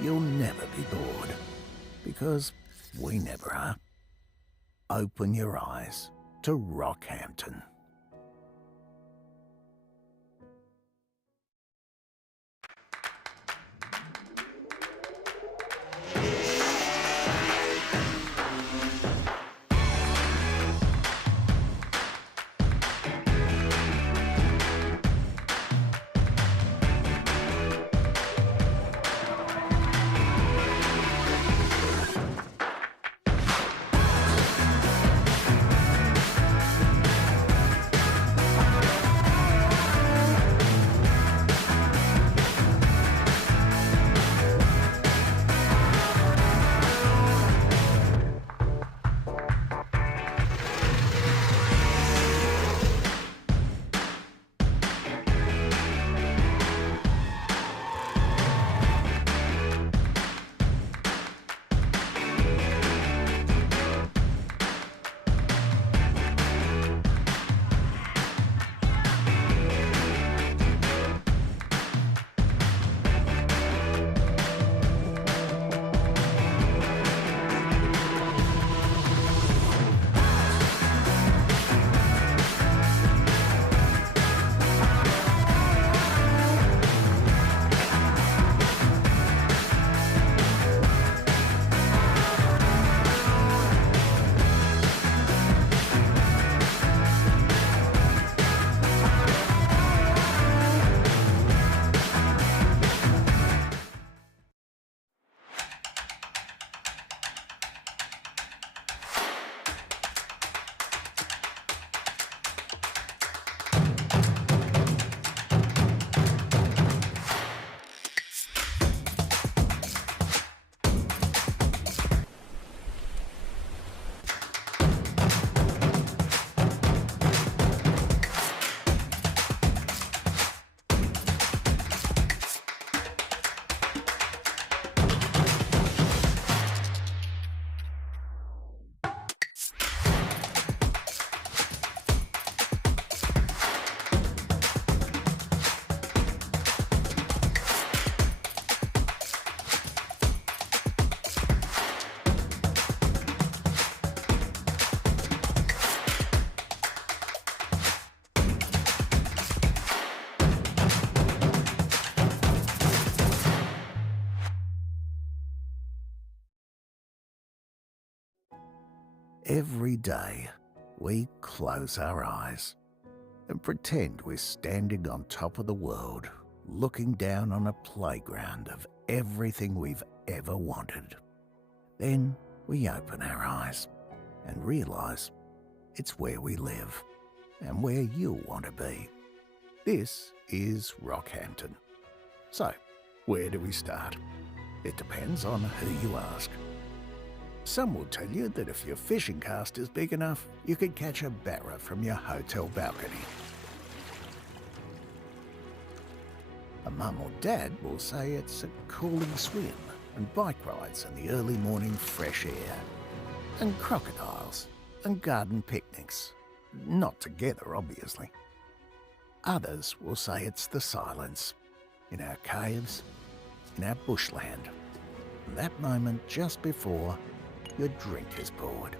You'll never be bored, because we never are. Open your eyes to Rockhampton. Every day, we close our eyes and pretend we're standing on top of the world, looking down on a playground of everything we've ever wanted. Then we open our eyes and realise it's where we live, and where you'll want to be. This is Rockhampton. So, where do we start? It depends on who you ask. Some will tell you that if your fishing cast is big enough, you could catch a barra from your hotel balcony. A mum or dad will say it's a cooling swim and bike rides in the early morning fresh air, and crocodiles and garden picnics. Not together, obviously. Others will say it's the silence, in our caves, in our bushland, that moment just before your drink is poured.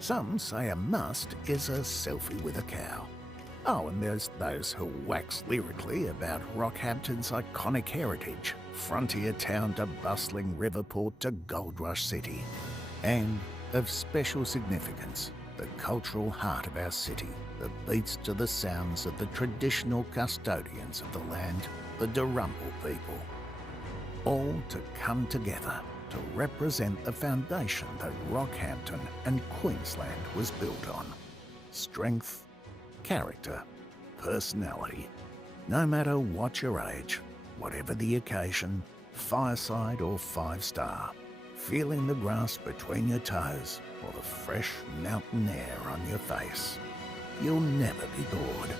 Some say a must is a selfie with a cow. Oh, and there's those who wax lyrically about Rockhampton's iconic heritage, frontier town to bustling river port to gold rush city. And of special significance, the cultural heart of our city that beats to the sounds of the traditional custodians of the land, the Darumbal people. All to come together to represent the foundation that Rockhampton and Queensland was built on. Strength, character, personality. No matter what your age, whatever the occasion, fireside or 5-star, feeling the grass between your toes or the fresh mountain air on your face, you'll never be bored,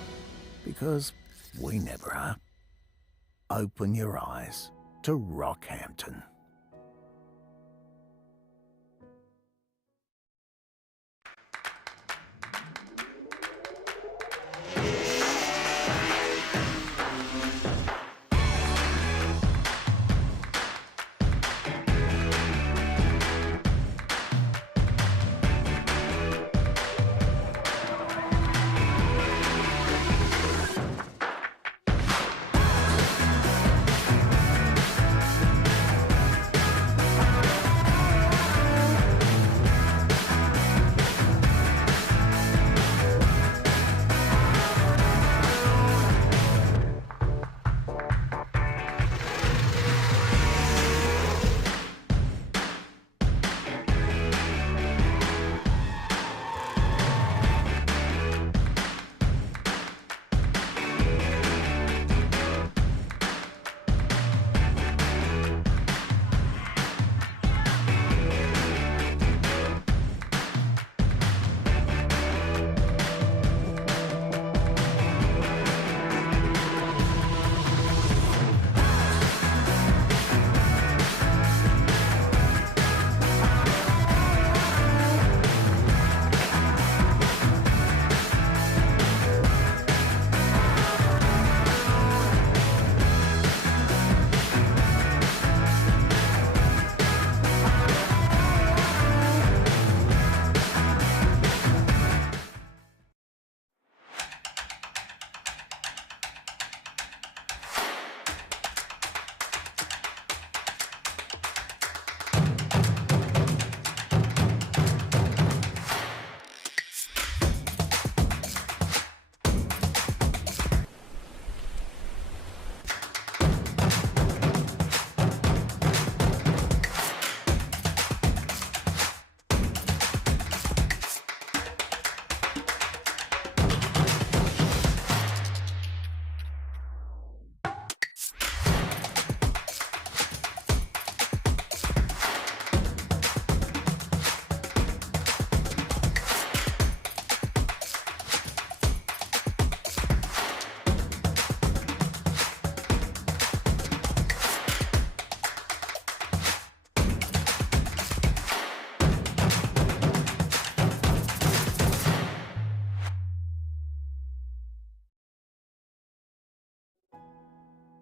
because we never are. Open your eyes to Rockhampton.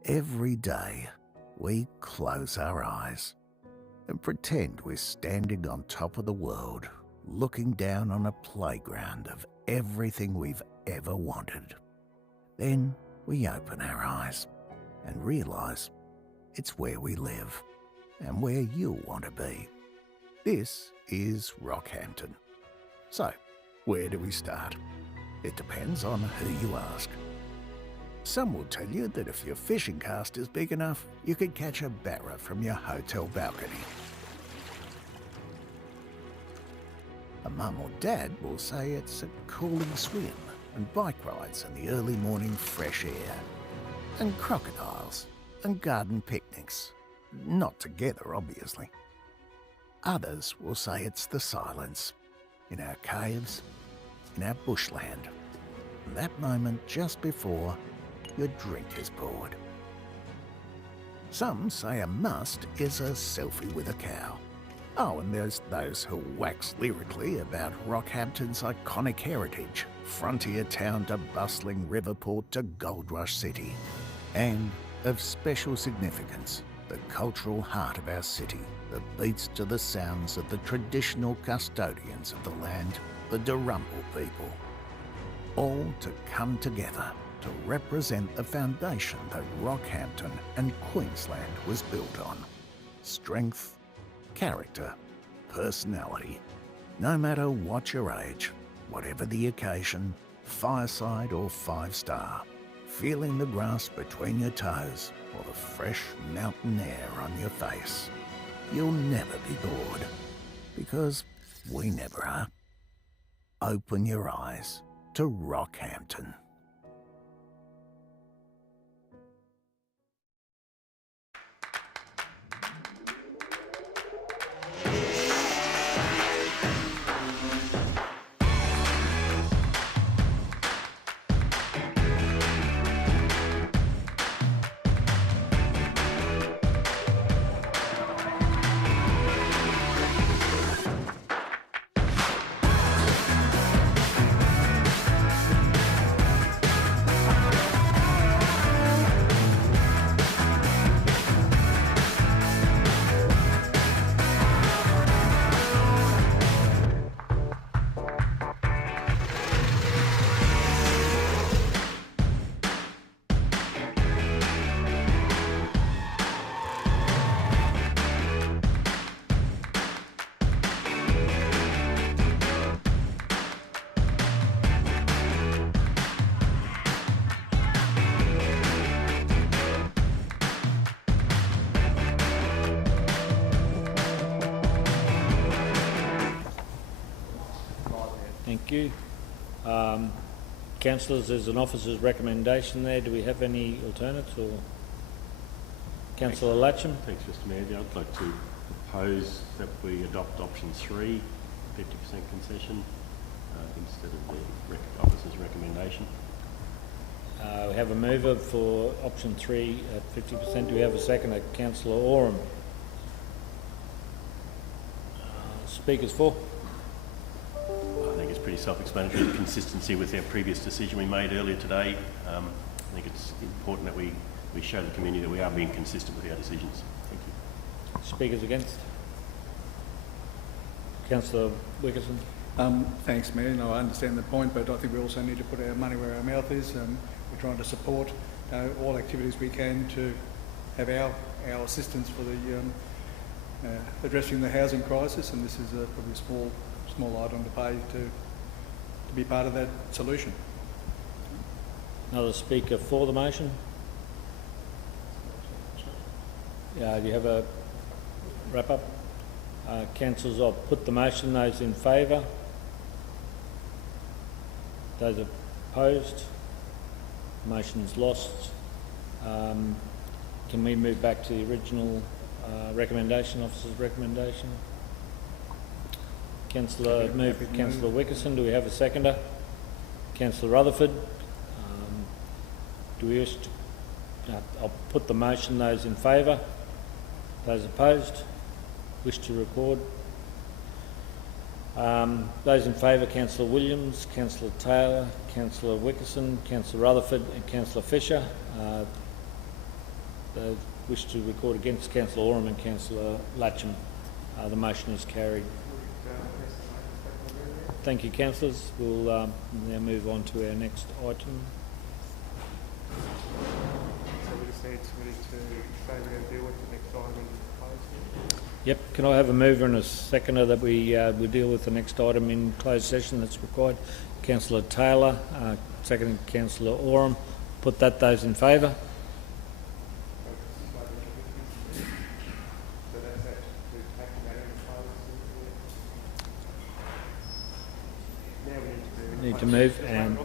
Every day, we close our eyes and pretend we're standing on top of the world, looking down on a playground of everything we've ever wanted. Then we open our eyes and realise it's where we live and where you'll want to be. This is Rockhampton. So, where do we start? It depends on who you ask. Some will tell you that if your fishing cast is big enough, you could catch a barra from your hotel balcony. A mum or dad will say it's a cooling swim and bike rides in the early morning fresh air. And crocodiles and garden picnics. Not together, obviously. Others will say it's the silence, in our caves, in our bushland. That moment just before your drink is poured. Some say a must is a selfie with a cow. Oh, and there's those who wax lyrically about Rockhampton's iconic heritage, frontier town to bustling river port to gold rush city. And of special significance, the cultural heart of our city that beats to the sounds of the traditional custodians of the land, the Darumbal people. All to come together to represent the foundation that Rockhampton and Queensland was built on. Strength, character, personality. No matter what your age, whatever the occasion, fireside or 5-star, feeling the grass between your toes or the fresh mountain air on your face. You'll never be bored, because we never are. Open your eyes to Rockhampton. Thank you. Councillors, there's an officer's recommendation there. Do we have any alternates? Or Councillor Latcham? Thanks, Mr Mayor. I'd like to propose that we adopt option 3, 50% concession, instead of the officer's recommendation. We have a mover for option 3 at 50%. Do we have a seconder? Councillor Oram. Speakers for? I think it's pretty self-explanatory. The consistency with our previous decision we made earlier today. I think it's important that we show the community that we are being consistent with our decisions. Thank you. Speakers against? Councillor Wickerson. Thanks, Mayor. No, I understand the point, but I think we also need to put our money where our mouth is. We're trying to support all activities we can to have our assistance for the addressing the housing crisis, and this is probably a small item to pay to be part of that solution. Another speaker for the motion? Do you have a wrap-up? Councillors, I'll put the motion. Those in favour? Those opposed? Motion's lost. Can we move back to the original recommendation, officer's recommendation? Councillor Wickerson. Do we have a seconder? Councillor Rutherford. Do we wish to? I'll put the motion. Those in favour? Those opposed? Wish to record? Those in favour: Councillor Williams, Councillor Taylor, Councillor Wickerson, Councillor Rutherford and Councillor Fisher. Those wish to record against: Councillor Oram and Councillor Latcham. The motion is carried. Thank you, councillors. We'll now move on to our next item. So we just need somebody to say we're going to deal with the next item in closed. Yep. Can I have a mover and a seconder that we deal with the next item in closed session that's required? Councillor Taylor, second Councillor Oram. Put that. Those in favour? need to move, and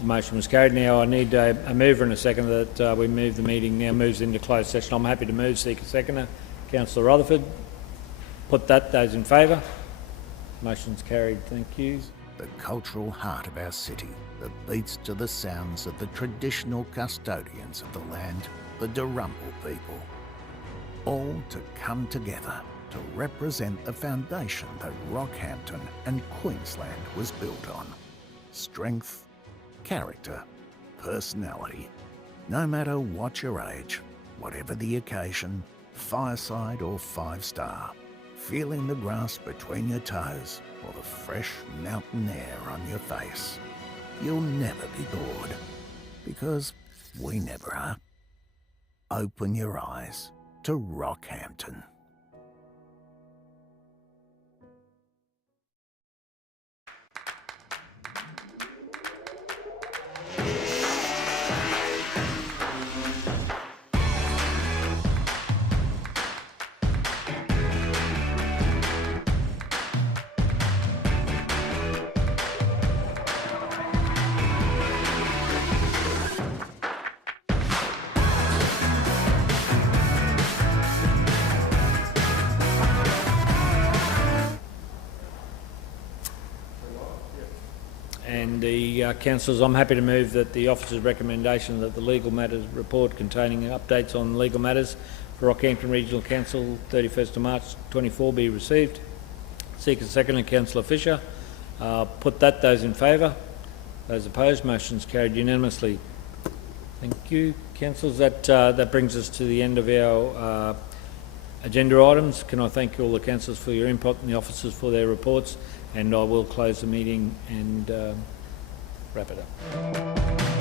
the motion was carried. Now I need a mover and a seconder that we move the meeting now moves into closed session. I'm happy to move. Seek a seconder. Councillor Rutherford. Put that. Those in favour? Motion's carried. Thank you. The cultural heart of our city that beats to the sounds of the traditional custodians of the land, the Darumbal people. All to come together to represent the foundation that Rockhampton and Queensland was built on. Strength, character, personality. No matter what your age, whatever the occasion, fireside or five-star, feeling the grass between your toes or the fresh mountain air on your face. You'll never be bored, because we never are. Open your eyes to Rockhampton. And the councillors, I'm happy to move that the officer's recommendation that the legal matters report containing updates on legal matters for Rockhampton Regional Council 31st of March 24 be received. Seek a seconder, Councillor Fisher. Put that. Those in favour? Those opposed? Motion's carried unanimously. Thank you, councillors. That brings us to the end of our agenda items. Can I thank all the councillors for your input and the officers for their reports, and I will close the meeting and wrap it up.